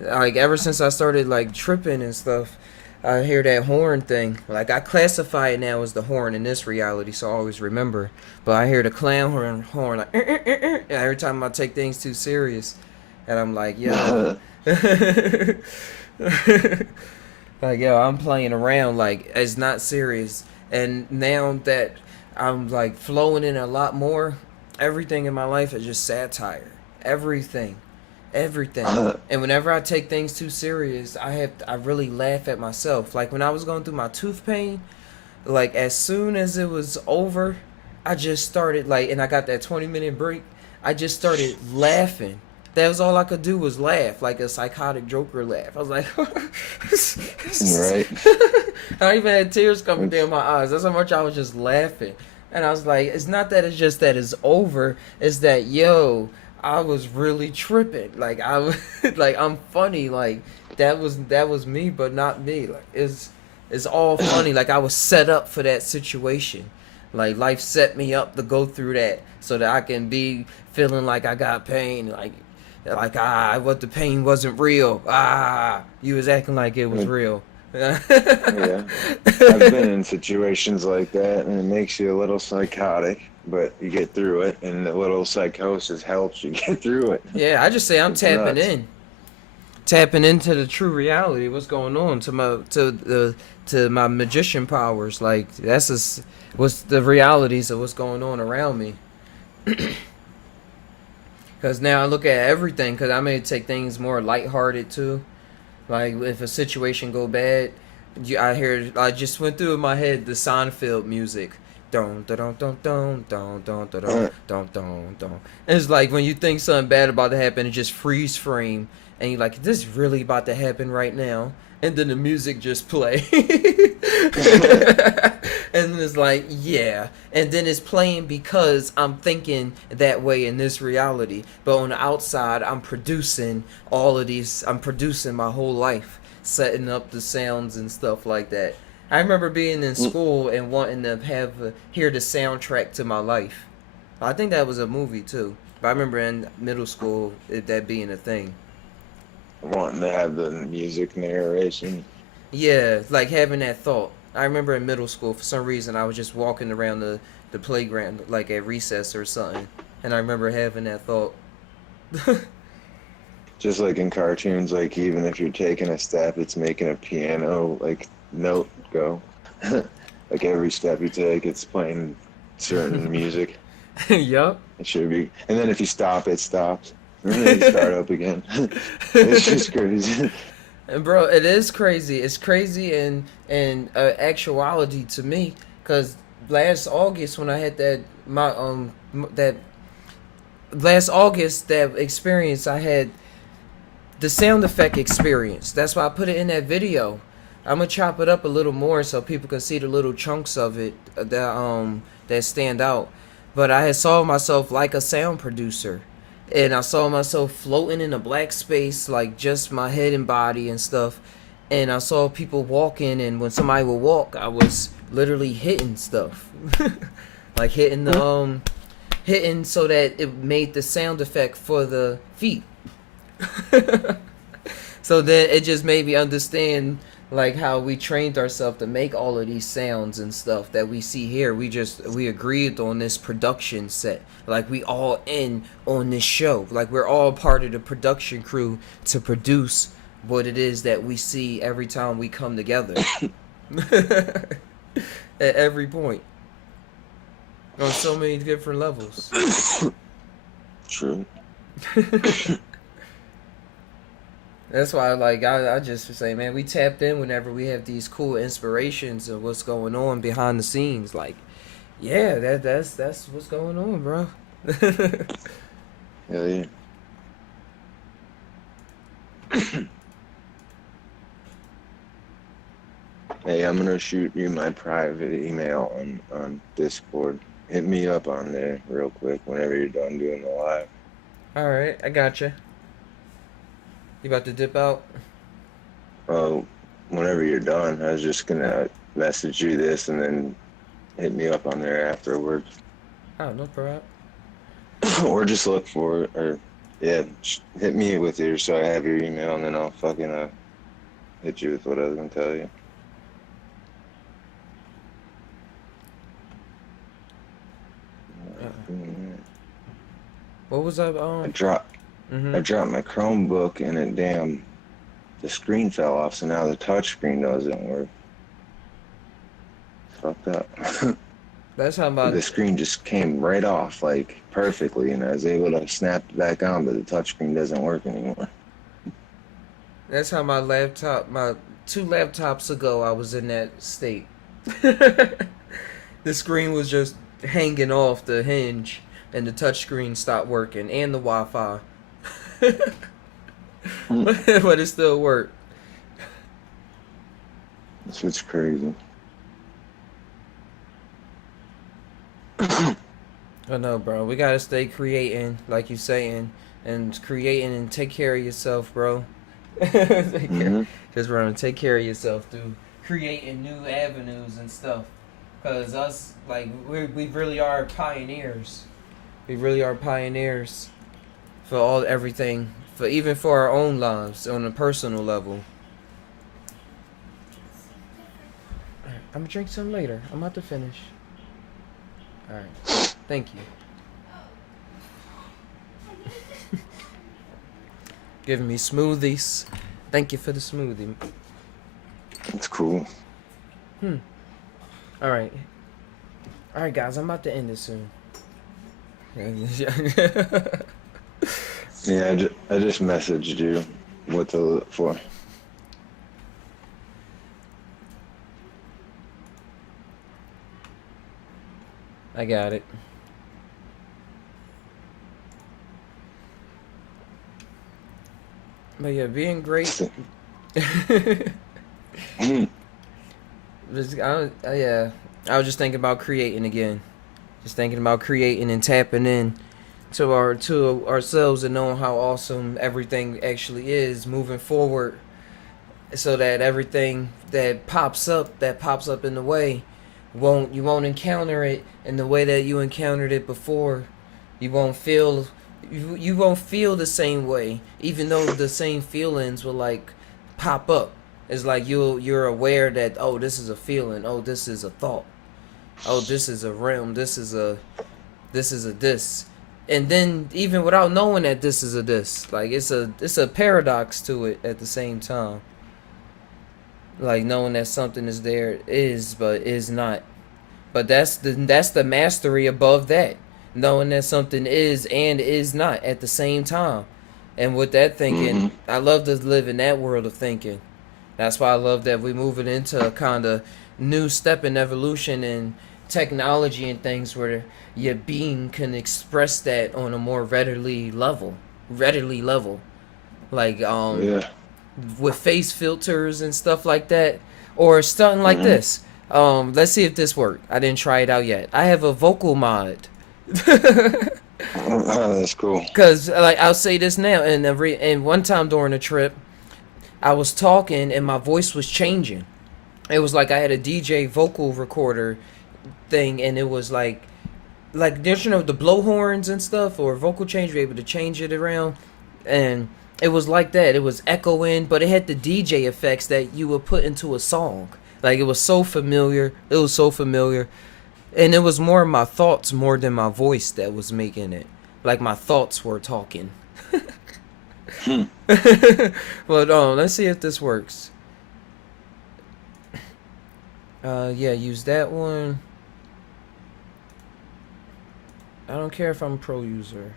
like, ever since I started, like, tripping and stuff, I hear that horn thing. Like, I classify it now as the horn in this reality, so I always remember. But I hear the clown horn, like, every time I take things too serious. And I'm like, yo. Like, yo, I'm playing around, like, it's not serious. And now that I'm, like, flowing in a lot more, everything in my life is just satire. Everything. And whenever I take things too serious, I really laugh at myself. Like, when I was going through my tooth pain, like, as soon as it was over, I just started, like, and I got that 20-minute break, I just started laughing. That was all I could do was laugh, like a psychotic Joker laugh. I was like, Right. I even had tears coming down my eyes. That's how much I was just laughing. And I was like, it's not that it's just that it's over. It's that, yo, I was really tripping. Like, I'm funny. Like, that was me, but not me. Like, it's all funny. Like, I was set up for that situation. Like, life set me up to go through that so that I can be feeling like I got pain. Like what the pain wasn't real. You was acting like it was real. Yeah. I've been in situations like that, and it makes you a little psychotic, but you get through it, and the little psychosis helps you get through it. Yeah, I just say I'm tapping into the true reality, what's going on, to my magician powers. Like, what's the realities of what's going on around me. Because now I look at everything, because I may take things more lighthearted too. Like, if a situation go bad, I just went through in my head the Seinfeld music. Don don don don don don don don don don don. It's like when you think something bad about to happen, it just freeze frame, and you're like, this really about to happen right now, and then the music just play. And it's like, yeah, and then it's playing because I'm thinking that way in this reality, but on the outside I'm producing all of these, I'm producing my whole life, setting up the sounds and stuff like that. I remember being in school and wanting to hear the soundtrack to my life. I think that was a movie too, but I remember in middle school that being a thing. Wanting to have the music narration. Yeah, like having that thought. I remember in middle school, for some reason, I was just walking around the playground, like at recess or something, and I remember having that thought. Just like in cartoons, like even if you're taking a step, it's making a piano like note go. Like every step you take, it's playing certain music. Yup. It should be, and then if you stop, it stops, and then you start up again. It's just crazy. And bro, it is crazy. It's crazy in actuality to me, cause last August when I had that last August that experience, I had the sound effect experience. That's why I put it in that video. I'm gonna chop it up a little more so people can see the little chunks of it that stand out. But I had saw myself like a sound producer, and I saw myself floating in a black space, like just my head and body and stuff. And I saw people walking, and when somebody would walk, I was literally hitting stuff, like hitting so that it made the sound effect for the feet. So then it just made me understand like how we trained ourselves to make all of these sounds and stuff that we see here. We agreed on this production set. Like we all in on this show. Like we're all part of the production crew to produce what it is that we see every time we come together. At every point. On so many different levels. True. That's why, like, I just say, man, we tapped in whenever we have these cool inspirations of what's going on behind the scenes. Like, yeah, that's what's going on, bro. Hell yeah. Hey, I'm gonna shoot you my private email on Discord. Hit me up on there real quick whenever you're done doing the live. All right, I gotcha. You about to dip out? Oh, whenever you're done, I was just gonna message you this and then hit me up on there afterwards. Oh, no problem. Or just look for it, or yeah, hit me with yours so I have your email, and then I'll fucking hit you with what I was gonna tell you. What was that? I dropped Mm-hmm. I dropped my Chromebook and the screen fell off, so now the touchscreen doesn't work. Fucked up. That's how my The screen just came right off, like, perfectly, and I was able to snap it back on, but the touchscreen doesn't work anymore. That's how my 2 laptops ago I was in that state. The screen was just hanging off the hinge, and the touchscreen stopped working, and the Wi-Fi. But it still worked. This shit's crazy. I know, bro. We gotta stay creating, like you saying, and creating and take care of yourself, bro. Just run, take care of yourself through creating new avenues and stuff. Cause us, like, we really are pioneers. We really are pioneers for everything, even for our own lives on a personal level. Alright, I'm gonna drink some later. I'm about to finish. Alright. Thank you. Giving me smoothies. Thank you for the smoothie. It's cool. Alright. Alright, guys, I'm about to end this soon. Yeah, I just messaged you what to look for. I got it. But yeah, being great. Mm. Yeah, I was just thinking about creating again. Just thinking about creating and tapping in to ourselves and knowing how awesome everything actually is moving forward, so that everything that pops up in the way, you won't encounter it in the way that you encountered it before. You won't feel you won't feel the same way, even though the same feelings will like pop up. It's like you're aware that, oh, this is a feeling, oh, this is a thought, oh, this is a realm, this is a this. And then even without knowing that this is a this, like it's a paradox to it at the same time. Like knowing that something is there is but is not. But that's the mastery above that. Knowing that something is and is not at the same time. And with that thinking, I love to live in that world of thinking. That's why I love that we're moving into a kind of new step in evolution and technology and things where your being can express that on a more readily level. Like Yeah. with face filters and stuff like that, or something like this. Let's see if this works. I didn't try it out yet. I have a vocal mod. Oh, that's cool. Cause like I'll say this now, and one time during a trip, I was talking and my voice was changing. It was like I had a DJ vocal recorder thing, and it was like there's the blowhorns and stuff or vocal change. You're able to change it around, and it was like that. It was echoing, but it had the DJ effects that you would put into a song. Like it was so familiar. It was so familiar. And it was more my thoughts more than my voice that was making it. Like my thoughts were talking. But let's see if this works. Yeah, use that one. I don't care if I'm a pro user.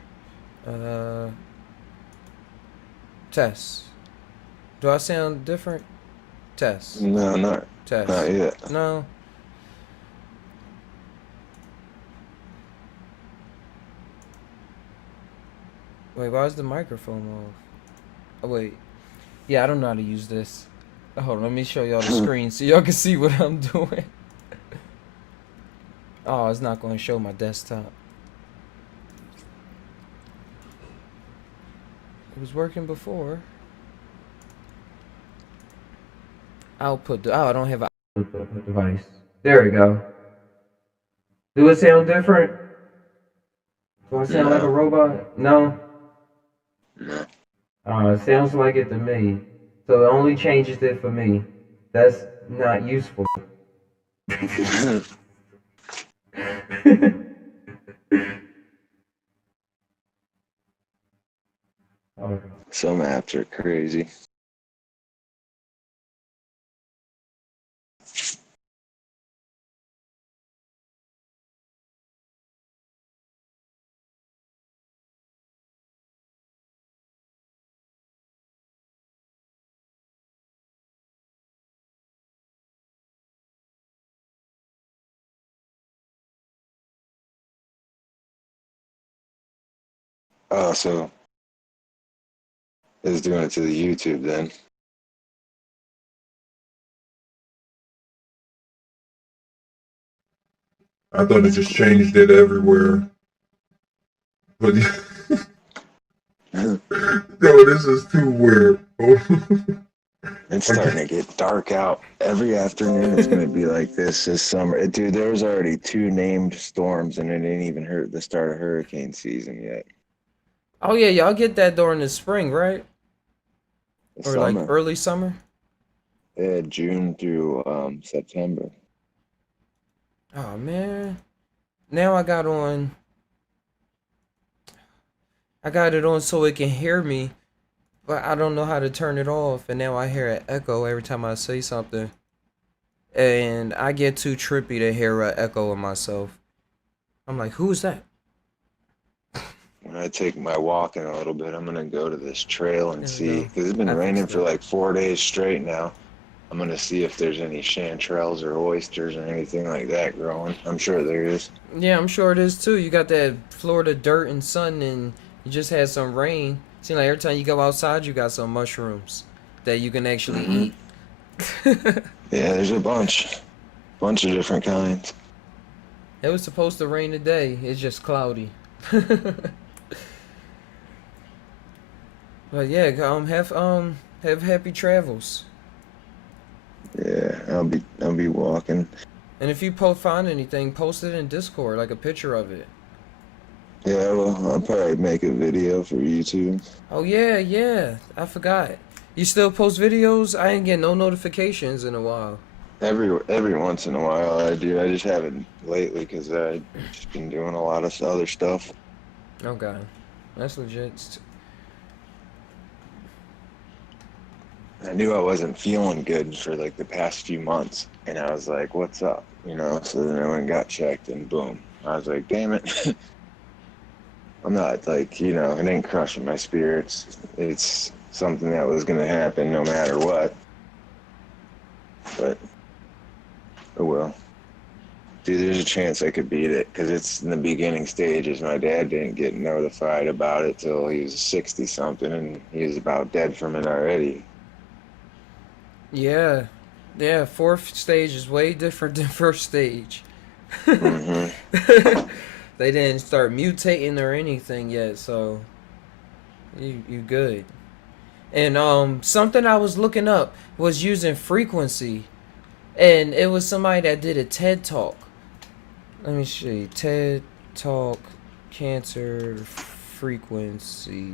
Test. Do I sound different? Test. No, not Test. yet. No. Wait, why is the microphone off? Oh, wait. Yeah, I don't know how to use this. Hold on, let me show y'all the screen so y'all can see what I'm doing. Oh, it's not going to show my desktop. It was working before. Output. I don't have an output device. There we go. Do it sound different? Do I sound like a robot? No? No. It sounds like it to me. So it only changes it for me. That's not useful. Okay. Some apps are crazy. Oh, so it's doing it to the YouTube then. I thought it just changed it everywhere. But yo, this is too weird. It's starting to get dark out. Every afternoon it's going to be like this summer. Dude, there was already 2 named storms, and it ain't even hurt the start of hurricane season yet. Oh yeah, y'all get that during the spring, right? The Or summer. like early summer? Yeah, June through September. Oh man. Now I got it on so it can hear me, but I don't know how to turn it off, and now I hear an echo every time I say something. And I get too trippy to hear an echo of myself. I'm like, who's that? When I take my walk in a little bit, I'm going to go to this trail and There we see. go. Because it's been I raining fixed for it. like 4 days straight now. I'm going to see if there's any chanterelles or oysters or anything like that growing. I'm sure there is. Yeah, I'm sure it is too. You got that Florida dirt and sun, and you just had some rain. Seems like every time you go outside, you got some mushrooms that you can actually eat. Yeah, there's a bunch of different kinds. It was supposed to rain today. It's just cloudy. But yeah, have happy travels. Yeah, I'll be walking. And if you find anything, post it in Discord, like a picture of it. Yeah, well, I'll probably make a video for YouTube. Oh yeah, I forgot. You still post videos? I ain't get no notifications in a while. Every once in a while I do. I just haven't lately because I've just been doing a lot of other stuff. Okay, that's legit. I knew I wasn't feeling good for like the past few months, and I was like, "What's up?" You know. So then I went and got checked, and boom, I was like, "Damn it." I'm not like, you know, it ain't crushing my spirits. It's something that was going to happen no matter what. But, oh well. Dude, there's a chance I could beat it because it's in the beginning stages. My dad didn't get notified about it till he was 60-something, and he was about dead from it already. Yeah, fourth stage is way different than first stage. Mm-hmm. They didn't start mutating or anything yet, so you good. And something I was looking up was using frequency, and it was somebody that did a TED talk. Let me see, TED talk, cancer frequency,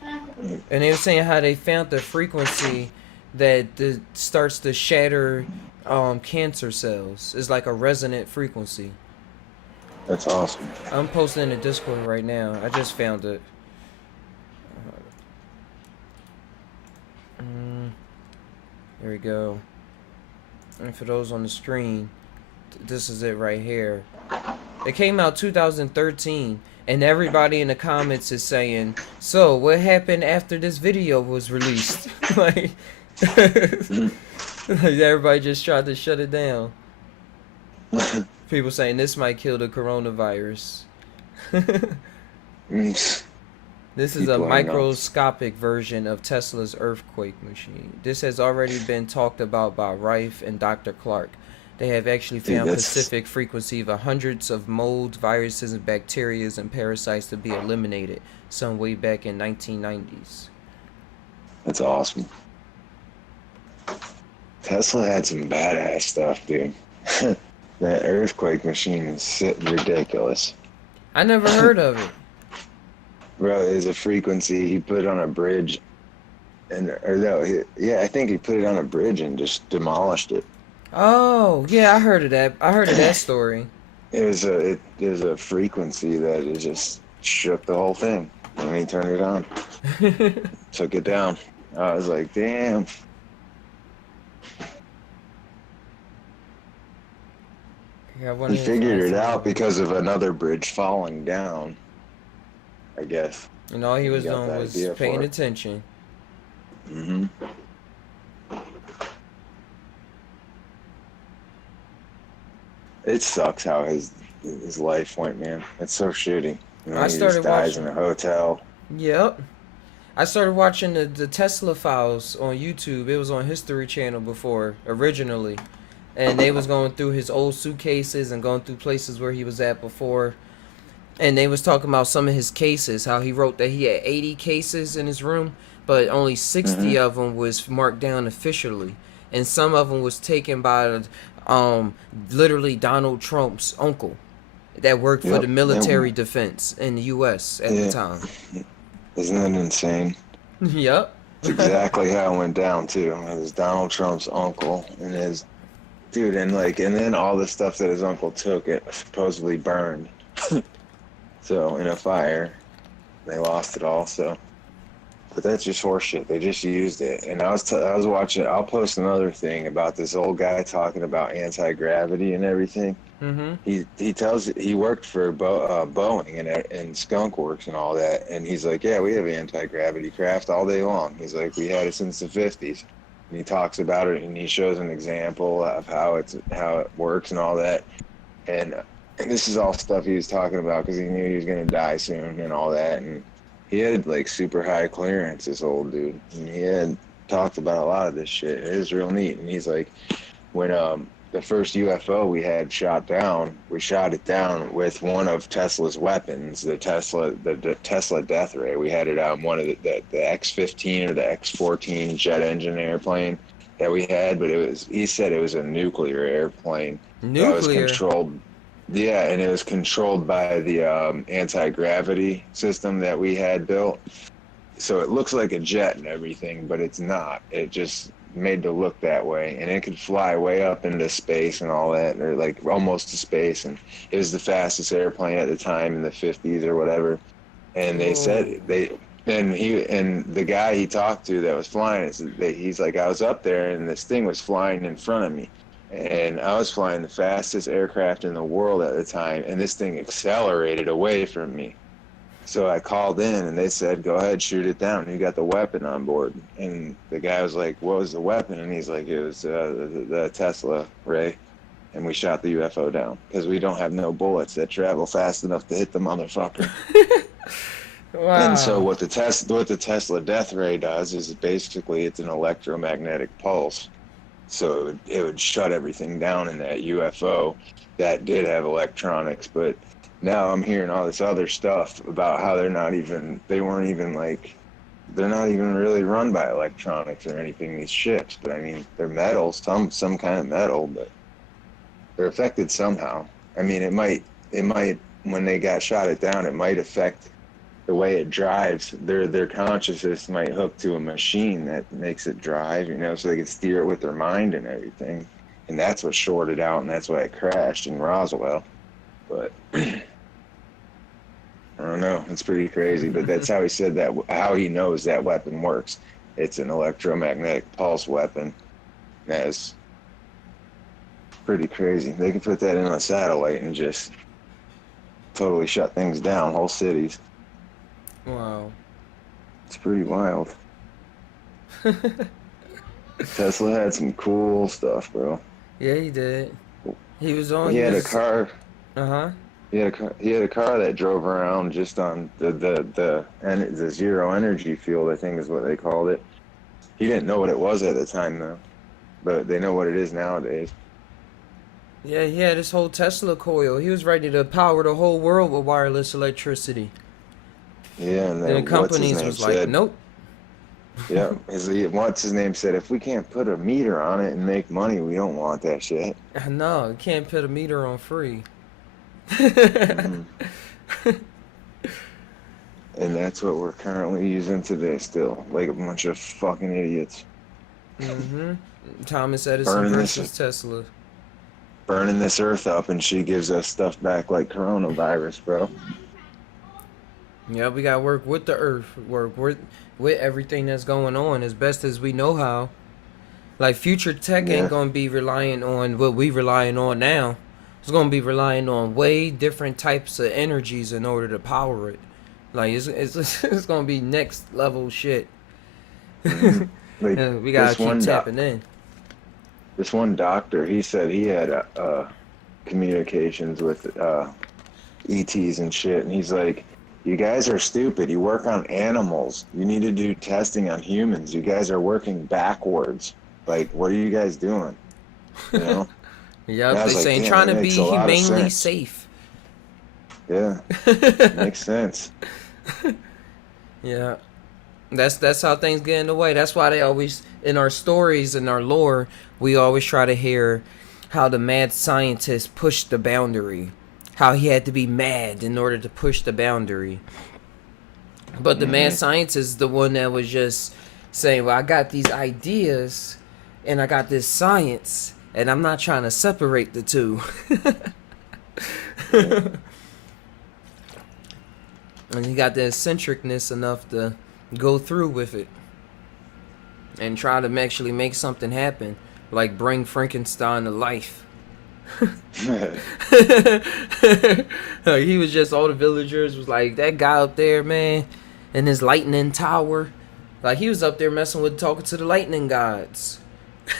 and they were saying how they found the frequency that starts to shatter cancer cells. It's like a resonant frequency. That's awesome. I'm posting in the Discord right now. I just found it. There we go. And for those on the screen, this is it right here. It came out 2013, and everybody in the comments is saying, "So, what happened after this video was released?" like everybody just tried to shut it down. People saying this might kill the coronavirus. This is a microscopic version of Tesla's earthquake machine. This has already been talked about by Rife and Dr. Clark. They have actually found specific frequency of hundreds of molds, viruses, and bacteria and parasites to be eliminated, some way back in 1990s. That's awesome. Tesla had some badass stuff, dude. That earthquake machine is ridiculous. I never heard of it. Bro, there's a frequency he put on a bridge, I think he put it on a bridge and just demolished it. Oh, yeah, I heard of that. I heard of that story. It was a frequency that it just shook the whole thing. And he turned it on, took it down. I was like, damn. He figured it out because of another bridge falling down, I guess. And all he was doing was paying attention. Mm-hmm. It sucks how his life went, man. It's so shitty. You know, he just dies in a hotel. Yep. I started watching the Tesla Files on YouTube. It was on History Channel before, originally. And they was going through his old suitcases and going through places where he was at before. And they was talking about some of his cases, how he wrote that he had 80 cases in his room, but only 60 of them was marked down officially. And some of them was taken by literally Donald Trump's uncle that worked for the military defense in the U.S. at the time. Isn't that insane? Yep. It's exactly how it went down, too. It was Donald Trump's uncle and his... Dude, and then all the stuff that his uncle took, it supposedly burned. So, in a fire, they lost it all, so... But that's just horseshit. They just used it. And I was watching... I'll post another thing about this old guy talking about anti-gravity and everything. Mm-hmm. He tells... He worked for Boeing and Skunk Works and all that, and he's like, yeah, we have anti-gravity craft all day long. He's like, we had it since the 50s. And he talks about it, and he shows an example of how it works and all that. And this is all stuff he was talking about because he knew he was going to die soon and all that. And he had like super high clearance, this old dude, and he had talked about a lot of this shit. It is real neat. And he's like, when the first UFO we had shot down, we shot it down with one of Tesla's weapons, the Tesla Death Ray. We had it on one of the X-15 or the X-14 jet engine airplane that we had, but he said it was a nuclear airplane. Nuclear? That was controlled. Yeah, and it was controlled by the anti-gravity system that we had built. So it looks like a jet and everything, but it's not. It just made to look that way, and it could fly way up into space and all that, or like almost to space. And it was the fastest airplane at the time in the 50s or whatever. And they said and the guy he talked to that was flying it, he's like, I was up there and this thing was flying in front of me, and I was flying the fastest aircraft in the world at the time, and this thing accelerated away from me. So I called in, and they said, go ahead, shoot it down. You got the weapon on board. And the guy was like, what was the weapon? And he's like, it was the Tesla Ray. And we shot the UFO down because we don't have no bullets that travel fast enough to hit the motherfucker. Wow. And so what the Tesla Death Ray does is basically it's an electromagnetic pulse. So it would shut everything down in that UFO that did have electronics. But now I'm hearing all this other stuff about how they're not even really run by electronics or anything, these ships. But I mean, they're metal, some kind of metal, but they're affected somehow. I mean, it might when they got shot it down, it might affect the way it drives. Their consciousness might hook to a machine that makes it drive, so they can steer it with their mind and everything. And that's what shorted out, and that's why it crashed in Roswell. But I don't know. It's pretty crazy, but that's how he said that. How he knows that weapon works. It's an electromagnetic pulse weapon. That's pretty crazy. They can put that in a satellite and just totally shut things down, whole cities. Wow. It's pretty wild. Tesla had some cool stuff, bro. Yeah, he did. He was on. He had a car. He had a car that drove around just on the zero energy field, I think is what they called it. He didn't know what it was at the time though, but they know what it is nowadays. Yeah, he had his whole Tesla coil. He was ready to power the whole world with wireless electricity. Yeah, and the companies was like, nope. Yeah, what's his name said, if we can't put a meter on it and make money, we don't want that shit. No, you can't put a meter on free. Mm-hmm. And that's what we're currently using today still, like a bunch of fucking idiots. Mm-hmm. Thomas Edison versus Tesla. Burning this earth up, and she gives us stuff back like coronavirus, bro. Yeah, we gotta work with the earth, work with everything that's going on as best as we know how. Like, future tech ain't gonna be relying on what we relying on now. It's gonna be relying on way different types of energies in order to power it. Like, it's gonna be next level shit. Like, we gotta keep tapping in. This one doctor, he said he had communications with ETs and shit, and he's like, you guys are stupid. You work on animals. You need to do testing on humans. You guys are working backwards. Like, what are you guys doing? Yeah, they're saying trying to be humanely safe. Yeah, makes sense. Yeah, that's how things get in the way. That's why they always, in our stories and our lore, we always try to hear how the mad scientist pushed the boundary. How he had to be mad in order to push the boundary. But the mad scientist is the one that was just saying, well, I got these ideas and I got this science and I'm not trying to separate the two. And he got the eccentricness enough to go through with it and try to actually make something happen, like bring Frankenstein to life. Like, he was just, all the villagers was like, that guy up there, man, in his lightning tower. Like, he was up there messing with, talking to the lightning gods.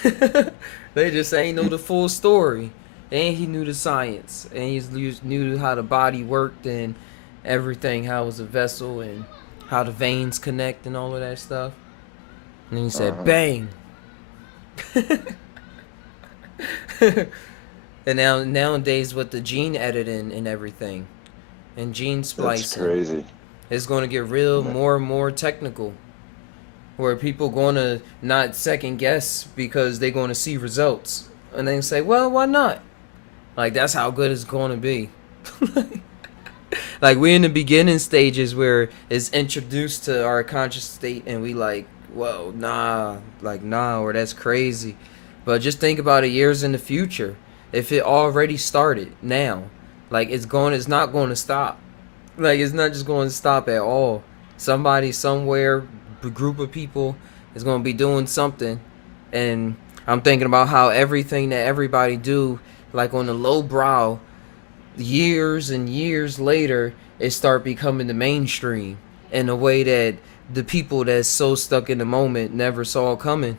They just ain't know the full story. And he knew the science. And he knew how the body worked and everything, how it was a vessel and how the veins connect and all of that stuff. And then he said, bang. And nowadays with the gene editing and everything, and gene splicing, that's crazy. It's going to get more and more technical, where people going to not second guess because they're going to see results, and they say, well, why not? Like, that's how good it's going to be. Like, we're in the beginning stages where it's introduced to our conscious state, and we like, whoa, nah, or that's crazy. But just think about it years in the future. If it already started now, like, it's not going to stop. Like, it's not just going to stop at all. Somebody somewhere, a group of people is going to be doing something. And I'm thinking about how everything that everybody do, like on the low brow, years and years later, it start becoming the mainstream in a way that the people that's so stuck in the moment never saw coming,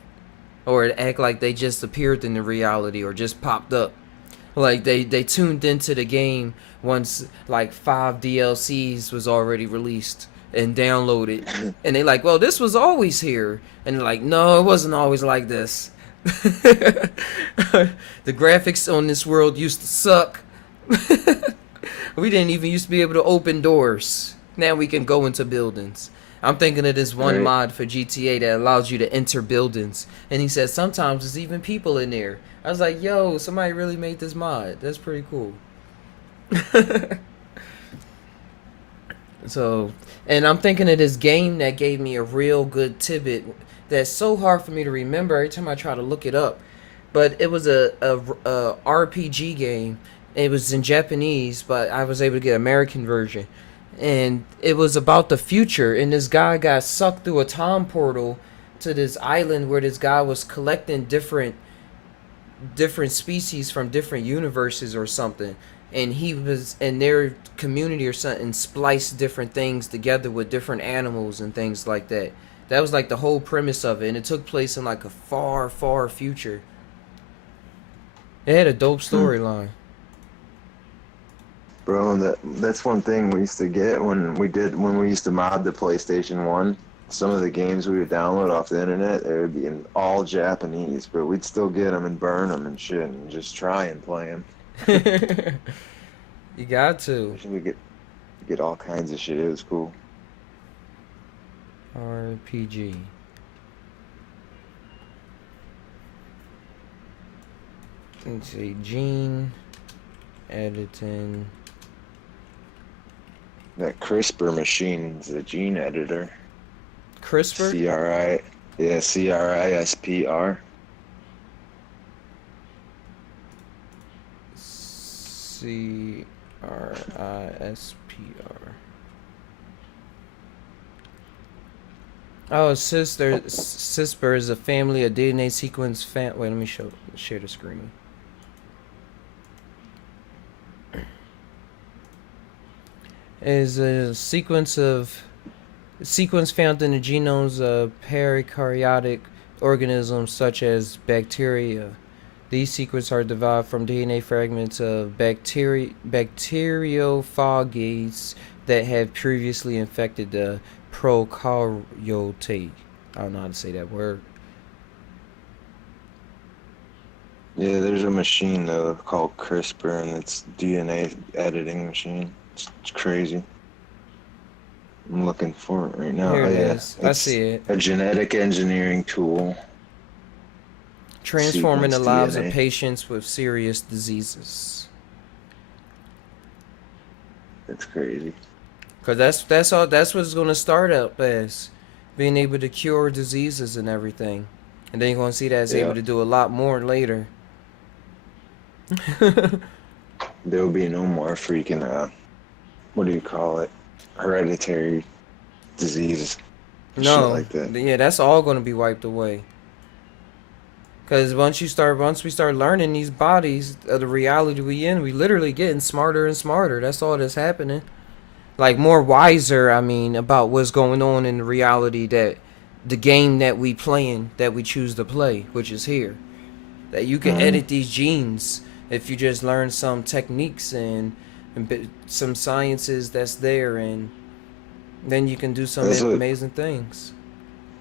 or act like they just appeared in the reality or just popped up. Like they tuned into the game once like 5 DLCs was already released and downloaded, and they like, well, this was always here, and they're like, no, it wasn't always like this. The graphics on this world used to suck. We didn't even used to be able to open doors. Now we can go into buildings. I'm thinking of this one mod for GTA that allows you to enter buildings, and he said sometimes there's even people in there. I was like, yo, somebody really made this mod. That's pretty cool. So, and I'm thinking of this game that gave me a real good tidbit that's so hard for me to remember every time I try to look it up. But it was a RPG game. It was in Japanese, but I was able to get an American version. And it was about the future, and this guy got sucked through a time portal to this island where this guy was collecting different species from different universes or something, and he was in their community or something, spliced different things together with different animals and things like that. That was like the whole premise of it, and it took place in like a far, far future. It had a dope storyline. Bro, that's one thing we used to get when we used to mod the PlayStation 1. Some of the games we would download off the internet, they would be in all Japanese, but we'd still get them and burn them and shit and just try and play them. You got to. We get all kinds of shit. It was cool. RPG. Let's see, gene editing. That CRISPR machine is a gene editor. CRISPR? CRISPR. CRISPR. Oh, CRISPR is a family of DNA sequence wait, let me share the screen. Is a sequence found in the genomes of prokaryotic organisms such as bacteria. These sequences are derived from DNA fragments of bacteriophages that have previously infected the prokaryote. I don't know how to say that word. Yeah, there's a machine though called CRISPR, and it's DNA editing machine. It's crazy. I'm looking for it right now. Here it is. I see it. A genetic engineering tool. Transforming the lives DNA. of patients with serious diseases. That's crazy. Cause that's what it's gonna start up as, being able to cure diseases and everything, and then you're gonna see that it's able to do a lot more later. There'll be no more freaking what do you call it? Hereditary disease. No, shit like that. Yeah, that's all gonna be wiped away. Cause once we start learning these bodies of the reality we literally getting smarter and smarter. That's all that's happening. Like more wiser, about what's going on in the reality, that the game that we playing, that we choose to play, which is here. That you can edit these genes if you just learn some techniques and some sciences that's there, and Then you can do some That's what, amazing things.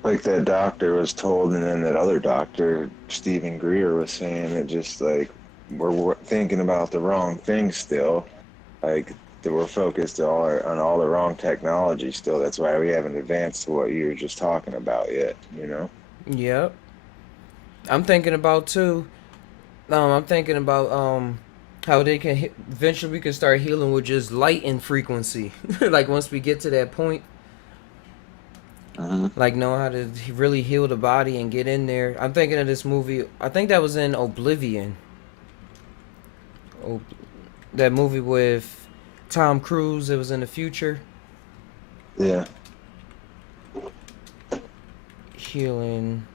like that doctor was told, and then that other doctor, Stephen Greer, was saying it just like we're thinking about the wrong thing still. Like that we're focused on all the wrong technology still. That's why we haven't advanced to what you were just talking about yet, you know? Yep. I'm thinking about too. I'm thinking about how they can eventually we can start healing with just light and frequency. Like once we get to that point, like know how to really heal the body and get in there. I'm thinking of this movie. I think that was in Oblivion. That movie with Tom Cruise. It was in the future. Yeah. Healing.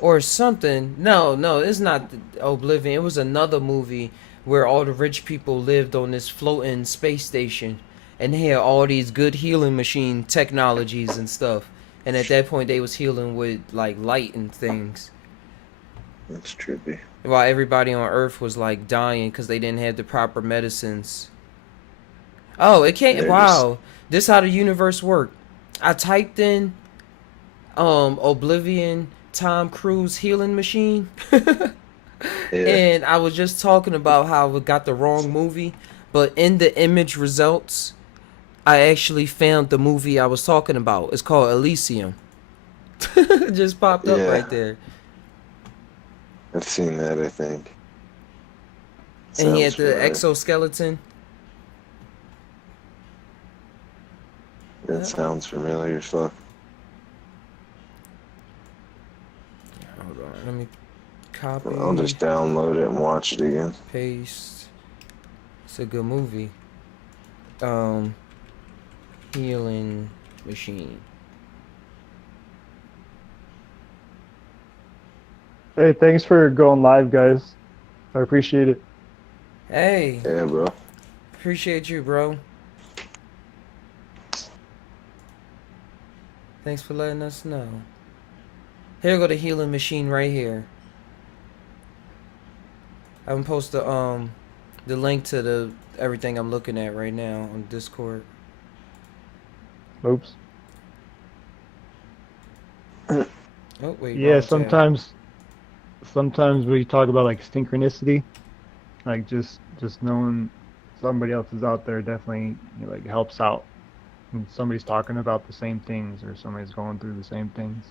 Or something. No, it's not Oblivion. It was another movie where all the rich people lived on this floating space station, and they had all these good healing machine technologies and stuff. And at that point, they was healing with like light and things, That's trippy. while everybody on Earth was like dying because they didn't have the proper medicines. Oh, it can't. They're Wow, this how the universe worked. I typed in Oblivion Tom Cruise healing machine. Yeah. And I was just talking about how we got the wrong movie, but in the image results, I actually found the movie I was talking about. It's called Elysium. It just popped up Yeah. right there. I've seen that, I think. And he had Sounds the familiar. exoskeleton. That sounds familiar as fuck. Hold on, let me copy, I'll just download it and watch it again. paste. It's a good movie. Healing machine. Hey, thanks for going live, guys. I appreciate it. Hey, Yeah, bro. appreciate you, bro. Thanks for letting us know. Here go the healing machine right here. I'm gonna post the link to the everything I'm looking at right now on Discord. Oops. Oh wait. Yeah, wrong tab. sometimes we talk about like synchronicity, like just knowing somebody else is out there definitely like helps out. When somebody's talking about the same things or somebody's going through the same things.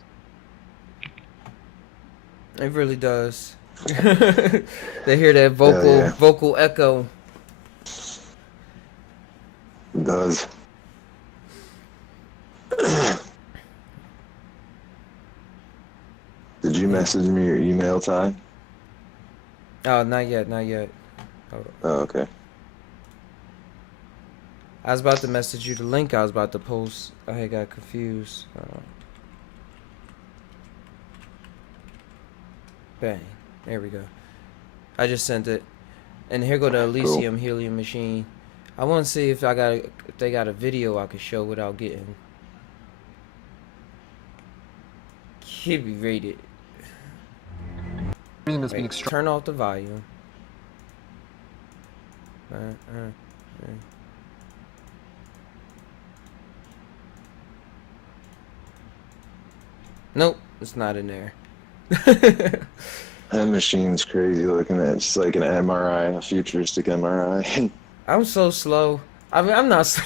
It really does. They hear that vocal echo. It does. Did you message me your email, Ty? Oh, not yet. Hold on. Oh, okay. I was about to message you the link I was about to post. I had got confused. Bang. There we go. I just sent it. And here go the Elysium helium machine. I want to see if they got a video I could show without getting rated. Wait, turn off the volume. Nope, it's not in there. That machine's crazy looking at. It's like an MRI, a futuristic MRI. I'm so slow. I mean, I'm not.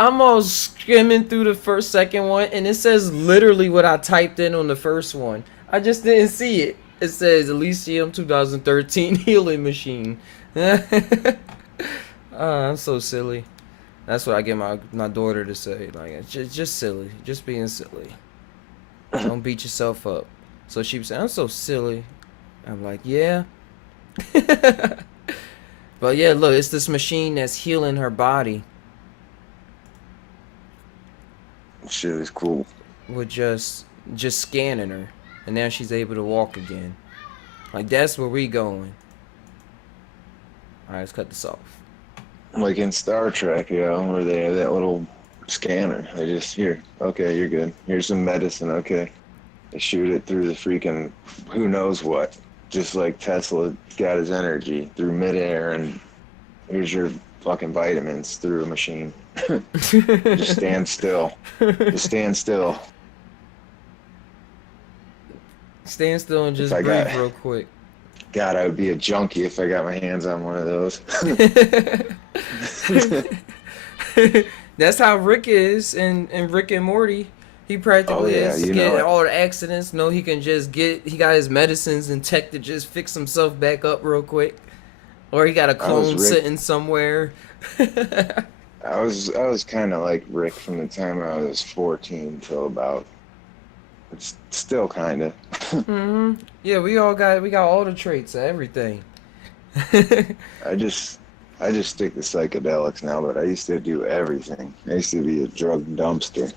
I'm all skimming through the second one, and it says literally what I typed in on the first one. I just didn't see it. It says Elysium 2013 healing machine. I'm so silly. That's what I get my daughter to say. Like, it's just silly. Just being silly. Don't beat yourself up. So she was saying, I'm so silly. I'm like, yeah. But yeah, look, it's this machine that's healing her body Shit is cool. with just scanning her, and now she's able to walk again. Like, that's where we going. All right, let's cut this off. Like in Star Trek, you know, where they have that little scanner. They just, here, okay, you're good. Here's some medicine, okay. They shoot it through the freaking who knows what. Just like Tesla got his energy through midair, and here's your fucking vitamins through a machine. Just stand still. Just stand still. Stand still and just breathe real quick. God, I would be a junkie if I got my hands on one of those. That's how Rick is in Rick and Morty. He practically is getting all the accidents. No, he can just he got his medicines and tech to just fix himself back up real quick. Or he got a clone sitting somewhere. I was kind of like Rick from the time I was 14 till about. It's still kind of. Mm-hmm. Yeah, we got all the traits of everything. I just stick to psychedelics now, but I used to do everything. I used to be a drug dumpster.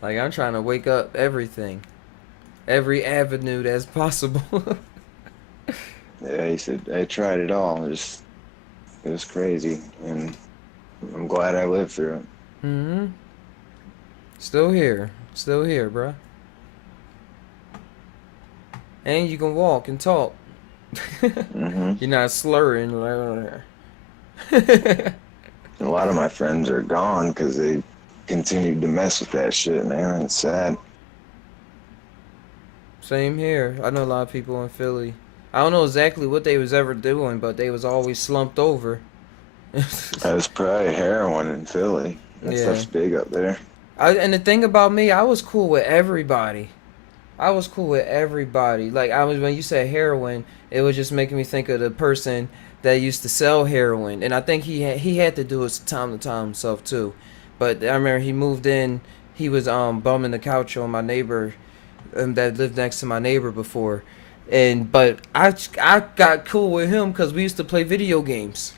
Like, I'm trying to wake up everything. Every avenue that's possible. Yeah, I tried it all. It was crazy, and I'm glad I lived through it. Mm-hmm. Still here, bruh. And you can walk and talk. Mm-hmm. You're not slurring. A lot of my friends are gone because they continued to mess with that shit, man. It's sad. Same here. I know a lot of people in Philly. I don't know exactly what they was ever doing, but they was always slumped over. That was probably heroin in Philly. That stuff's big up there. And the thing about me, I was cool with everybody. Like, when you said heroin, it was just making me think of the person that used to sell heroin. And I think he had to do it time to time himself, too. But I remember he moved in, he was bumming the couch on my neighbor that lived next to my neighbor before. But I got cool with him because we used to play video games.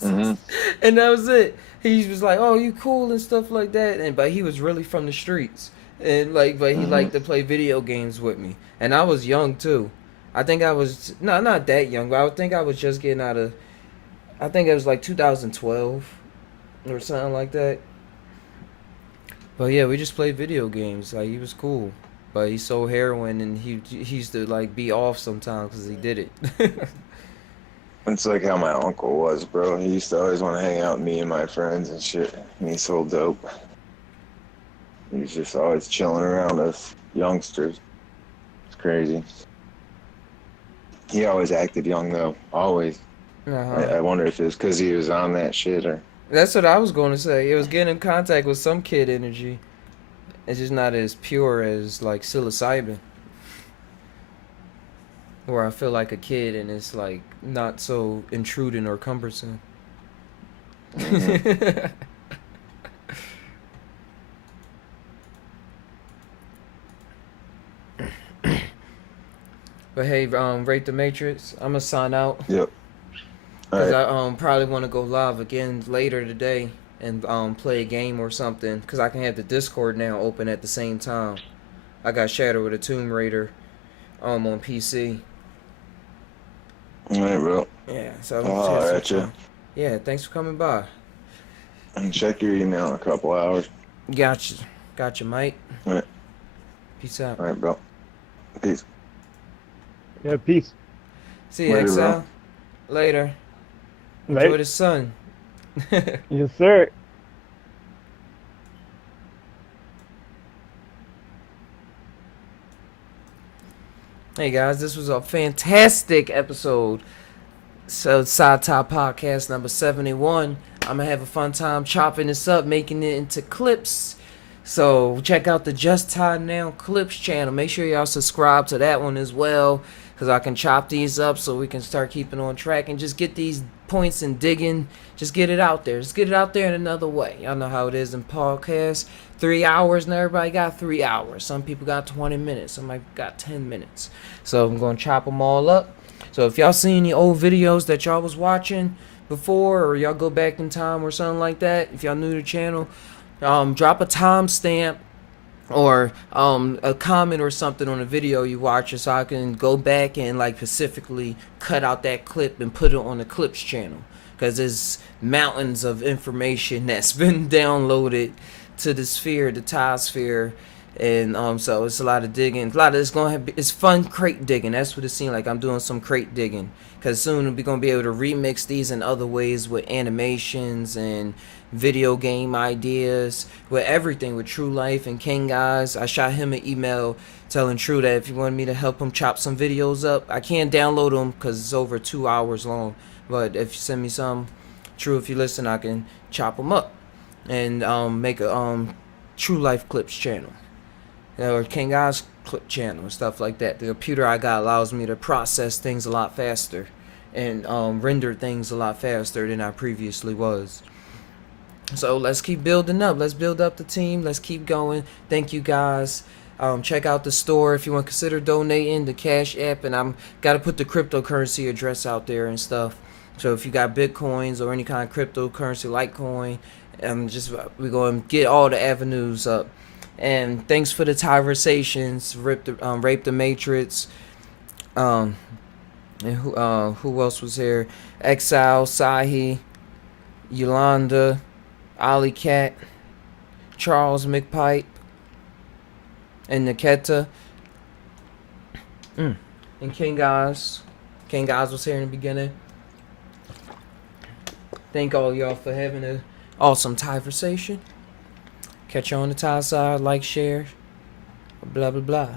Mm-hmm. And that was it. He was like, "Oh, you cool," and stuff like that. But he was really from the streets, and but he liked to play video games with me. And I was young too. I think I was not that young, but I think I was just getting out of. I think it was like 2012 or something like that. But yeah, we just played video games. Like, he was cool, but he sold heroin, and he used to like be off sometimes because he did it. It's like how my uncle was, bro. He used to always want to hang out with me and my friends and shit. And he sold dope. He was just always chilling around us youngsters. It's crazy. He always acted young, though. Always. I wonder if it's because he was on that shit or... That's what I was going to say. It was getting in contact with some kid energy. It's just not as pure as, like, psilocybin. Where I feel like a kid and it's, like, not so intruding or cumbersome. Mm-hmm. But hey, Rate the Matrix. I'm going to sign out. Yep. Because I probably want to go live again later today and play a game or something. Because I can have the Discord now open at the same time. I got Shadow of the Tomb Raider on PC. All right, bro. Yeah, so I'll at you. Yeah, thanks for coming by. And check your email in a couple hours. Gotcha, Mike. All right. Peace out. All right, bro. Peace. Yeah, peace. See you, Later, Exile. bro. Later. Later. Enjoy the sun. Yes, sir. Hey guys, this was a fantastic episode. So, Psy Tai POdcast number 71. I'm gonna have a fun time chopping this up, making it into clips. So check out the Just Tainow Clips channel. Make sure y'all subscribe to that one as well, because I can chop these up so we can start keeping on track and just get these points and digging. Just get it out there. Just get it out there in another way. Y'all know how it is in podcasts. 3 hours, and everybody got 3 hours. Some people got 20 minutes. Somebody got 10 minutes. So I'm going to chop them all up. So if y'all see any old videos that y'all was watching before, or y'all go back in time or something like that, if y'all new to the channel, drop a timestamp or a comment or something on a video you watch, so I can go back and like specifically cut out that clip and put it on the clips channel, because there's mountains of information that's been downloaded to the sphere, the Thai sphere, And so it's a lot of digging. A lot of it's fun crate digging. That's what it seems like. I'm doing some crate digging because soon we're gonna be able to remix these in other ways with animations and video game ideas, with everything, with True Life and King Guys. I shot him an email telling True that if he wanted me to help him chop some videos up, I can't download them because it's over 2 hours long. But if you send me some, True, if you listen, I can chop them up and make a True Life Clips channel or King Guys clip channel and stuff like that. The computer I got allows me to process things a lot faster and render things a lot faster than I previously was. So let's keep building up. Let's build up the team. Let's keep going. Thank you guys. Check out the store if you want to consider donating the Cash App, and I'm gotta put the cryptocurrency address out there and stuff. So if you got Bitcoins or any kind of cryptocurrency, Litecoin, we're going to get all the avenues up. And thanks for the conversations, Rape the Matrix, and who else was here? Exile, Sahi, Yolanda, Ali Cat, Charles McPipe, and Niketa, and King Guys. King Guys was here in the beginning. Thank all y'all for having an awesome conversation. Catch you on the Thai side. Like, share, blah, blah, blah.